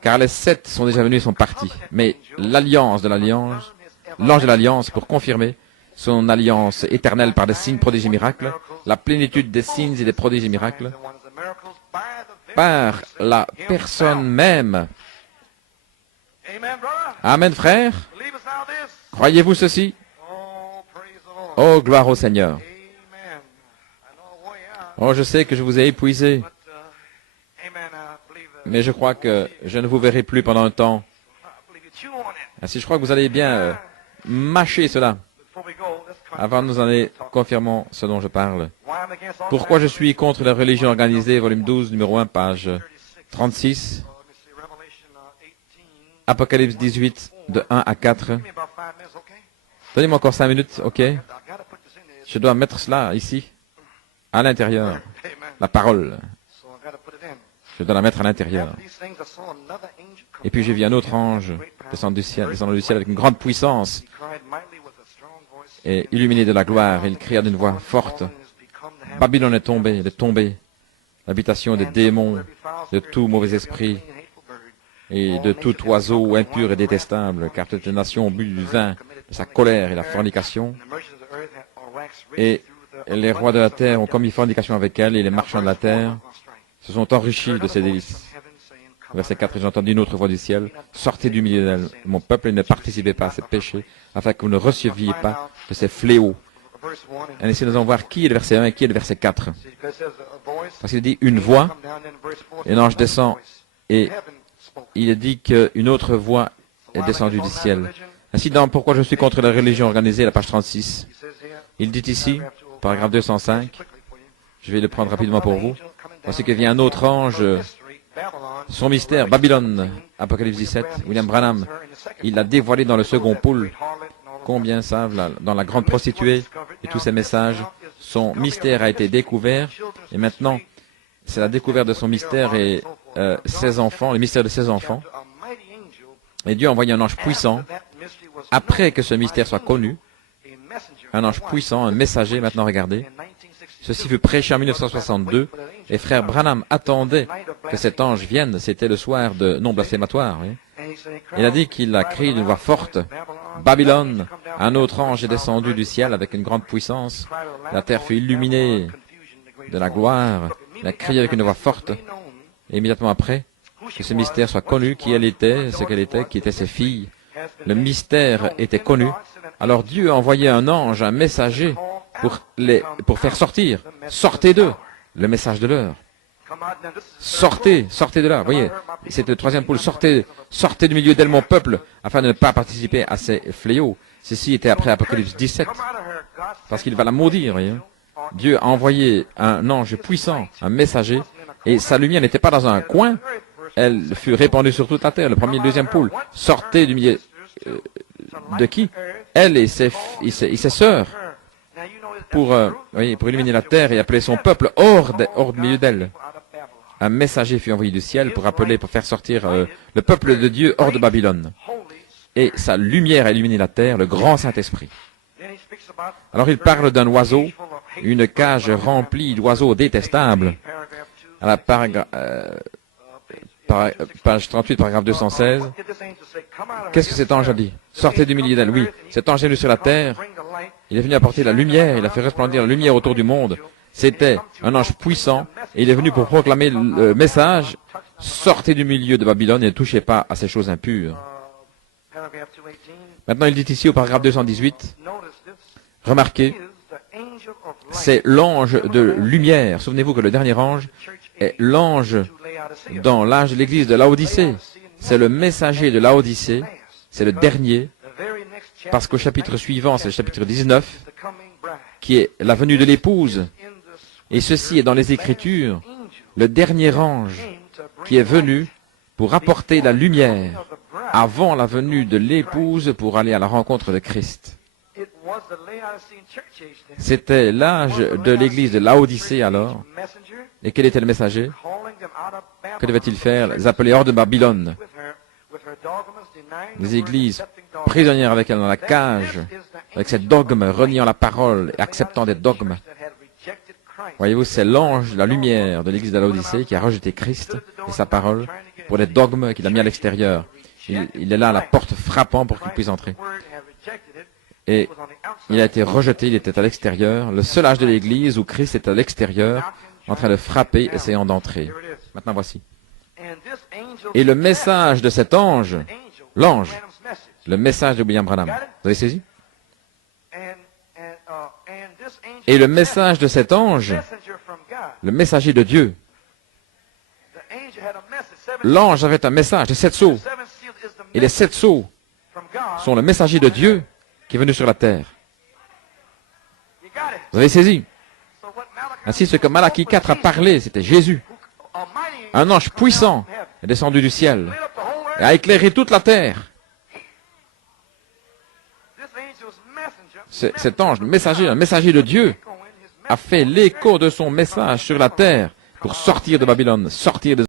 car les 7 sont déjà venus et sont partis. Mais l'alliance de l'alliance, l'ange de l'alliance, pour confirmer son alliance éternelle par des signes, prodiges et miracles, la plénitude des signes et des prodiges et miracles, par la personne même Amen, frère. Croyez-vous ceci? Oh, gloire au Seigneur. Oh, je sais que je vous ai épuisé, mais je crois que je ne vous verrai plus pendant un temps. Ainsi, je crois que vous allez bien mâcher cela. Avant de nous en aller, confirmons ce dont je parle. Pourquoi je suis contre la religion organisée, volume 12, numéro 1, page 36. Apocalypse 18, de 1 à 4. Donnez-moi encore 5 minutes, ok? Je dois mettre cela ici, à l'intérieur. La parole. Je dois la mettre à l'intérieur. Et puis j'ai vu un autre ange descendre du ciel avec une grande puissance et illuminé de la gloire. Il cria d'une voix forte. Babylone est tombée, elle est tombée. L'habitation des démons, de tout mauvais esprit et de tout oiseau impur et détestable, car toutes les nations ont bu du vin de sa colère et la fornication. Et les rois de la terre ont commis fornication avec elle, et les marchands de la terre se sont enrichis de ses délices. Verset 4, j'ai entendu une autre voix du ciel. Sortez du milieu d'elle, mon peuple, et ne participez pas à ces péchés, afin que vous ne receviez pas de ces fléaux. Et ainsi, nous allons voir qui est le verset 1 et qui est le verset 4. Parce qu'il dit une voix, et un ange descend, et il dit qu'une autre voix est descendue du ciel. Ainsi, dans Pourquoi je suis contre la religion organisée, la page 36, il dit ici, paragraphe 205, je vais le prendre rapidement pour vous, voici que vient un autre ange, son mystère, Babylone, Apocalypse 17, William Branham, il l'a dévoilé dans le second poule. Combien savent dans la grande prostituée et tous ses messages, son mystère a été découvert, et maintenant, c'est la découverte de son mystère et ses enfants, le mystère de ses enfants. Et Dieu a envoyé un ange puissant, après que ce mystère soit connu, un ange puissant, un messager, maintenant regardez. Ceci fut prêché en 1962, et frère Branham attendait que cet ange vienne, c'était le soir de non blasphématoire. Oui. Il a dit qu'il a crié d'une voix forte, Babylone, un autre ange est descendu du ciel avec une grande puissance, la terre fut illuminée de la gloire, il a crié avec une voix forte, et immédiatement après, que ce mystère soit connu, qui elle était, ce qu'elle était, qui étaient ses filles. Le mystère était connu. Alors Dieu a envoyé un ange, un messager, pour faire sortir. Sortez d'eux, le message de l'heure. Sortez de là. Vous voyez, c'est le troisième pôle. Sortez du milieu d'elle, mon peuple, afin de ne pas participer à ces fléaux. Ceci était après Apocalypse 17. Parce qu'il va la maudire, voyez. Dieu a envoyé un ange puissant, un messager, et sa lumière n'était pas dans un coin, elle fut répandue sur toute la terre, le premier et le deuxième pôle. Sortez du milieu de qui? Elle et ses sœurs, pour illuminer la terre et appeler son peuple hors du milieu d'elle. Un messager fut envoyé du ciel pour faire sortir le peuple de Dieu hors de Babylone. Et sa lumière a illuminé la terre, le grand Saint-Esprit. Alors il parle d'un oiseau, une cage remplie d'oiseaux détestables. À la page 38, paragraphe 216. Qu'est-ce que cet ange a dit? Sortez du milieu d'elle. Oui, cet ange est venu sur la terre. Il est venu apporter la lumière. Il a fait resplendir la lumière autour du monde. C'était un ange puissant. Et il est venu pour proclamer le message. Sortez du milieu de Babylone et ne touchez pas à ces choses impures. Maintenant, il dit ici au paragraphe 218. Remarquez, c'est l'ange de lumière. Souvenez-vous que le dernier ange est l'ange dans l'âge de l'église de Laodicée. C'est le messager de Laodicée. C'est le dernier. Parce qu'au chapitre suivant, c'est le chapitre 19, qui est la venue de l'épouse. Et ceci est dans les Écritures, le dernier ange qui est venu pour apporter la lumière avant la venue de l'épouse pour aller à la rencontre de Christ. C'était l'âge de l'église de Laodicée alors. Et quel était le messager? Que devait-il faire? Les appeler hors de Babylone. Les églises prisonnières avec elle dans la cage, avec ces dogmes, reniant la parole et acceptant des dogmes. Voyez-vous, c'est l'ange, la lumière de l'église de Laodicée qui a rejeté Christ et sa parole pour des dogmes qu'il a mis à l'extérieur. Il est là à la porte frappant pour qu'il puisse entrer. Et il a été rejeté, il était à l'extérieur. Le seul âge de l'église où Christ est à l'extérieur, en train de frapper, essayant d'entrer. Maintenant voici. Et le message de cet ange, l'ange, le message de William Branham. Vous avez saisi? Et le message de cet ange, le messager de Dieu, l'ange avait un message, les 7 sceaux. Et les 7 sceaux sont le messager de Dieu qui est venu sur la terre. Vous avez saisi? Ainsi, ce que Malachie 4 a parlé, c'était Jésus. Un ange puissant est descendu du ciel et a éclairé toute la terre. Cet ange, le messager de Dieu, a fait l'écho de son message sur la terre pour sortir de Babylone, sortir des